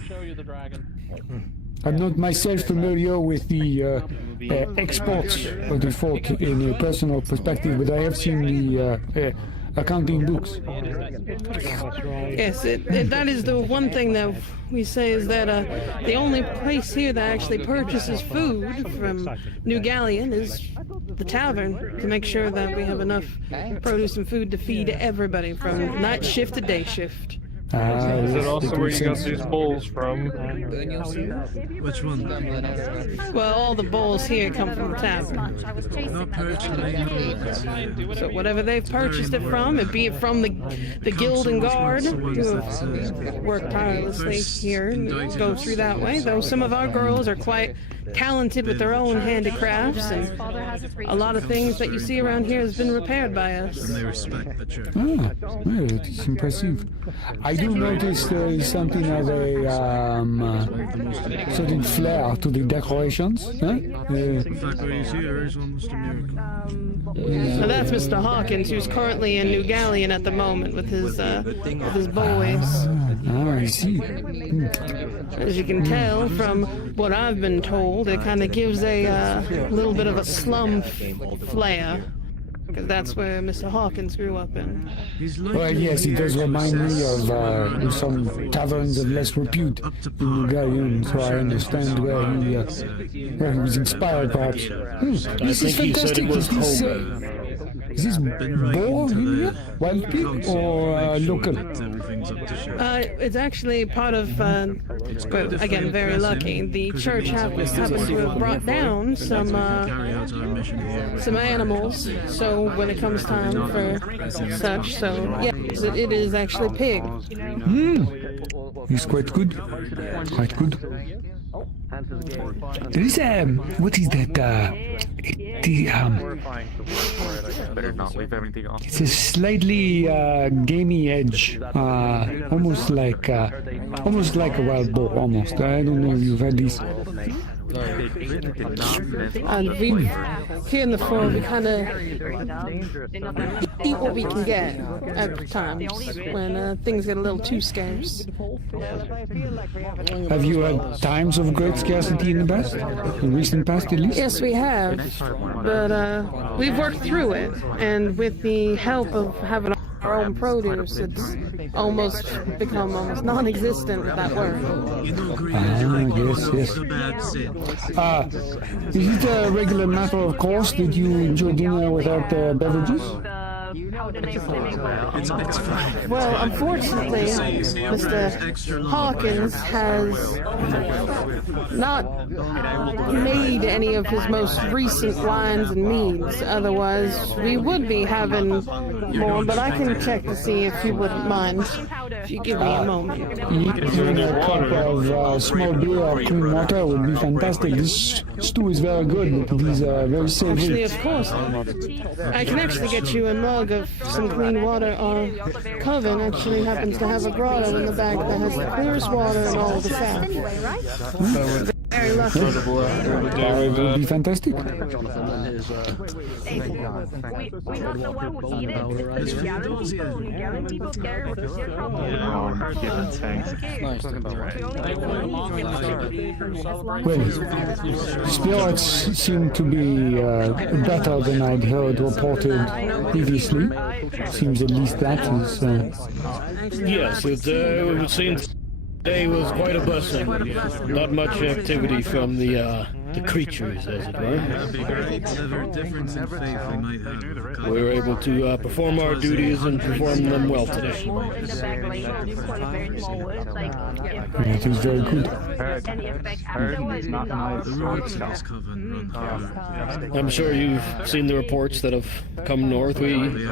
I'm not myself familiar with the exports of the fort in a personal perspective, but I have seen the accounting books. Yes, that is the one thing that we say is that the only place here that actually purchases food from New Galleon is the tavern, to make sure that we have enough produce and food to feed everybody from night shift to day shift. Is that also where you got these bowls from? Which one? Well, all the bowls here come from the tavern. So whatever they've purchased it from, be it from the guild and guard, who have worked tirelessly here and go through that way, though some of our girls are quite talented with their own handicrafts, and a lot of things that you see around here has been repaired by us. Ah, well, it's impressive. I do notice there is something of a certain flair to the decorations. Huh? Now that's Mr. Hawkins, who's currently in New Galleon at the moment with his boys. I see. As you can tell from what I've been told, it kind of gives a little bit of a slum flair, because that's where Mr. Hawkins grew up in. Well, yes, it does remind me of some taverns of less repute in New Galleon, so I understand where he was inspired, perhaps. This is fantastic. Is this boar in here? Wild pig or local? It's actually part of, again, very lucky. The church happens to have brought down some animals, so when it comes time for such, so yes, it is actually pig. It's quite good. Quite good. There is what is that? It's a slightly gamey edge, almost like a wild boar. Almost. I don't know if you've had these. And here in the fort, we kind of eat what we can get at times when things get a little too scarce. Have you had times of great scarcity in the past? In recent past, at least? Yes, we have. But we've worked through it, and with the help of having our own produce, it's almost become almost non-existent with that word. Yes. Is it a regular matter of course that you enjoy dinner without beverages? Well, unfortunately, Mr. Hawkins has not made any of his most recent wines and meads. Otherwise, we would be having more, but I can check to see if you wouldn't mind. If you give me a moment. Even a cup of small beer or clean water would be fantastic. This stew is very good, but it is very savory. Actually, of course. I can actually get you a mug of some clean water. Our coven actually happens to have a grotto in the back that has the clearest water in all of the south. Very lucky. It will be fantastic. Well, spirits seem to be better than I'd heard reported previously. Seems at least that is. Yes, it seems today was quite a blessing. Not much activity from the creatures, as it were. We were able to perform our duties and perform them well today. That is very good. I'm sure you've seen the reports that have come north. We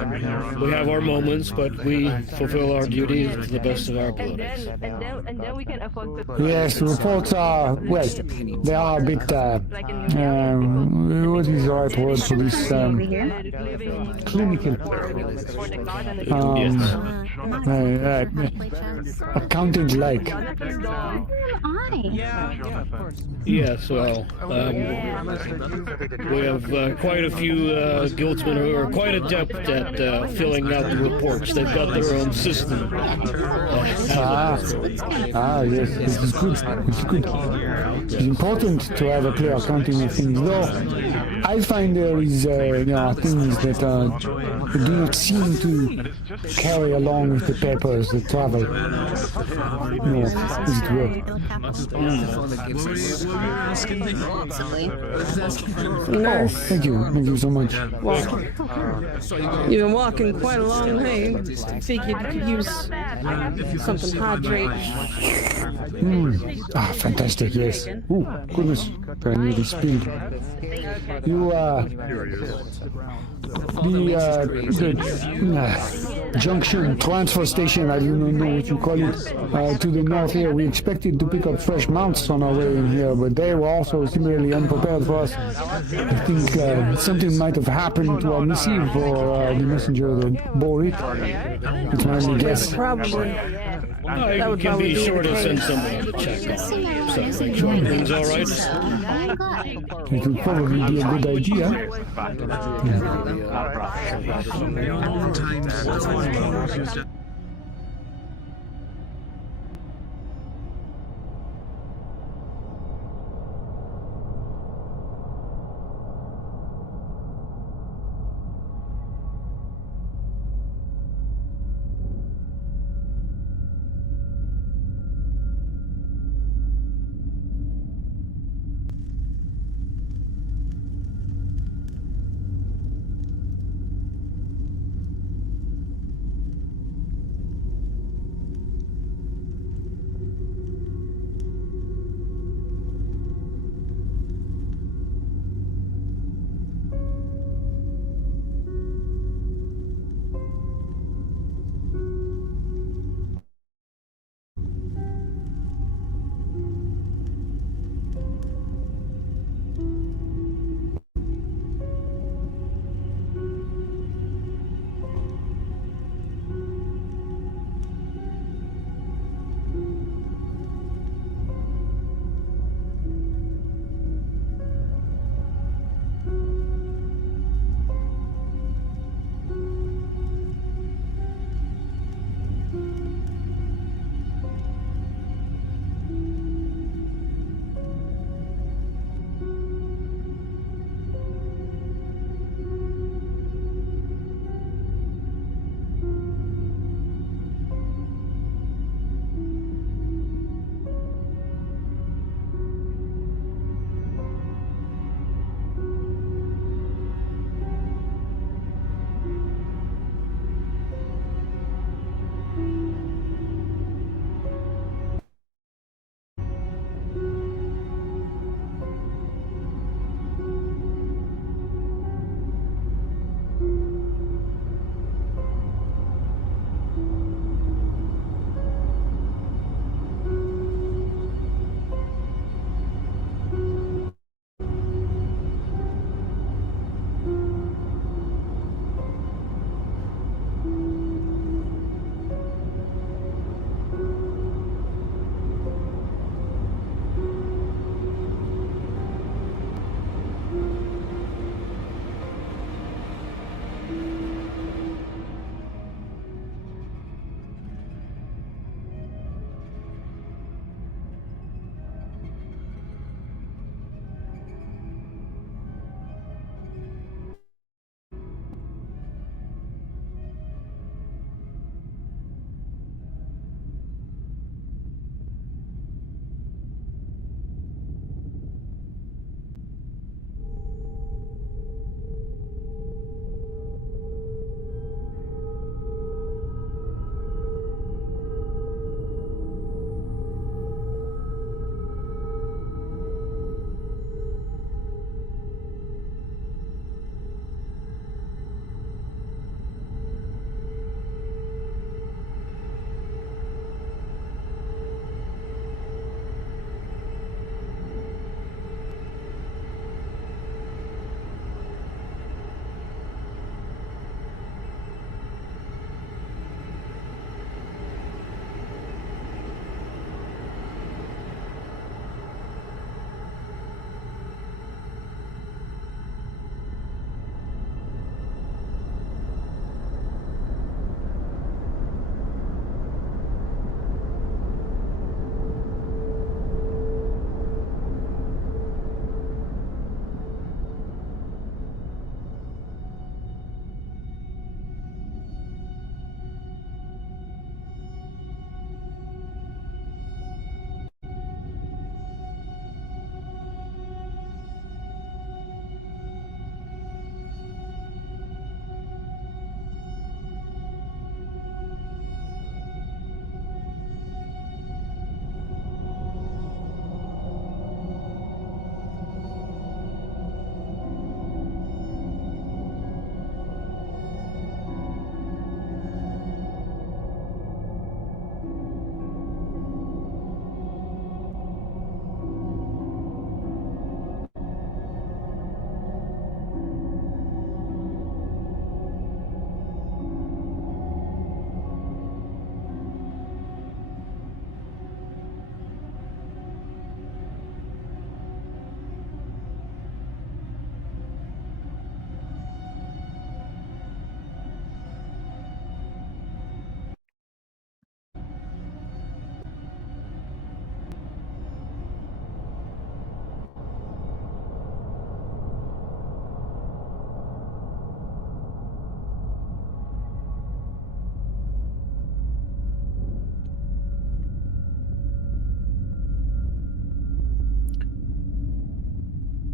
have our moments, but we fulfill our duties to the best of our abilities. Yes, the reports are, well, they are a bit what is the right word for this? Clinical. Accountant-like. Yes, well, we have quite a few guildsmen who are quite adept at filling out the reports. They've got their own system. Yes, it's good. It's good. It's important to have a clear accounting of things, though. I find there is, things that do not seem to carry along with the papers that travel. No, is it well? Oh, thank you so much. You've been walking quite a long way. Figured you could use something hydrating. Fantastic, yes. Ooh, goodness, I nearly spilled. You, the junction transfer station, I do not know what you call it, to the north here. We expected to pick up fresh mounts on our way in here, but they were also similarly unprepared for us. I think something might have happened to our missive or the messenger that bore it. It's my only guess. Probably. That would can be sure to send someone to check on so make sure everything's all right. It would probably be a good idea.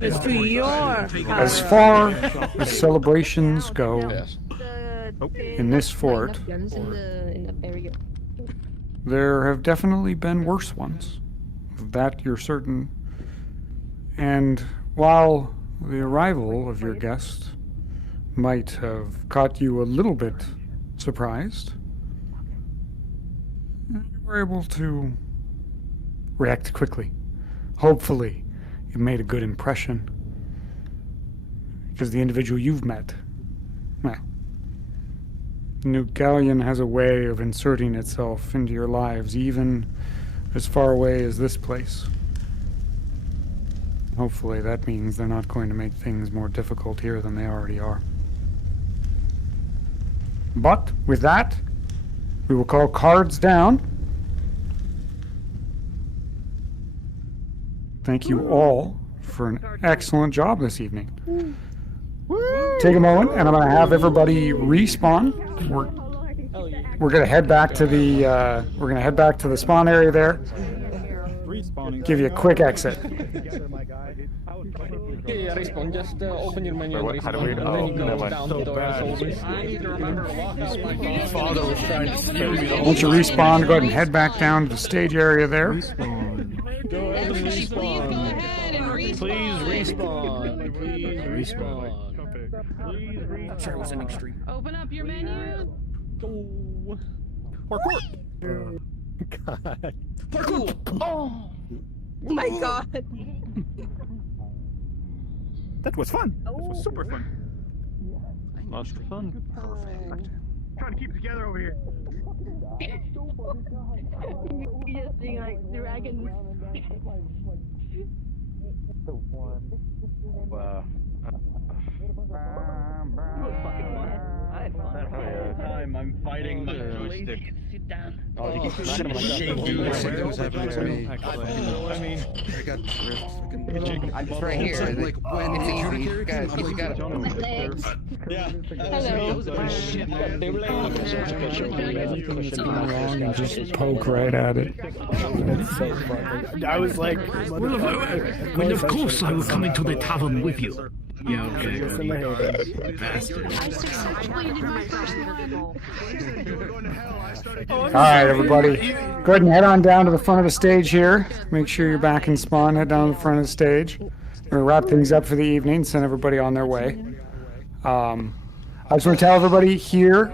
It's for your As far as celebrations go in this fort, there have definitely been worse ones. Of that you're certain. And while the arrival of your guest might have caught you a little bit surprised, you were able to react quickly. Hopefully, you made a good impression. Because the individual you've met, well, the new galleon has a way of inserting itself into your lives, even as far away as this place. Hopefully that means they're not going to make things more difficult here than they already are. But with that, we will call cards down. Thank you all for an excellent job this evening. Take a moment, and I'm going to have everybody respawn. We're going to head back to the spawn area there. Give you a quick exit. Yeah, respawn. Just open your menu and respawn. Once you respawn, go ahead and head back down to the stage area there. Please respawn. Please respawn. Sorry, it was an extreme. Open up your menu. Go. Parkour. God. Parkour. Oh my God. That was fun. That was super fun. Lots of fun. Perfect. Trying to keep together over here. You just sing like dragons. Wow. Time I'm fighting my joystick. Sit down. Oh, you can I mean, I got it's right here. It's Like when it's easy. You got it. Yeah. And just poke right at it. That's so funny. I was like, Well, of course I will come into the tavern with you. Yeah, okay. Bastard. I successfully did my first one. All right, everybody. Go ahead and head on down to the front of the stage here. Make sure you're back in spawn. Head down to the front of the stage. We're going to wrap things up for the evening, send everybody on their way. I just want to tell everybody here,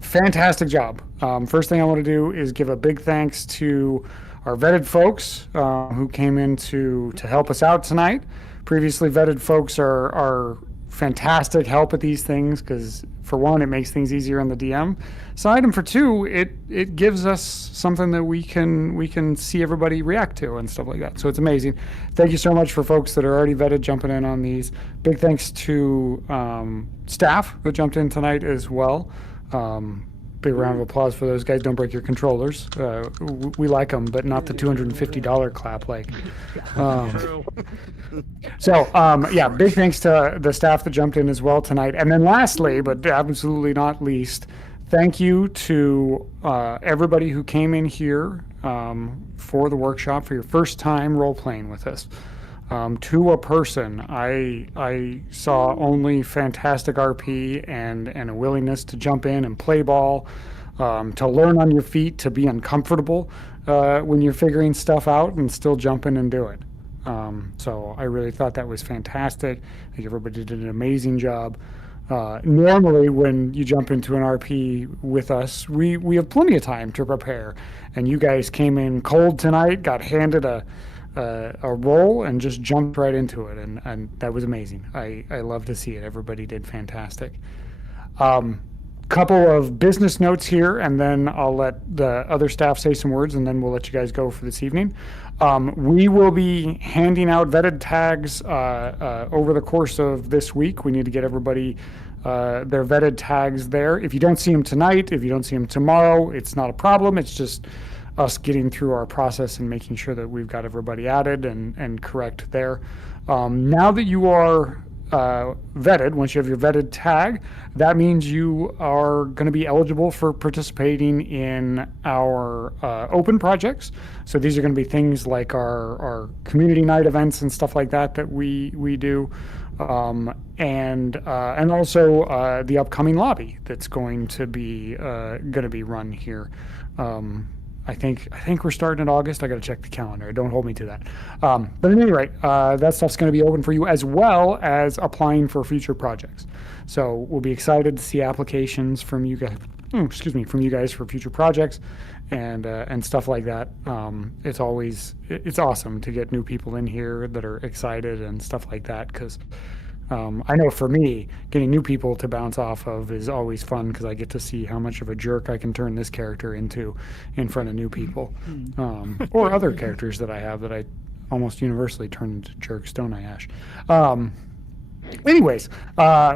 fantastic job. First thing I want to do is give a big thanks to our vetted folks who came in to help us out tonight. Previously vetted folks are fantastic help at these things because, for one, it makes things easier on the DM side, and for two, it gives us something that we can see everybody react to and stuff like that. So it's amazing. Thank you so much for folks that are already vetted jumping in on these. Big thanks to staff that jumped in tonight as well. Big round of applause for those guys. Don't break your controllers. We like them, but not the $250 clap like. Yeah, big thanks to the staff that jumped in as well tonight. And then lastly, but absolutely not least, thank you to everybody who came in here for the workshop for your first time role-playing with us. To a person, I saw only fantastic RP and a willingness to jump in and play ball, to learn on your feet, to be uncomfortable when you're figuring stuff out and still jump in and do it. So I really thought that was fantastic. I think everybody did an amazing job. Normally when you jump into an RP with us, we have plenty of time to prepare, and you guys came in cold tonight, got handed a role and just jumped right into it, and that was amazing. I love to see it. Everybody did fantastic. Couple of business notes here, and then I'll let the other staff say some words, and then we'll let you guys go for this evening. We will be handing out vetted tags over the course of this week. We need to get everybody their vetted tags there. If you don't see them tonight, if you don't see them tomorrow, it's not a problem. It's just us getting through our process and making sure that we've got everybody added and correct there. Now that you are vetted, once you have your vetted tag, that means you are going to be eligible for participating in our open projects. So these are going to be things like our community night events and stuff like that we do, and also the upcoming lobby that's going to be run here. I think we're starting in August. I got to check the calendar. Don't hold me to that. But at any rate, that stuff's going to be open for you, as well as applying for future projects. So we'll be excited to see applications from you guys. From you guys for future projects and stuff like that. It's awesome to get new people in here that are excited and stuff like that, because I know for me, getting new people to bounce off of is always fun, because I get to see how much of a jerk I can turn this character into in front of new people, or other characters that I have that I almost universally turn into jerks, don't I, Ash? Anyways,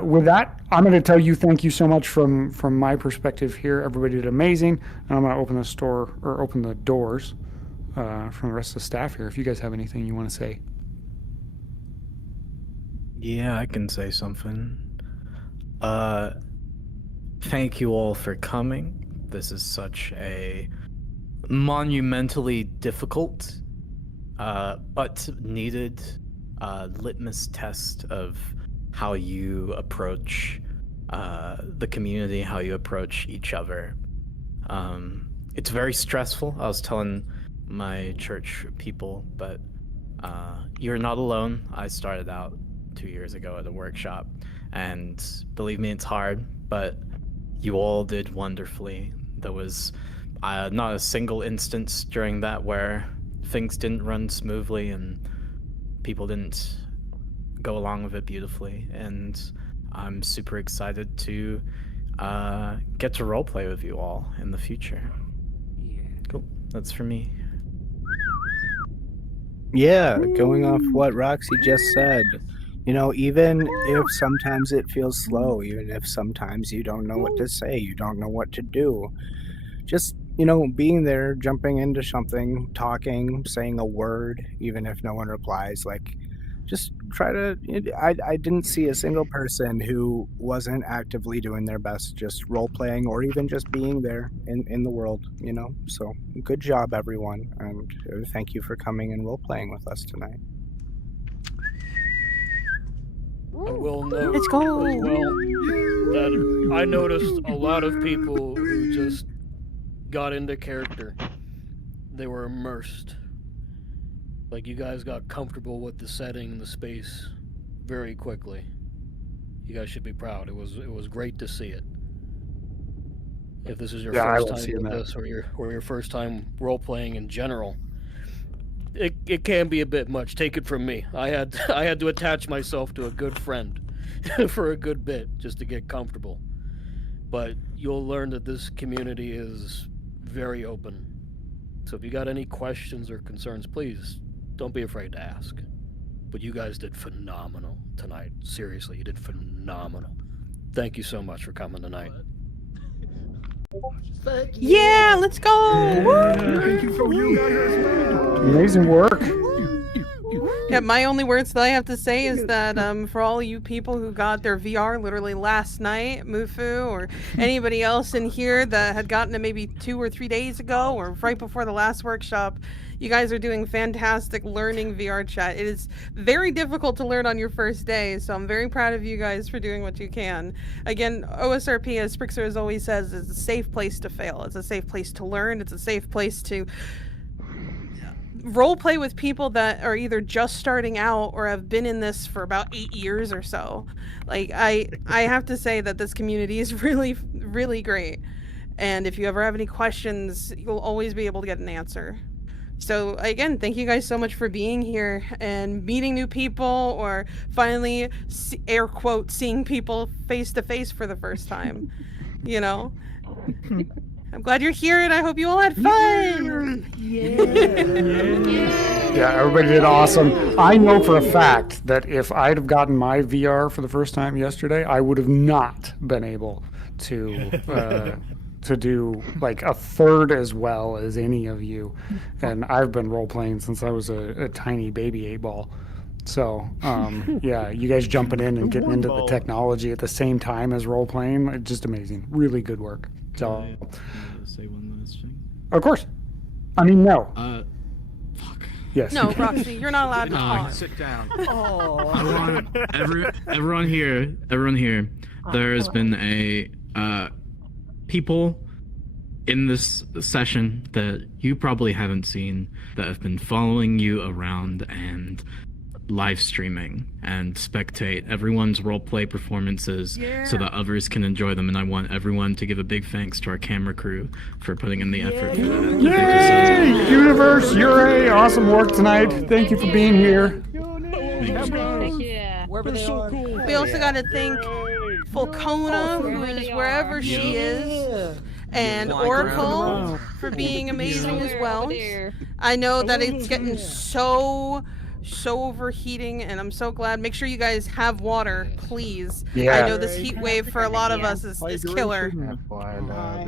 with that, I'm going to tell you thank you so much from my perspective here. Everybody did amazing, and I'm going to open the doors from the rest of the staff here. If you guys have anything you want to say. Yeah, I can say something. Thank you all for coming. This is such a monumentally difficult, but needed litmus test of how you approach the community, how you approach each other. It's very stressful. I was telling my church people, but you're not alone. I started out 2 years ago at a workshop, and believe me, it's hard, but you all did wonderfully. There was not a single instance during that where things didn't run smoothly and people didn't go along with it beautifully, and I'm super excited to get to roleplay with you all in the future. Cool, that's for me. Yeah, going off what Roxy just said, you know, even if sometimes it feels slow, even if sometimes you don't know what to say, you don't know what to do, just, you know, being there, jumping into something, talking, saying a word, even if no one replies, like, just try to, I didn't see a single person who wasn't actively doing their best, just role-playing or even just being there in the world, you know? So, good job, everyone, and thank you for coming and role-playing with us tonight. I will note Let's go. as well that I noticed a lot of people who just got into character. They were immersed. Like, you guys got comfortable with the setting and the space very quickly. You guys should be proud. It was great to see it. If this is your first time with this, or your first time role playing in general, it can be a bit much. Take it from me. I had to attach myself to a good friend for a good bit just to get comfortable. But you'll learn that this community is very open. So if you got any questions or concerns, please don't be afraid to ask. But you guys did phenomenal tonight. Seriously, you did phenomenal. Thank you so much for coming tonight. Yeah, let's go! Woo! Thank you for you guys. Amazing work. Yeah, my only words that I have to say is that for all you people who got their VR literally last night, Mufu, or anybody else in here that had gotten it maybe 2 or 3 days ago or right before the last workshop, you guys are doing fantastic learning VR chat. It is very difficult to learn on your first day, so I'm very proud of you guys for doing what you can. Again, OSRP, as Sprixer always says, is a safe place to fail. It's a safe place to learn. It's a safe place to role play with people that are either just starting out or have been in this for about 8 years or so. Like, I have to say that this community is really, really great. And if you ever have any questions, you'll always be able to get an answer. So again, thank you guys so much for being here and meeting new people, or finally, air quote, seeing people face to face for the first time. You know? I'm glad you're here, and I hope you all had fun! Yeah, everybody did awesome. I know for a fact that if I'd have gotten my VR for the first time yesterday, I would have not been able to do like a third as well as any of you. And I've been role-playing since I was a tiny baby 8-ball. So, yeah, you guys jumping in and getting into the technology at the same time as role playing, just amazing. Really good work. So, Can I say one last thing? of course. I mean, no. Yes. No, Roxy, you're not allowed to talk. Sit down. Oh. I want everyone here. There has been a people in this session that you probably haven't seen that have been following you around and live streaming and spectate everyone's roleplay performances so that others can enjoy them. And I want everyone to give a big thanks to our camera crew for putting in the effort for that. Yay! Universe, Ure, awesome work tonight. Thank you for being here. Thank you. Wherever they are. We also got to thank Fulcona, who is wherever she is, and Oracle for being amazing as well. I know that it's getting so overheating, and I'm so glad. Make sure you guys have water, please. Yeah. I know this heat wave for a lot of us is killer.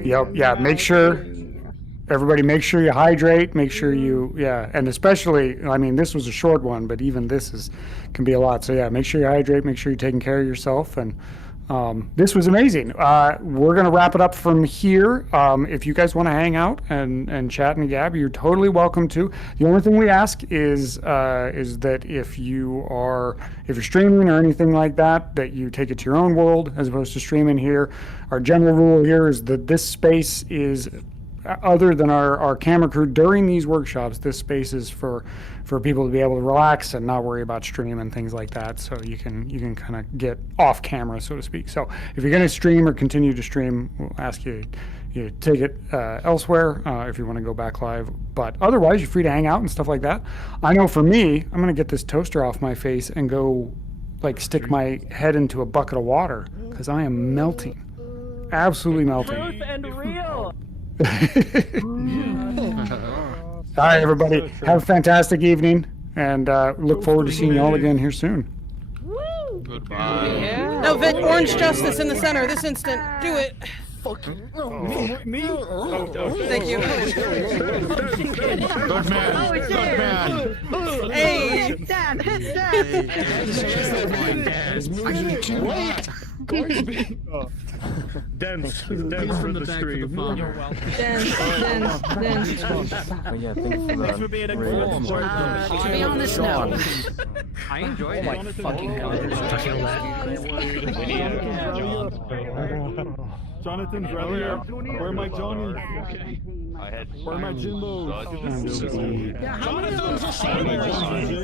Yep, yeah, make sure, everybody make sure you hydrate, make sure you, and especially, I mean, this was a short one, but even this can be a lot. So yeah, make sure you hydrate, make sure you're taking care of yourself, and this was amazing. We're going to wrap it up from here. If you guys want to hang out and chat and gab, you're totally welcome to. The only thing we ask is that if you're streaming or anything like that, that you take it to your own world as opposed to streaming here. Our general rule here is that this space is, other than our camera crew during these workshops, this space is for people to be able to relax and not worry about stream and things like that. So you can kind of get off camera, so to speak. So if you're going to stream or continue to stream, we'll ask you take it elsewhere if you want to go back live. But otherwise, you're free to hang out and stuff like that. I know for me, I'm going to get this toaster off my face and go like stick my head into a bucket of water because I am melting, absolutely melting. Truth and real. All right, everybody, have a fantastic evening, and look forward to seeing you all again here soon. Goodbye. No, Vic, orange justice in the center this instant. Do it. Me? Thank you. Good man. Good man. Hey. Hit that. Dance for the stream. Dance. Oh yeah, thanks for being a To be honest, no. I enjoyed Oh it. my fucking hell. Jonathan's right here. Where are my Johnny? Where are my Jimbos? How many of those are behind you,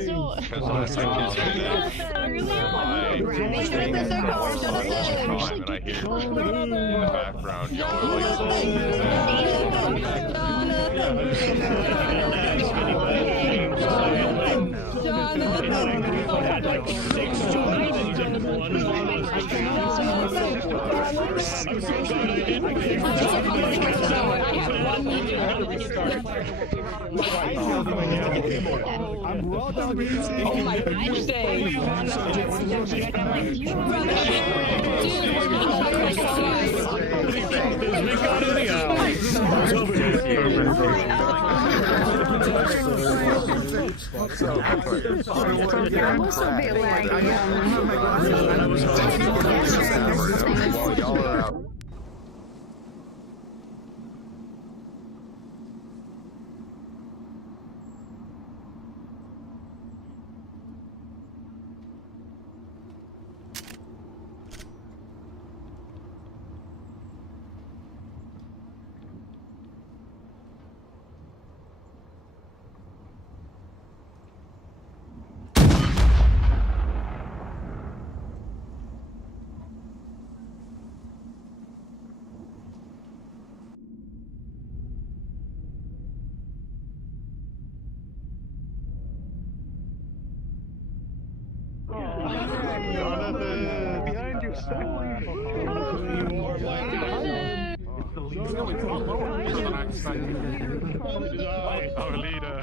Our leader.